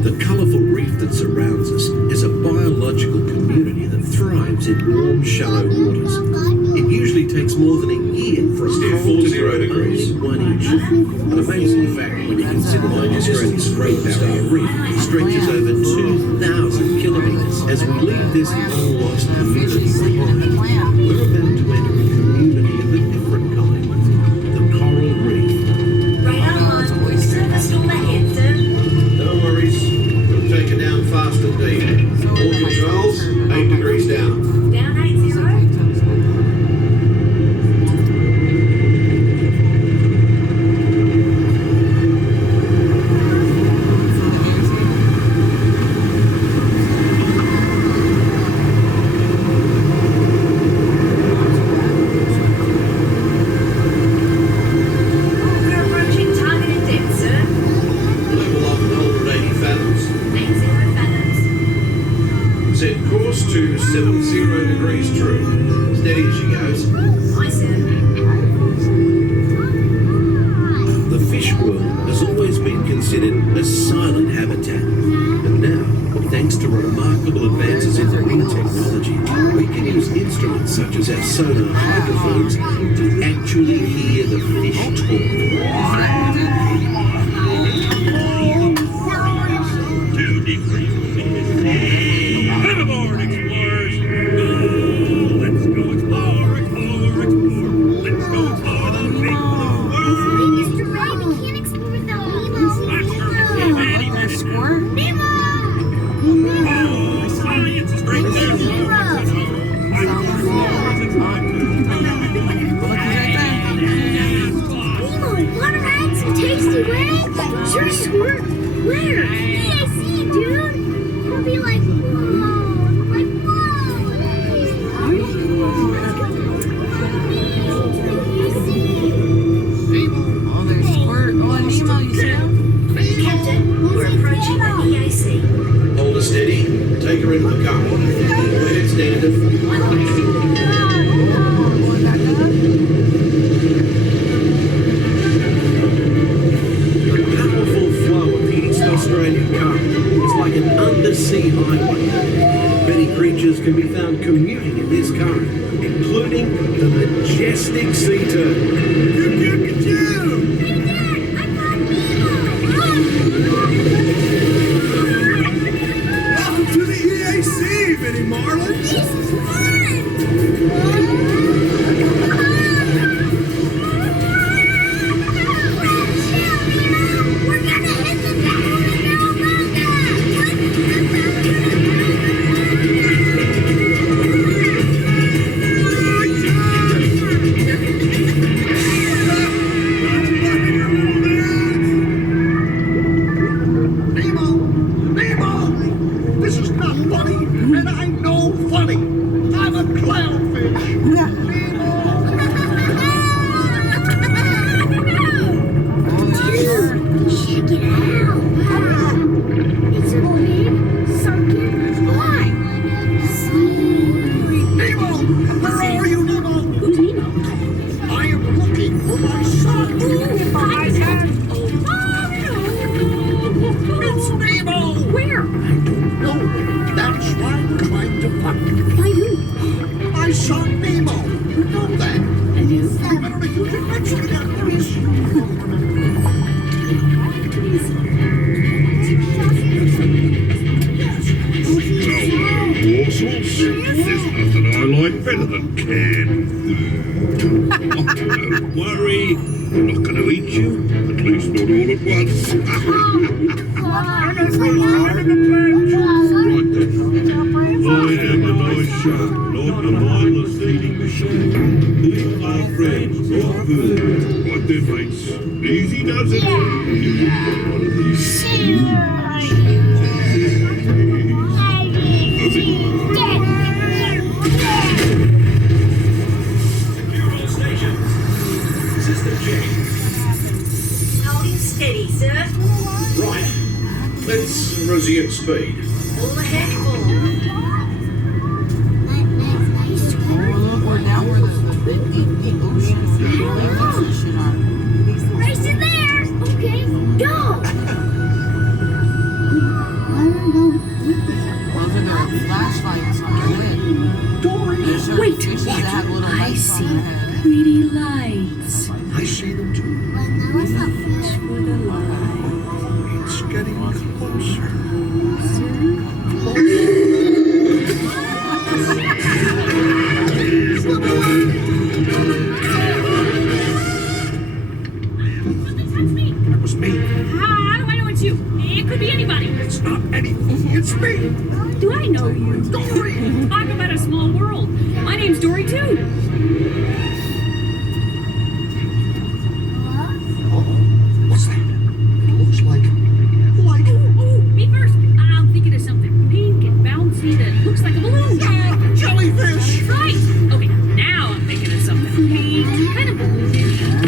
The colourful reef that surrounds us is a biological community that thrives in warm, shallow waters. It usually takes more than a year for a coral to grow only 1 inch. An amazing fact when you consider the distance Great Barrier Reef stretches over 2,000 kilometres. As we leave this long-lost community behind, we're about to enter a community of a different kind, the coral reef. Radar line, surface all ahead, sir. No worries, we'll take it down fast and deep. All controls, 8 degrees down. Down 80. We're approaching targeted depth, sir. Level off and hold at 80 fathoms. 80 fathoms. Set course to 70 degrees true. Steady as she goes. Aye, sir. The fish world has always been considered a silent habitat. And now, thanks to remarkable advances in marine technology, we can use instruments such as our sonar microphones to actually hear the fish talk. 2 degrees. Liverboat explorers. Let's go explore, explore, explore. Let's go explore the big blue world. Mr. Ray, we can't explore without Nemo. Any minute. Nemo! Oh, science is great there. Nemo, wanna ride some tasty waves? Sure, squirt. Where? DAC, dude. It'll be like, whoa. Like, Oh, there's Squirt. Oh, and Nemo, you see him? Captain, we're approaching the EAC. Hold her steady, take her into the cockpit. Let it stand it. The powerful flow can be found commuting in this car, including the majestic sea turtle. Welcome to the EAC, Minnie Marlin. This is fun! This is not funny, and I know funny. I'm a clownfish. Check it out. It's a big sunken fly. Nemo! Where are you, Nemo? Who's Nemo? I am looking for my son. It's Nemo! Where? I don't know. That's why we're trying to find him. By who? My son, Nemo. You know that. I do. No matter if you can mention that, there is Morsels? There's nothing I like better than canned food. Don't worry, I'm not going to eat you, at least not all at once. Right then, I am a nice shark, not a mindless eating machine. Eat our friends, not food. Right then, mates, easy does it. One of these. Holding steady, sir. Right, let's Rosie at speed. All ahead, full. Race in there. Okay, go. Wait, I see pretty lights. I see them too. Reach for the light. It's getting closer. It was me. How do I know it's you? It could be anybody. It's not anything. It's me. Do I know you? Dory. Talk about a small world. My name's Dory too. What's that? It looks like. Oh, me first. I'm thinking of something pink and bouncy that looks like a balloon. Jellyfish. Right. Okay, now I'm thinking of something pink, kind of balloony.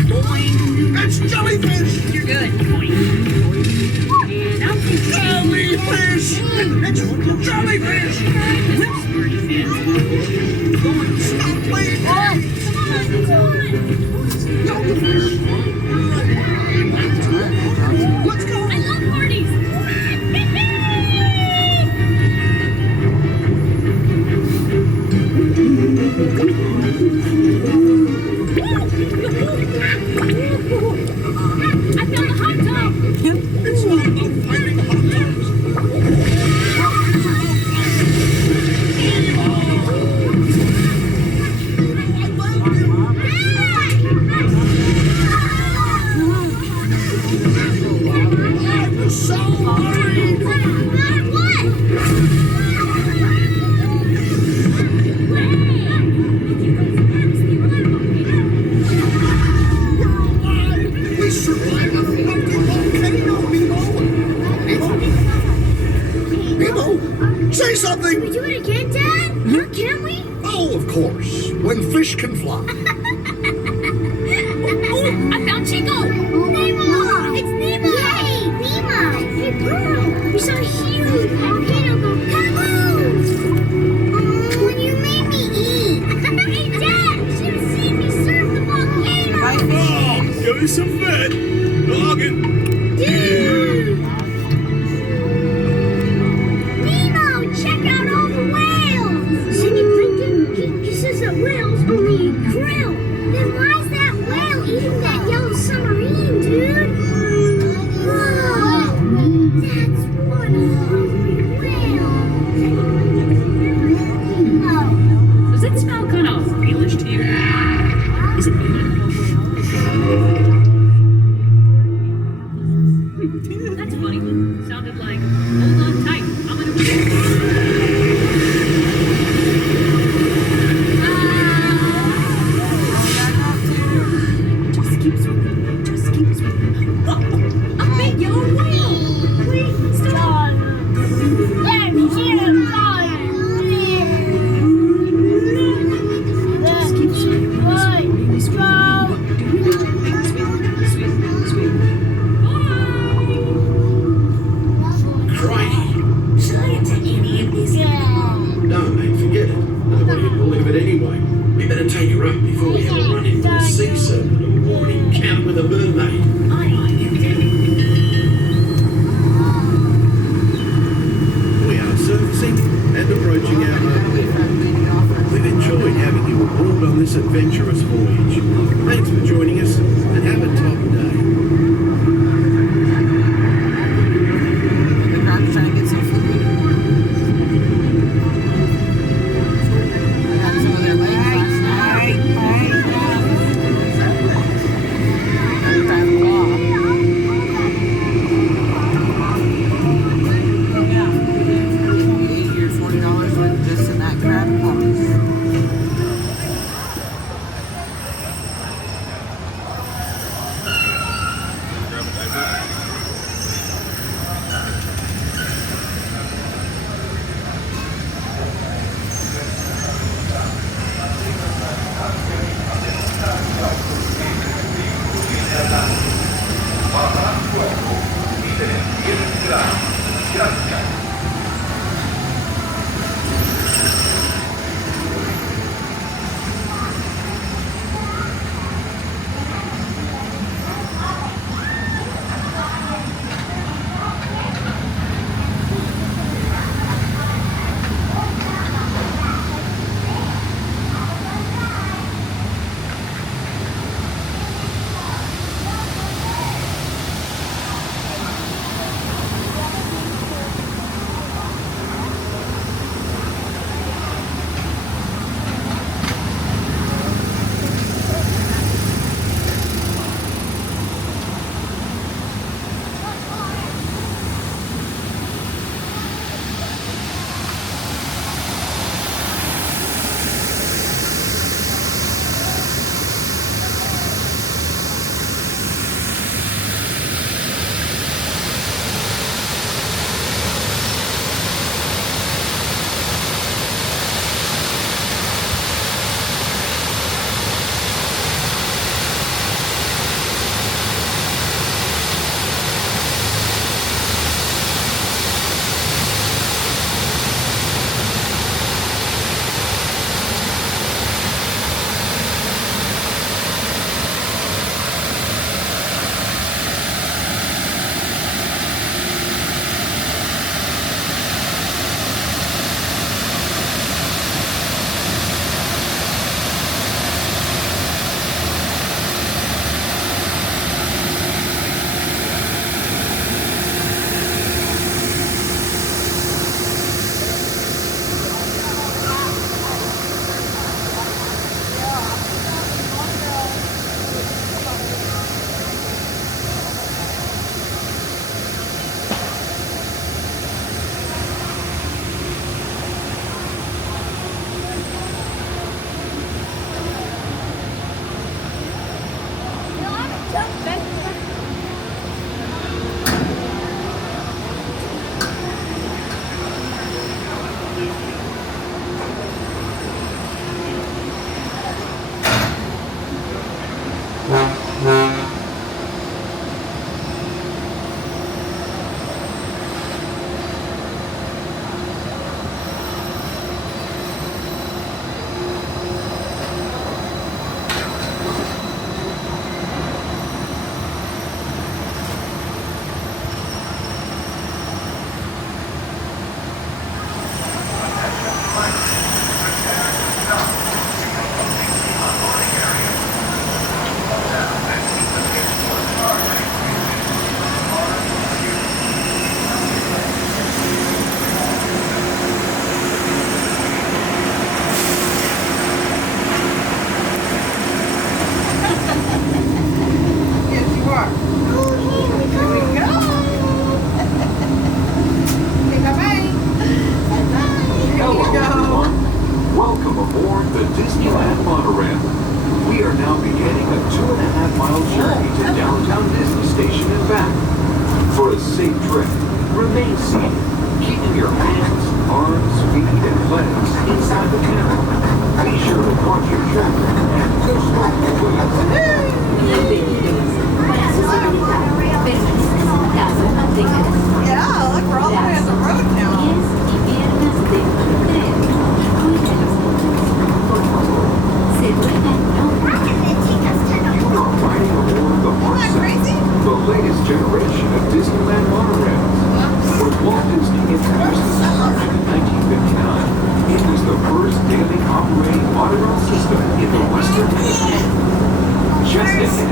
Boing. That's jellyfish. You're good. Boing. And I'm thinking jellyfish. And the next one's jellyfish. Pretty fancy. Stop playing. Come on. Jellyfish. Let's go. I love parties. I found a hot tub. It's not about finding hot tubs. I was so worried. We survived a floating volcano, Nemo. Nemo, say something. Can we do it again, Dad? Can we? Oh, of course. When fish can fly. Oh, I found Chico. Nemo! It's Nemo! Yay! Nemo! Hey, Pooh! We saw a huge volcano go kaboom! Oh, you made me eat! Hey, Dad! You should have seen me surf the volcano! Oh, give me some fat. Noggin. Dude! Nemo! Check out all the whales! a safe trip, remain seated, keeping your hands, arms, feet, and legs inside the canal. Be sure to watch your children and no smoking, please. Yeah, look, we're all the way on the road now. You are riding aboard the the latest generation of Disneyland monorails. When Walt Disney introduced the system in 1959, it was the first daily operating monorail system in the Western Hemisphere. Just ahead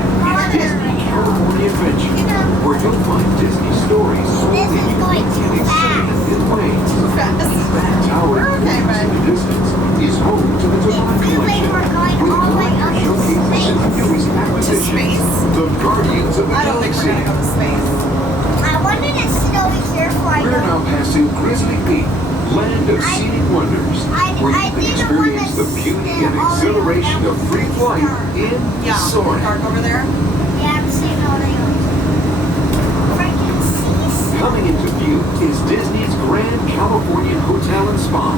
is Disney California Adventure, where you'll find Disney stories told in unique and exciting ways. That tower in the distance is home to the Twain Collection, with a collection showcasing the newest acquisitions, the Guardians of the Galaxy. I wanted to snow here before I We're now passing Grizzly Peak, land of scenic wonders, where you can experience the beauty and exhilaration of free flight in soaring. Over there? Yeah, I'm seeing all the freaking seas. Coming into view is Disney's Grand Californian Hotel and Spa.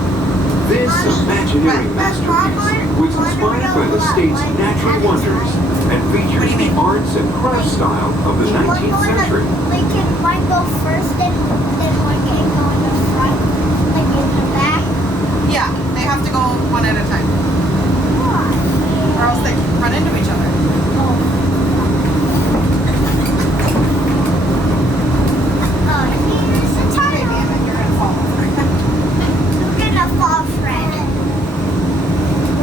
This imaginary masterpiece was inspired by the state's natural wonders and features the arts and crafts style of the 19th century. Like, can one go first and then one can go in the front, like in the back? Yeah, they have to go one at a time. Or else they run into each other. Here's the tunnel. You're gonna fall over. You're gonna fall, Fred.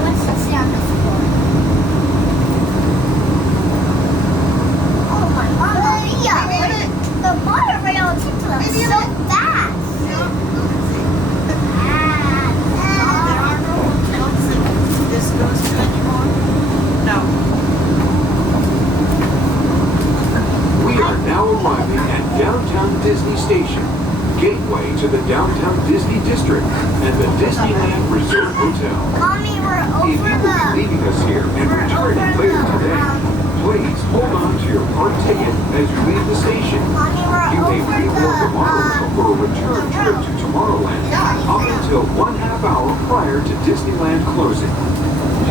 Let's just stay on the floor. Oh my God! Yeah, the monorail took us so fast. This goes to anymore? No. We are now arriving at Downtown Disney Station, gateway to the Downtown Disney District and the Disneyland Resort Hotel. Mommy, we're If you will be leaving us here and returning later today, please hold on to your park ticket as you leave the station. You may reboard the monorail for a return trip to Tomorrowland up until 1/2 hour prior to Disneyland closing.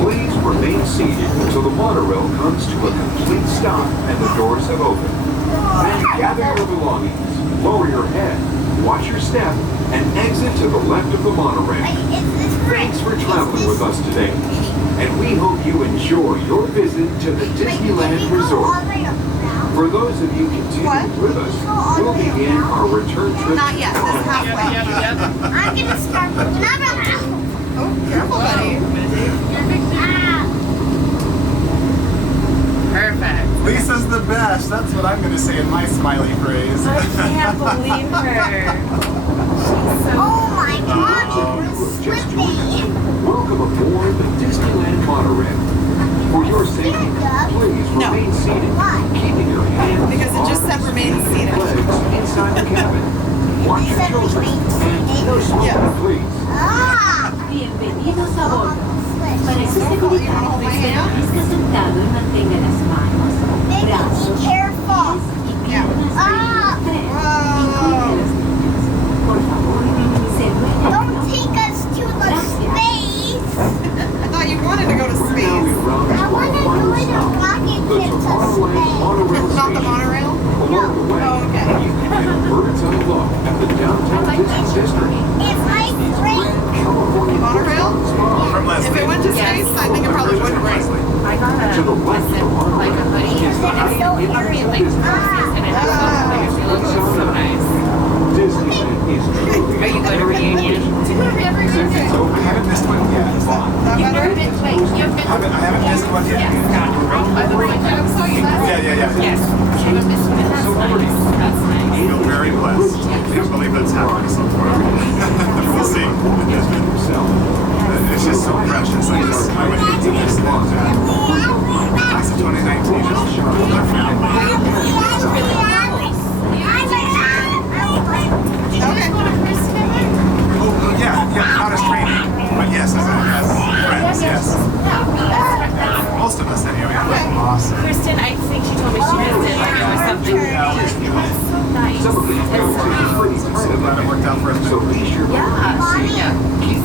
Please remain seated until the monorail comes to a complete stop and the doors have opened. Then gather your belongings, lower your head, watch your step, and exit to the left of the monorail. Thanks for traveling with us today, and we hope you enjoy your visit to the Disneyland Resort. For those of you continuing with us, we'll begin our return trip. Not yet, this is halfway. I'm gonna start with another one. Oh, careful, buddy. Perfect. Lisa's the best. That's what I'm going to say in my smiley phrase. I can't believe her. Oh my God, we're slipping. Welcome aboard the Disneyland monorail. For your safety, please remain seated, keeping your hands, Because it just said remain seated. legs inside the cabin. Watch your children and no smoking, please. Bienvenidos a bordo. Para su seguridad, permanezca sentado y mantenga las manos, brazos, pies y piernas frente a los niños. Por favor, se muevan. Don't take us to the space. I thought you wanted to go to space. I want to go in a rocket ship to space. Not the monorail? Along the way, Oh, okay. you can get a bird's eye look at the Downtown Disney District. It's like great. California Monorail? From If it went to space, I think it probably would rain. I got to the left of the monorail like a hoodie. is the so Disney Like, Disney. and it has glad it worked out for us. So be sure to Yeah.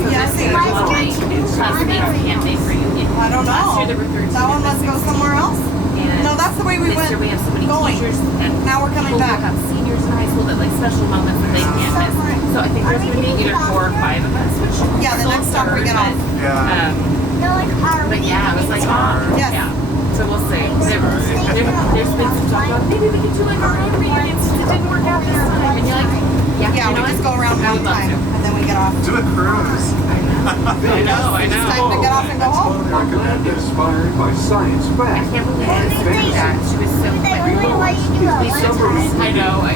So this is one night. Classmates campaign reunion. I don't Last year know. there were 13 That one of us. must go somewhere else? And No, that's the way we next went year we have so many going. teachers and Now we're coming people back. who have seniors in high school that like special moments that they can't miss. So I think there's going to be either 4 or 5 of us, which Yeah, the still next stop we absurd, get off. Yeah. But yeah, it was like, Yes. yeah. So we'll see. There's been some talk about maybe we could do like our own reunion since it didn't work out this time. And you're like, Yeah, you know we just what? go around I one would love time to. and then we get off. Do a cruise. I know. It's time to get off and go home. Wonderland inspired by science I fact. can't believe I said that. She was so like, I know.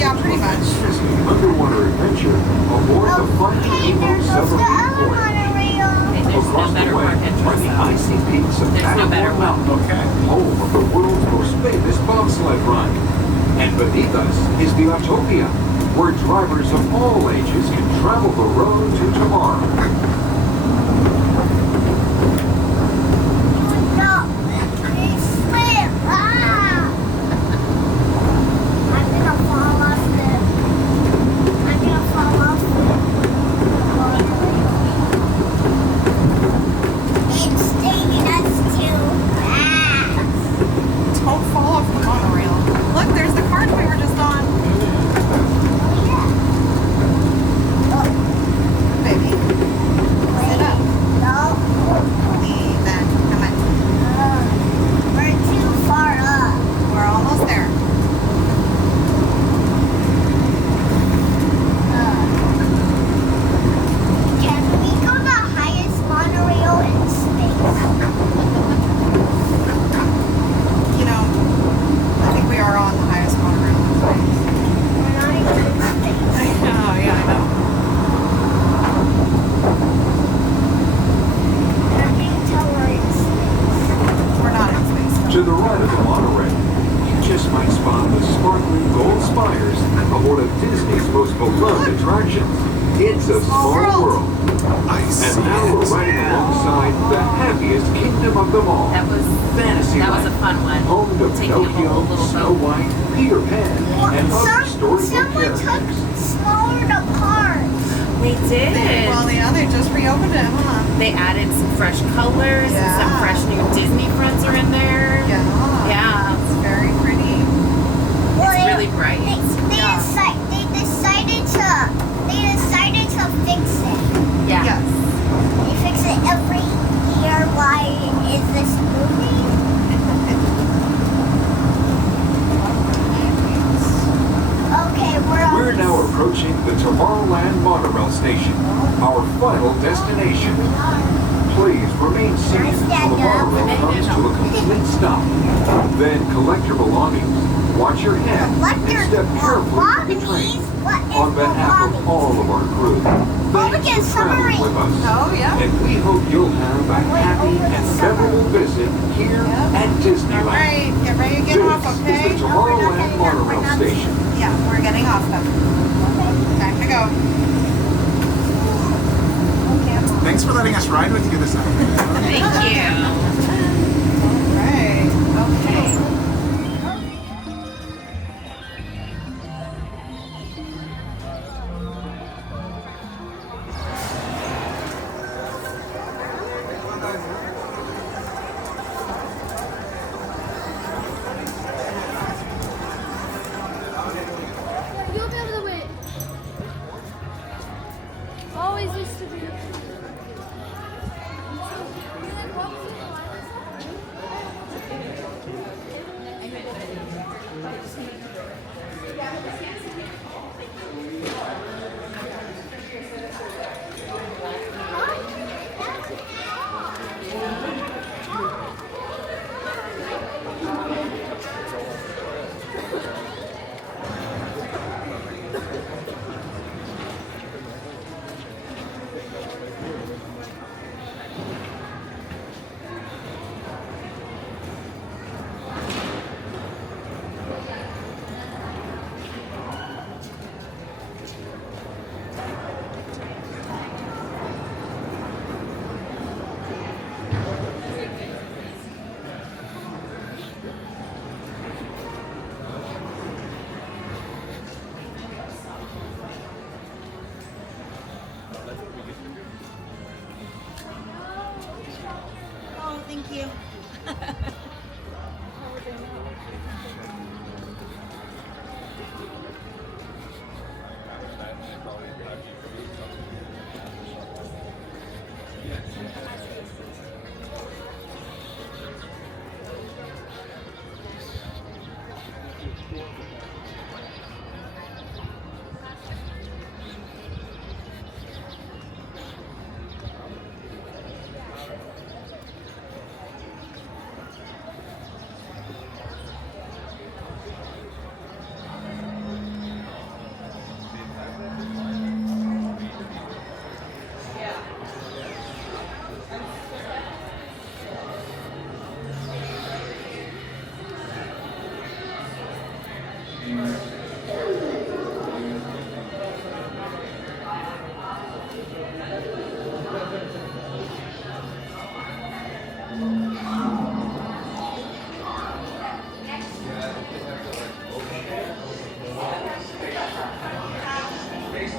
Yeah, pretty much. Disney underwater adventure aboard the Finding Nemo submarine voyage. Across the way are the icy peaks of Matterhorn Mountain, home of the world's most famous bobsled run. And beneath us is the Autopia, where drivers of all ages can travel the road to tomorrow. Don't fall off the monorail. Look, there's the card we were just on. Baby. Sit up. Then come on. We're too far up. We're almost there. Can we go the highest monorail in space? You know, I think we are on the highest monorail in space. We're not even in space. I know, yeah, I know. I can tell we're in space. We're not in space. To the right of the monorail, you just might spot the sparkling gold spires of one of Disney's most beloved attractions. It's a small world. And now we're riding alongside the happiest kingdom of them all. That was Fantasyland. a fun one. Home to Taking a Pinocchio, little Snow boat. White, Peter Pan, and other storybook Someone took characters. smaller the parts. They did. Well, yeah, they just reopened it, huh? They added some fresh colors and some Yeah. fresh new Disney friends are in there. Yeah. Yeah. It's very pretty. It's really bright. They decided to fix it. Yeah. Yes. They fix it every year. Why is this movie? Okay, We're now approaching the Tomorrowland monorail station, our final destination. Please remain seated until the monorail comes to a complete stop. Then collect your belongings, watch your head, and step carefully to the train. On behalf of all of our crew, thanks for traveling with us. Oh, yeah. And we hope you'll have a happy and memorable visit here at Disneyland. All right, get ready to get This off, okay? is the Tomorrowland monorail station. Yeah, we're getting off though. Time to go. Thanks for letting us ride with you this afternoon. Thank you. All right. Okay. You'll be able to win. Always used to be.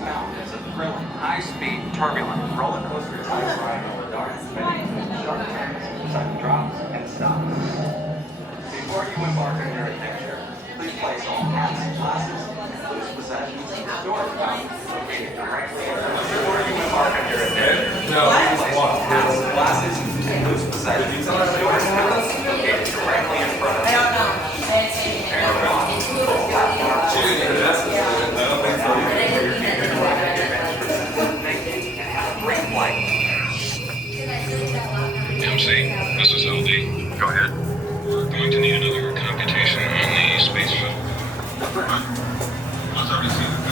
Mountain is a thrilling, high-speed, turbulent roller coaster type ride in the dark, many sharp turns, sudden drops, and stops. Before you embark on your adventure, please place all hats, glasses, loose possessions, storage pouches located directly before you embark on your adventure. Please place all hats, glasses, and loose possessions, storage pouches located directly in front of you. I don't know. MC, this is LD. Go ahead. We're going to need another computation on the space shuttle. Let's already see the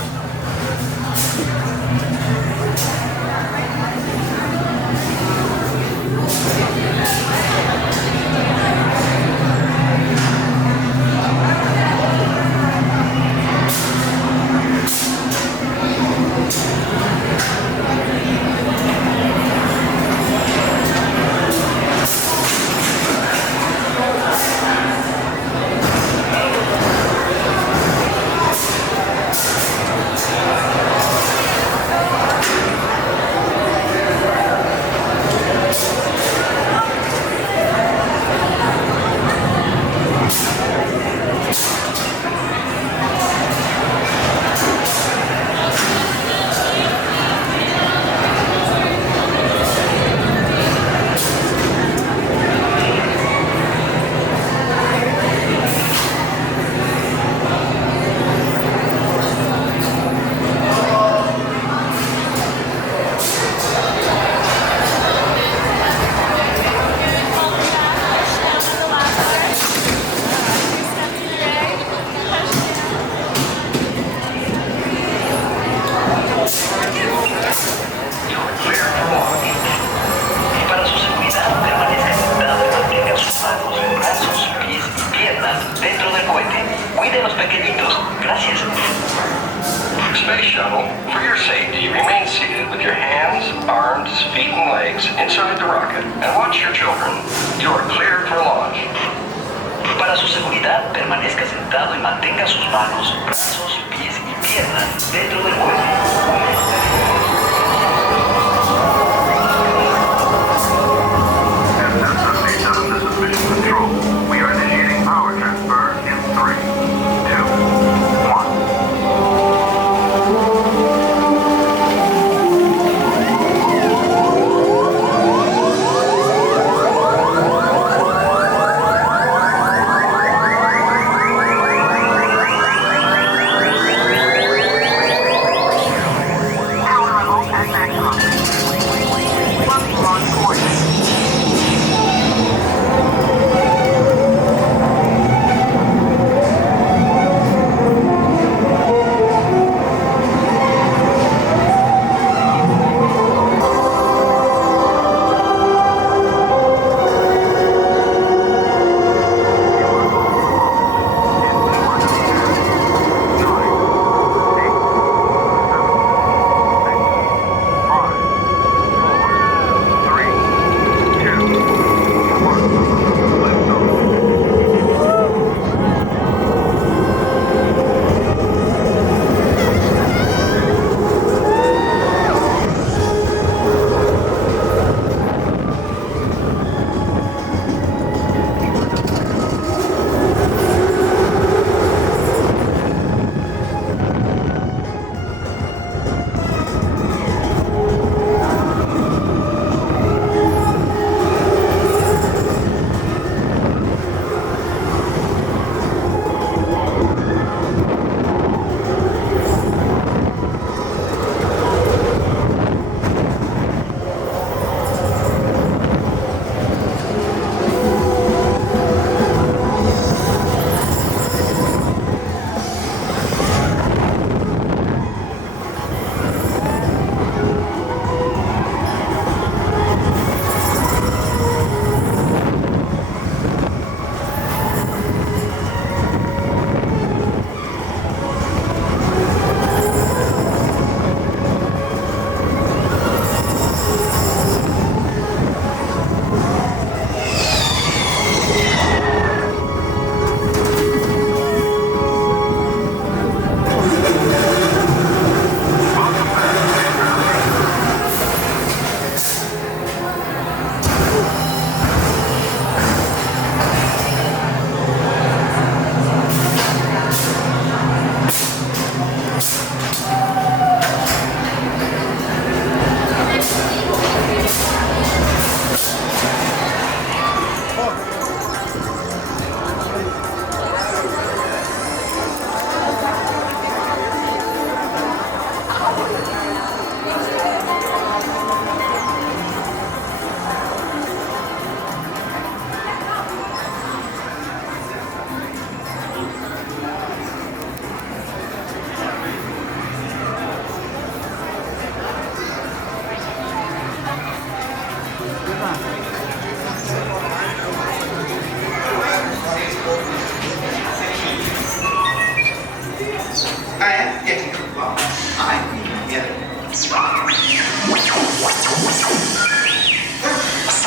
I am getting along.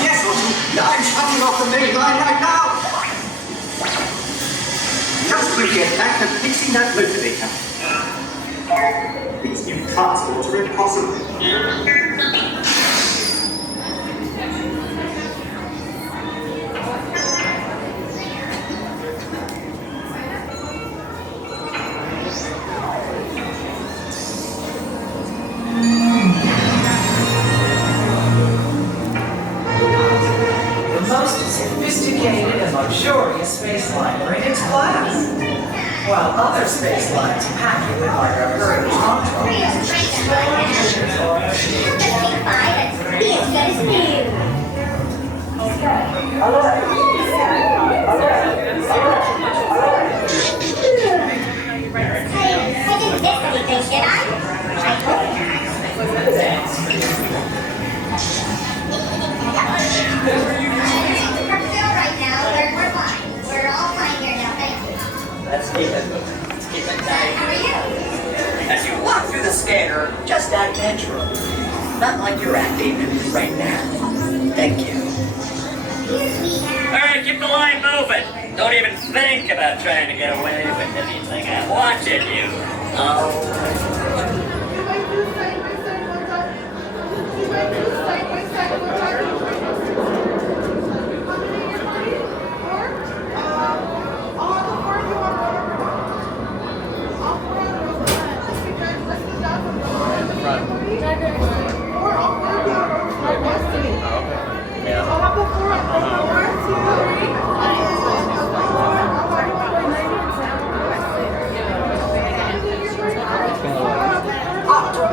Yes, Otto. I'm shutting off the main line right now. Just to get back to fixing that motivator. These new transports are impossible. Sophisticated and luxurious space liner in its class, while other space lines pack you in like a hurried tom-tom. Let's keep it tight. How are you? As you walk through the scanner, just act natural. Not like you're acting right now. Thank you. Alright, keep the line moving. Don't even think about trying to get away with anything. I'm watching you.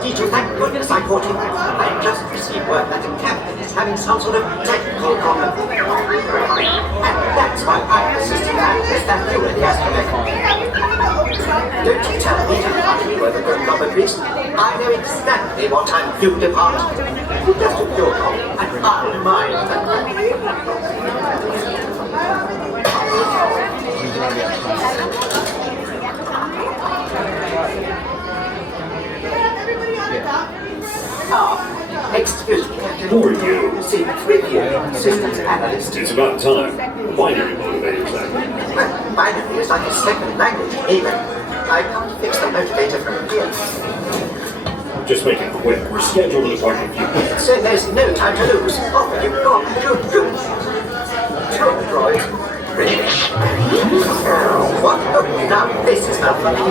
Teacher, thank goodness I caught you. I just received word that the captain is having some sort of technical problem. And that's why I assisted actress that you were yesterday. Don't you tell me to hardly were the good number priest. I know exactly what time you depart. Just a pure call, and I'll mind. Excuse me, Captain. Who are you? Senior Review, Systems Analyst. It's about time. Binary motivator exactly. Well, binary is like a second language, even. I can't fix the motivator from here. Just make it quick. We're scheduled to depart in a few minutes. So there's no time to lose. Off you go. Shoot. Sure, droid. Really? What? Oh, now this is not funny.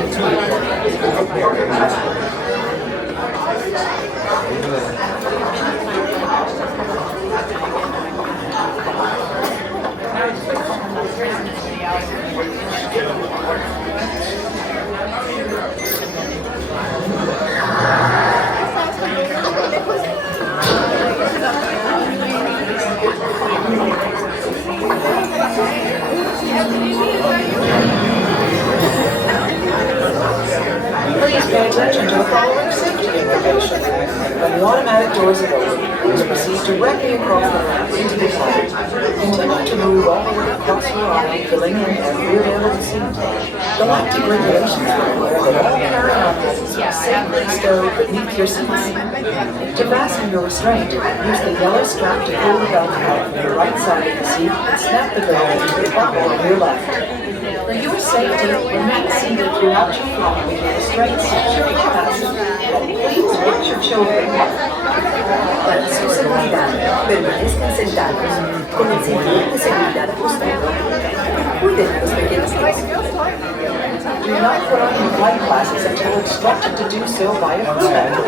Please pay attention to the following safety information. When the automatic doors are open, please proceed directly across the ramp into the cloud. Continue to move all the way across your aisle, filling in every available seat. Galactic regulations require that all carry-on items are safely stowed beneath your seats. To fasten your restraint, use the yellow strap to pull the belt out from your right side of the seat and snap the belt into the buckle on your left. For your safety, remain seated throughout your flight with your restraints securely fastened. Please watch your children. Para su seguridad, permanezcan sentados con el cinturón de seguridad ajustado. Cuiden a los pequeños. Do not put on your flight glasses until instructed to do so by a crew member.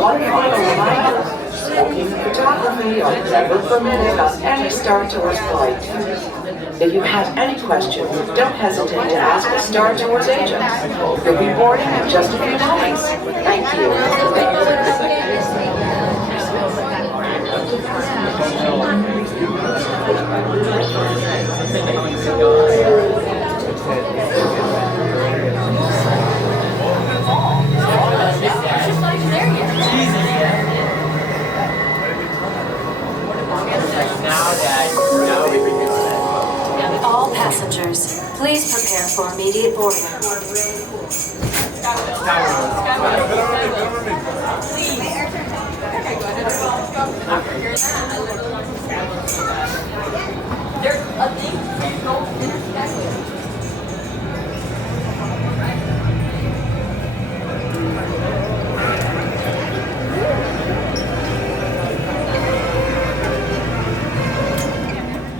One final reminder, smoking and photography are never permitted on any Star Tours flight. If you have any questions, don't hesitate to ask a Star Tours agent. You'll be boarding in just a few moments. Thank you. All passengers, please prepare for immediate boarding.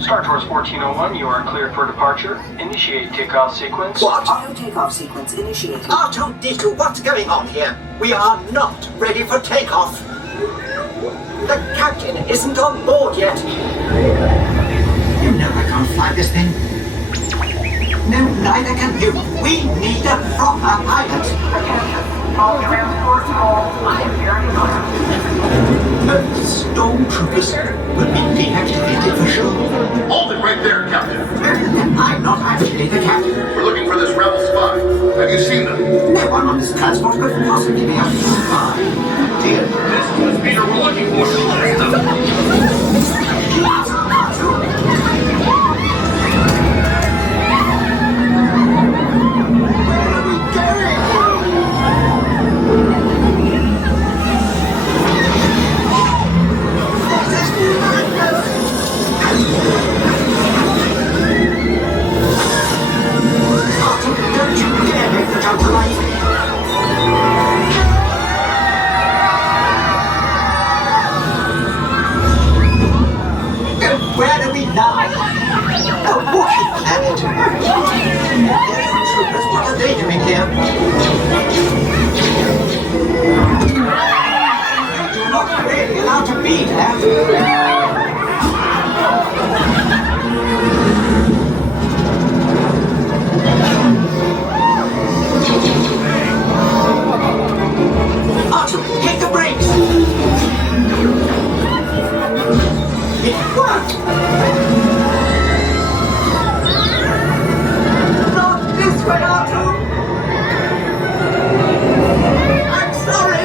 Star Tours 1401, you are cleared for departure. Initiate takeoff sequence. What? Auto takeoff sequence initiated. R2-D2, what's going on here? We are not ready for takeoff. The captain isn't on board yet. You know I can't fly this thing. No, neither can you. We need a proper pilot. All transport calls, I am very The stormtroopers will be deactivated for sure. Hold it right there, Captain. I'm not actually the captain. We're looking for this rebel spy. Have you seen them? No one on this transport could possibly be a spy. Dear. This is the speeder we're looking for. Where do we lie? A walking planet. Troopers, what are they doing here? You're not really allowed to be there. Arthur, hit the brakes! It worked! Not this way, Arthur! I'm sorry!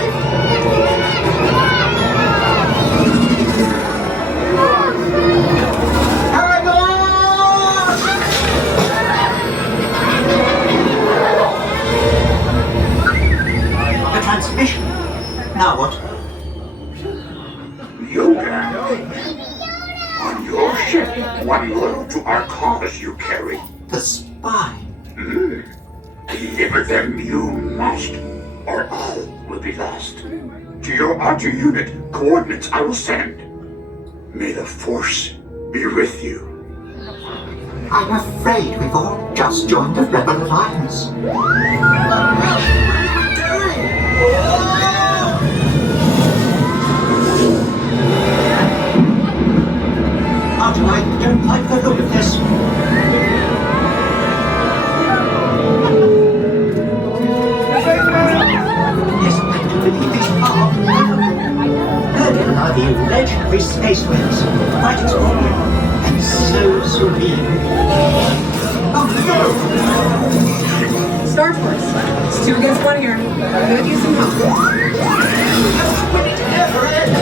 Hang on! The transmission. Now what? Yoga. On your ship, one load to our cause you carry. The spy. Deliver them you must, or all will be lost. To your outer unit, coordinates I will send. May the Force be with you. I'm afraid we've all just joined the Rebel Alliance. Arthur, I don't like the look of this. Yes, I do believe these are. Herdin are the legendary space whales, quite extraordinary and so serene. Oh no! Star Tours. It's 2 against 1 here. Could use some help. When it ever ends!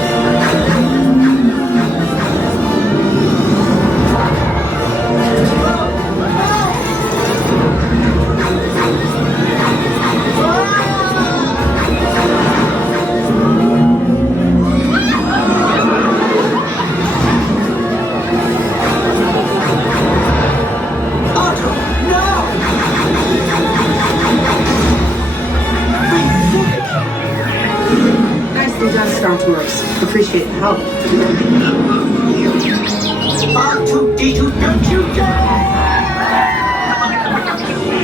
Star Tours. Appreciate the help. R2-D2, don't you dare!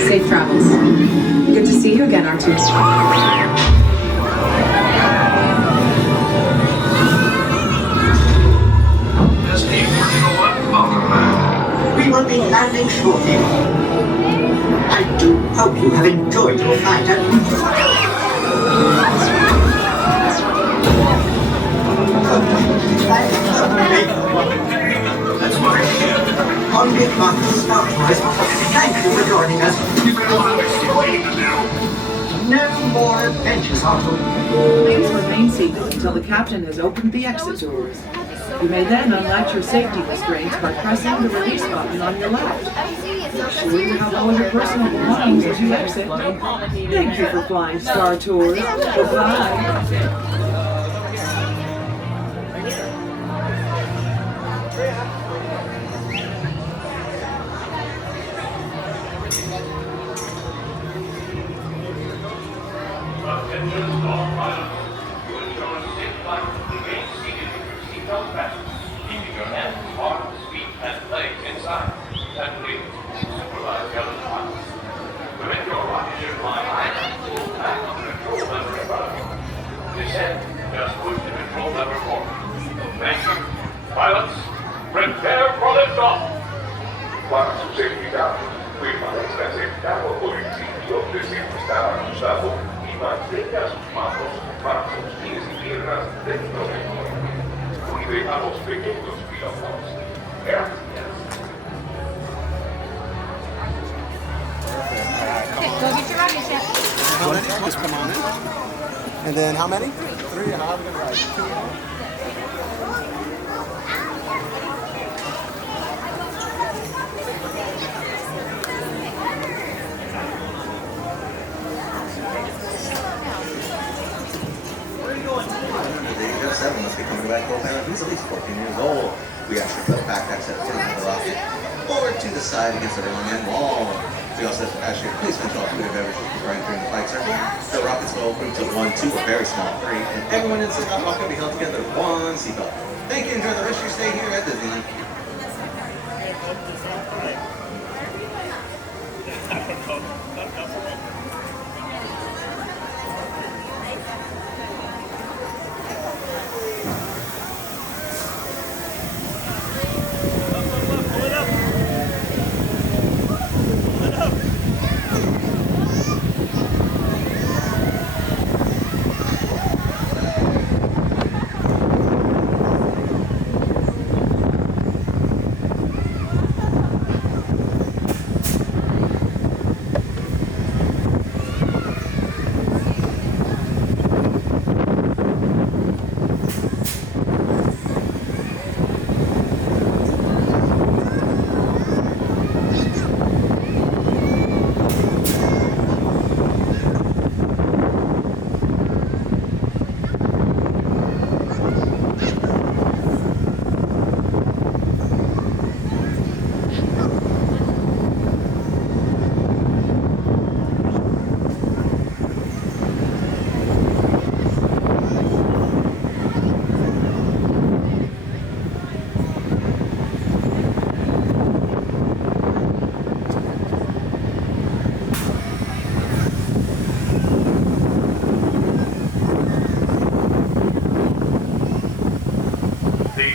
Safe travels. Good to see you again, R2. We will be landing shortly. I do hope you have enjoyed your flight That's my ship. On behalf of Star Tours, thank you for joining us. You've got a lot of explaining to do. No more adventures, Arthur. Things remain secret until the captain has opened the exit doors. You may then unlatch your safety restraints by pressing the release button on your left. Make sure you have all your personal belongings as you exit. Thank you for flying Star Tours. Goodbye. Attention all pilots. You ensure a safe flight. Remain seated with your seatbelt fastened, keeping your hands, arms, feet, and legs inside. And please, supervise the other pilots. Permit your rocket ship flying high. Back on the control lever in front of you. Descend. Just push the control lever forward. Thank you. Pilots, prepare for liftoff. Para su seguridad, permanezca sentado por el cinturón de seguridad usado. Mantenga sus manos, brazos, pies y piernas dentro del cuerpo. Cuide a los pequeños pilotos. Gracias. Okay, go get your rocket ship. How many? Just come on in. And then how many? Three. How am I going to ride? Two. U.S.A must be coming back home now. He's at least 14 years old. We actually put backpacks at the front of the rocket or to the side against the wrong end wall. We also have actually a policeman to all food and beverages right during the flight circle. The rockets will open to 1, 2, a very small 3, and everyone inside the rocket will be held together with one seatbelt. Thank you. Enjoy the rest of your stay here at Disneyland.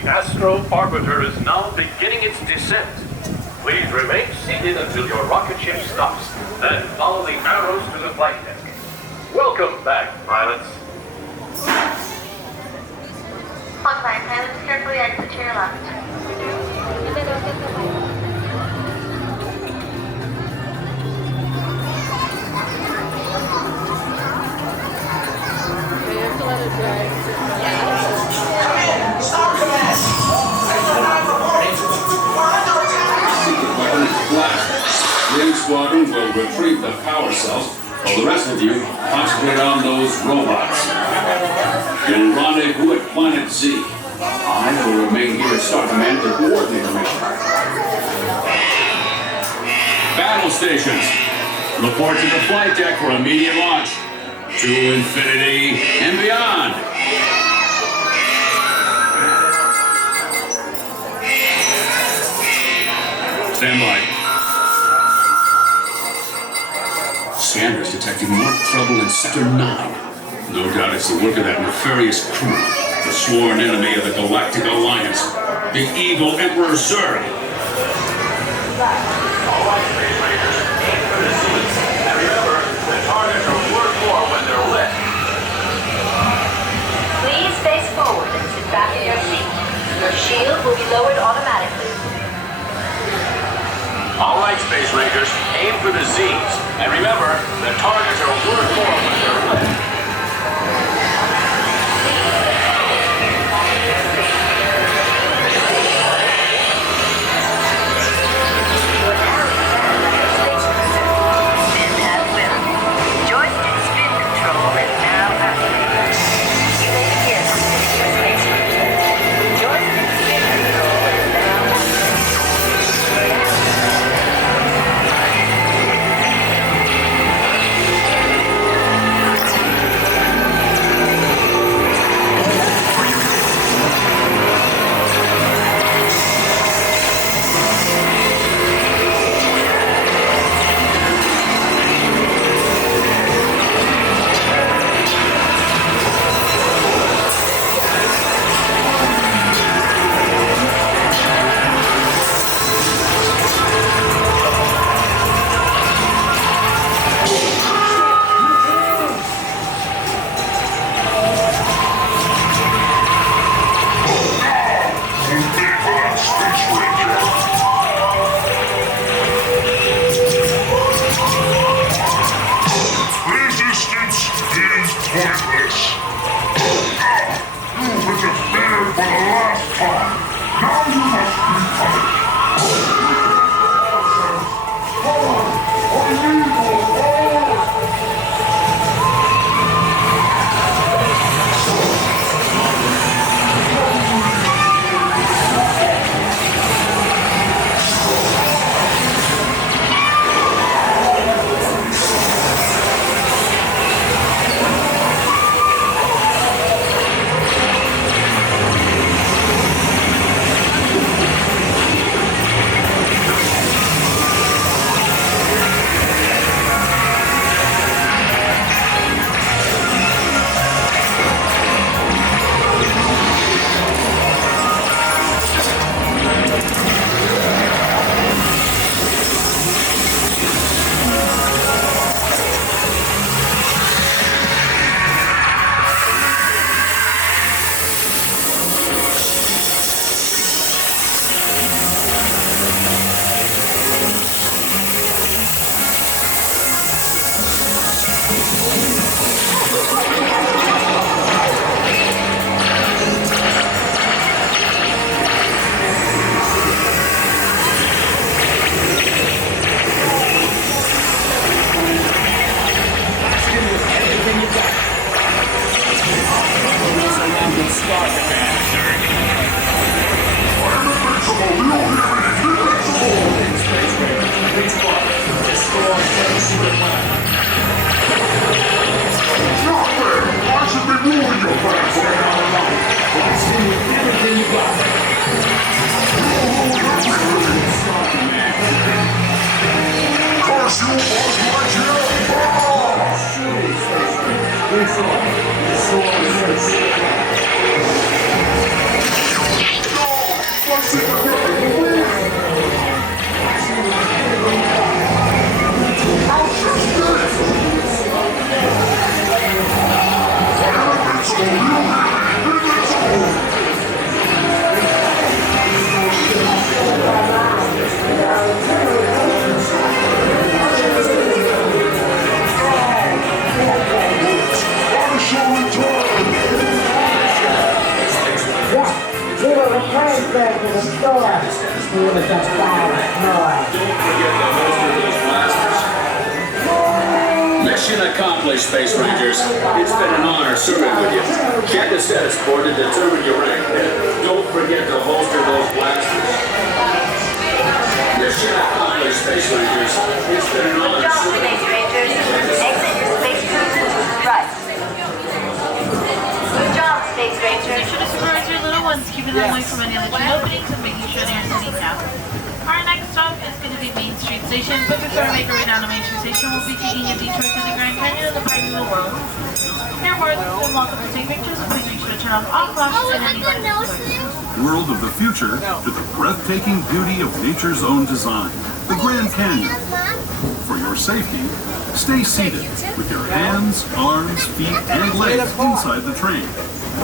Astro Arbiter is now beginning its descent. Please remain seated until your rocket ship stops, then follow the arrows to the flight deck. Welcome back, pilots. On time, pilots carefully exit to your left. Stop command! Weapon is blasted. The M Squadron will retrieve the power cells, while the rest of you concentrate on those robots. You'll rendezvous at Planet Z. I will remain here at Star Command to coordinate the mission. Battle stations. Report to the flight deck for immediate launch. To infinity and beyond. Stand by. Scanners detecting more trouble in Sector 9. No doubt it's the work of that nefarious crew, the sworn enemy of the Galactic Alliance, the Evil Emperor Zurg. All right, Space Raiders, aim for the seats. And remember, the targets are worth more when they're lit. Please face forward and sit back in your seat. Your shield will be lowered automatically. All right, Space Raiders, aim for the Z's. And remember, the targets are worth more when they're lit. pointless. You were just there for the last time. Now you must become it. Mission accomplished, Space Rangers. It's been an honor serving with you. Check the status board to determine your rank. Don't forget to holster those blasters. Mission accomplished, Space Rangers. It's been an honor serving with you. Exit your space cruiser to the right. Good job, Space Ranger. Make sure to supervise your little ones, keeping them away from any other train openings and making sure they're in seat now. Our next stop is going to be Main Street Station, but before we make our way down to Main Street Station, we'll be taking a detour through the Grand Canyon of the Park of the World. You're more than welcome to take pictures, so please make sure to turn off all flashes and any lights. World of the future to the breathtaking beauty of nature's own design, the Grand Canyon. For your safety, stay seated with your hands, arms, feet, and legs inside the train.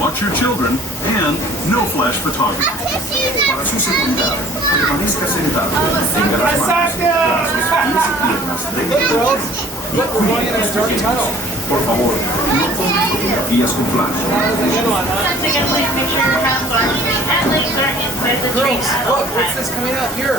Watch your children and no flash photography. Para su seguridad, permanezca sentado. Tenga las manos, brazos, pies y piernas dentro del tren. Y cuide de este tiempo. Por favor, no tomen fotografías con flash. Once again, please make sure your hands, arms, feet, and legs are inside the train at all times. What's this coming out here?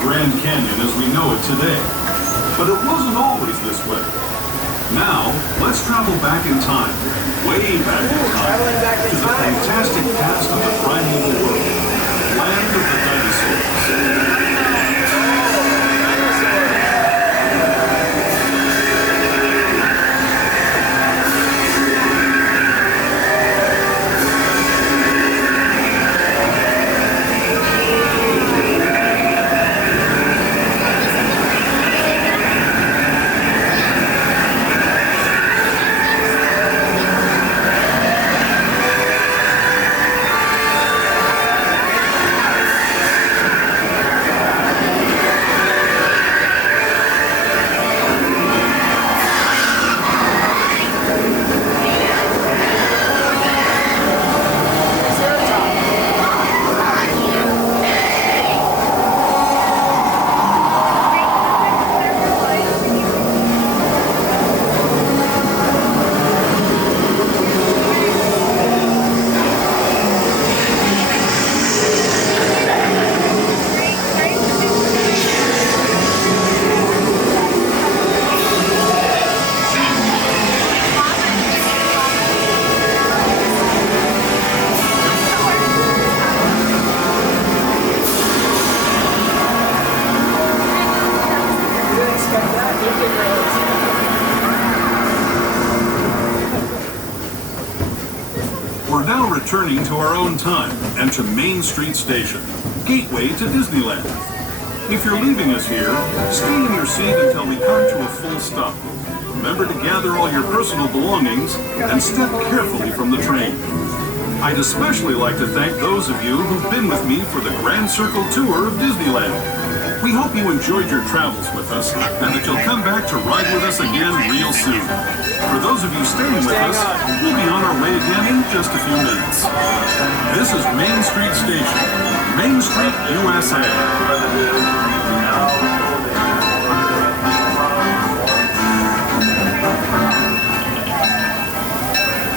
Grand Canyon as we know it today. But it wasn't always this way. Now, let's travel back in time, way back in time, to the fantastic past of the Prime returning to our own time and to Main Street Station, gateway to Disneyland. If you're leaving us here, stay in your seat until we come to a full stop. Remember to gather all your personal belongings and step carefully from the train. I'd especially like to thank those of you who've been with me for the Grand Circle Tour of Disneyland. We hope you enjoyed your travels with us and that you'll come back to ride with us again real soon. For those of you staying with us, we'll be on our way again in just a few minutes. This is Main Street Station, Main Street, U.S.A.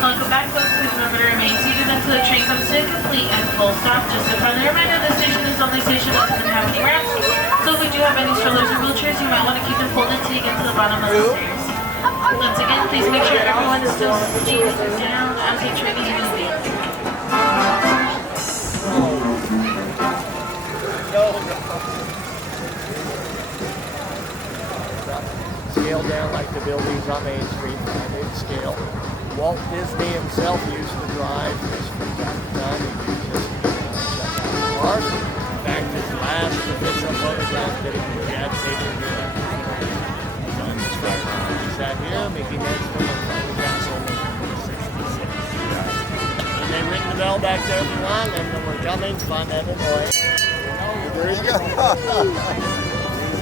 Welcome back, folks. Please remember to remain seated until the train comes to a complete and full stop. Just a friendly reminder, this station is the only station that doesn't have any ramps. So if we do have any strollers or wheelchairs, you might want to keep them folded till you get to the bottom of the stairs. Once again, please make sure everyone is still seated down as the train is moving. Scale down like the buildings on Main Street, I did scale. Walt Disney himself used to drive this from time to time. He used this to check out the park. In fact, his last official photograph that he had taken here. He sat here, Mickey Mouse from the castle in 66. And they ring the bell back to everyone, and when we're coming, fun every boy. There you go.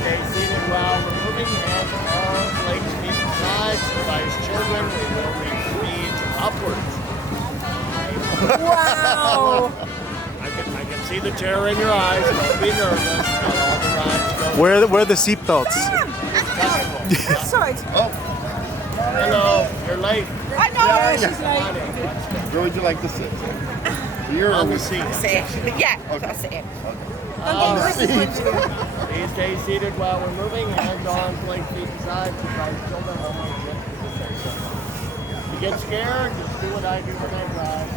Stay seated while we're moving, hands, arms, legs, feet, and sides. Advise children, we will read feet upwards. Wow! I can see the terror in your eyes. Don't be nervous. Not all the rides go. Where are the seatbelts? Sorry. Oh. Hello, you're late. I know, she's late. Where would you like to sit? You're on the seat. Yeah, I'll sit. Okay. On the seat. Please stay seated while we're moving. Hands, arms, legs, feet, and sides. Advise children only get to the station. If you get scared, just do what I do when I drive.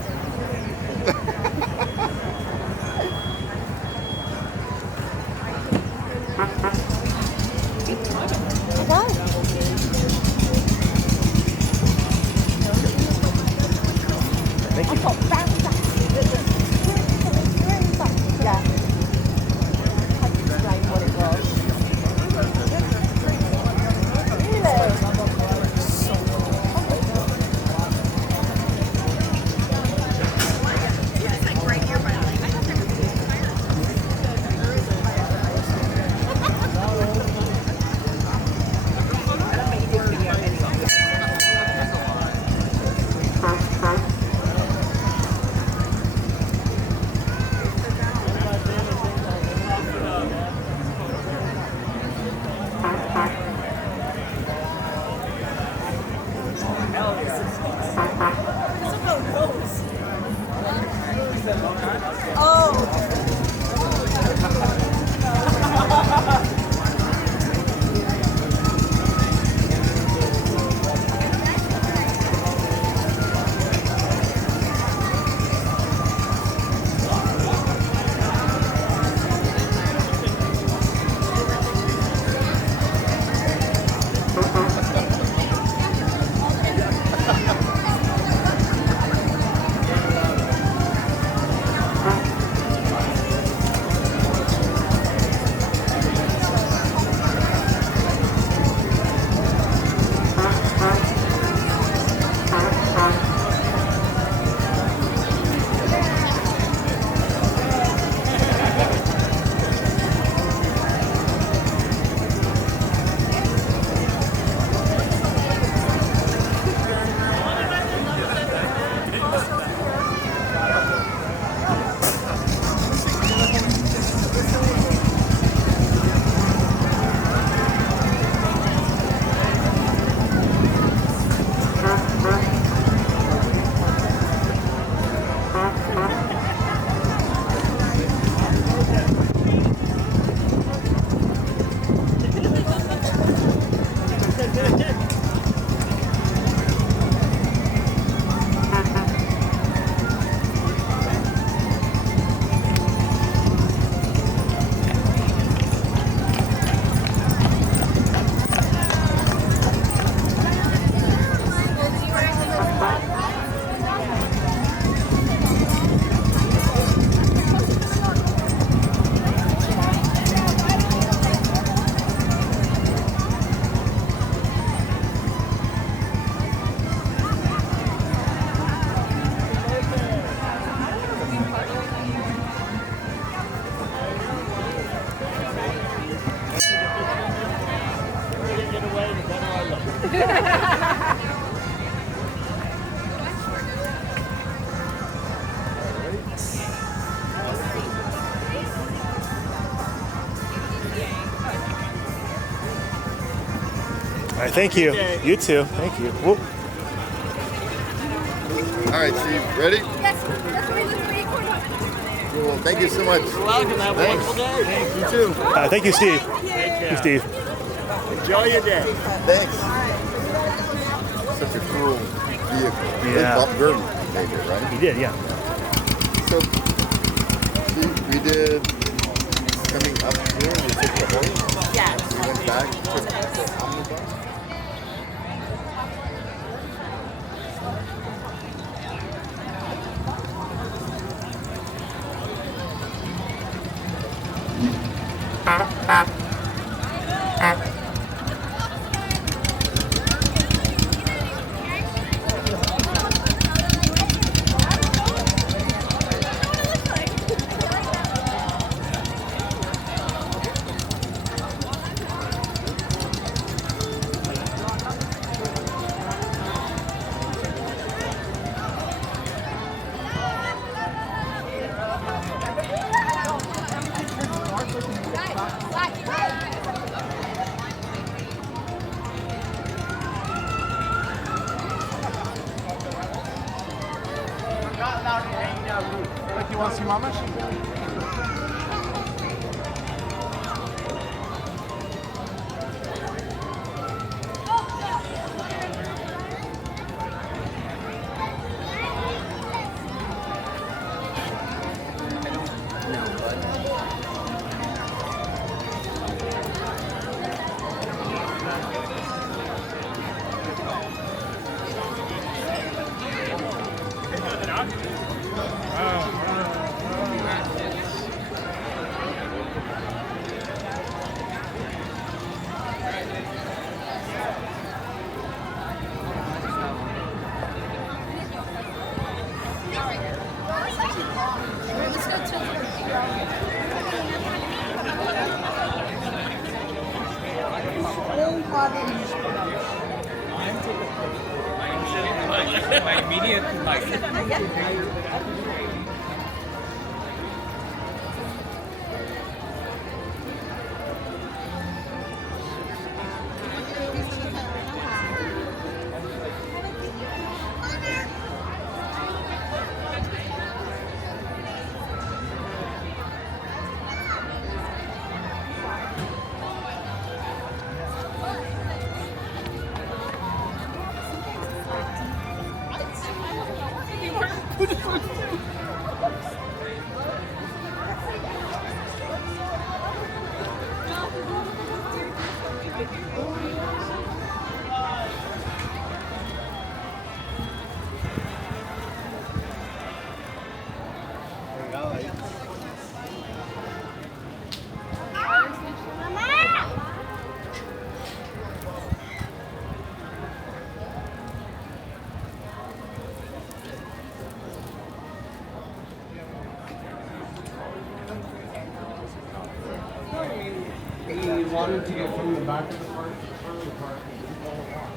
Thank you. right, thank you. You too. Thank you. Whoop. All right, Steve, ready? Cool. Thank you so much. You're welcome. Have a wonderful day. Thanks. You too. Thank you, Steve. Take Thank care. you, Steve. Enjoy your day. Thanks. Such a cool vehicle. Yeah. Bob Gurley made it, right? He did, yeah. So, Steve, we did coming up here. We took the horse. Yeah. We went back. Took the omnibus. Like you want to see Mama? My immediate He wanted to get from the back of the park to the front of the park.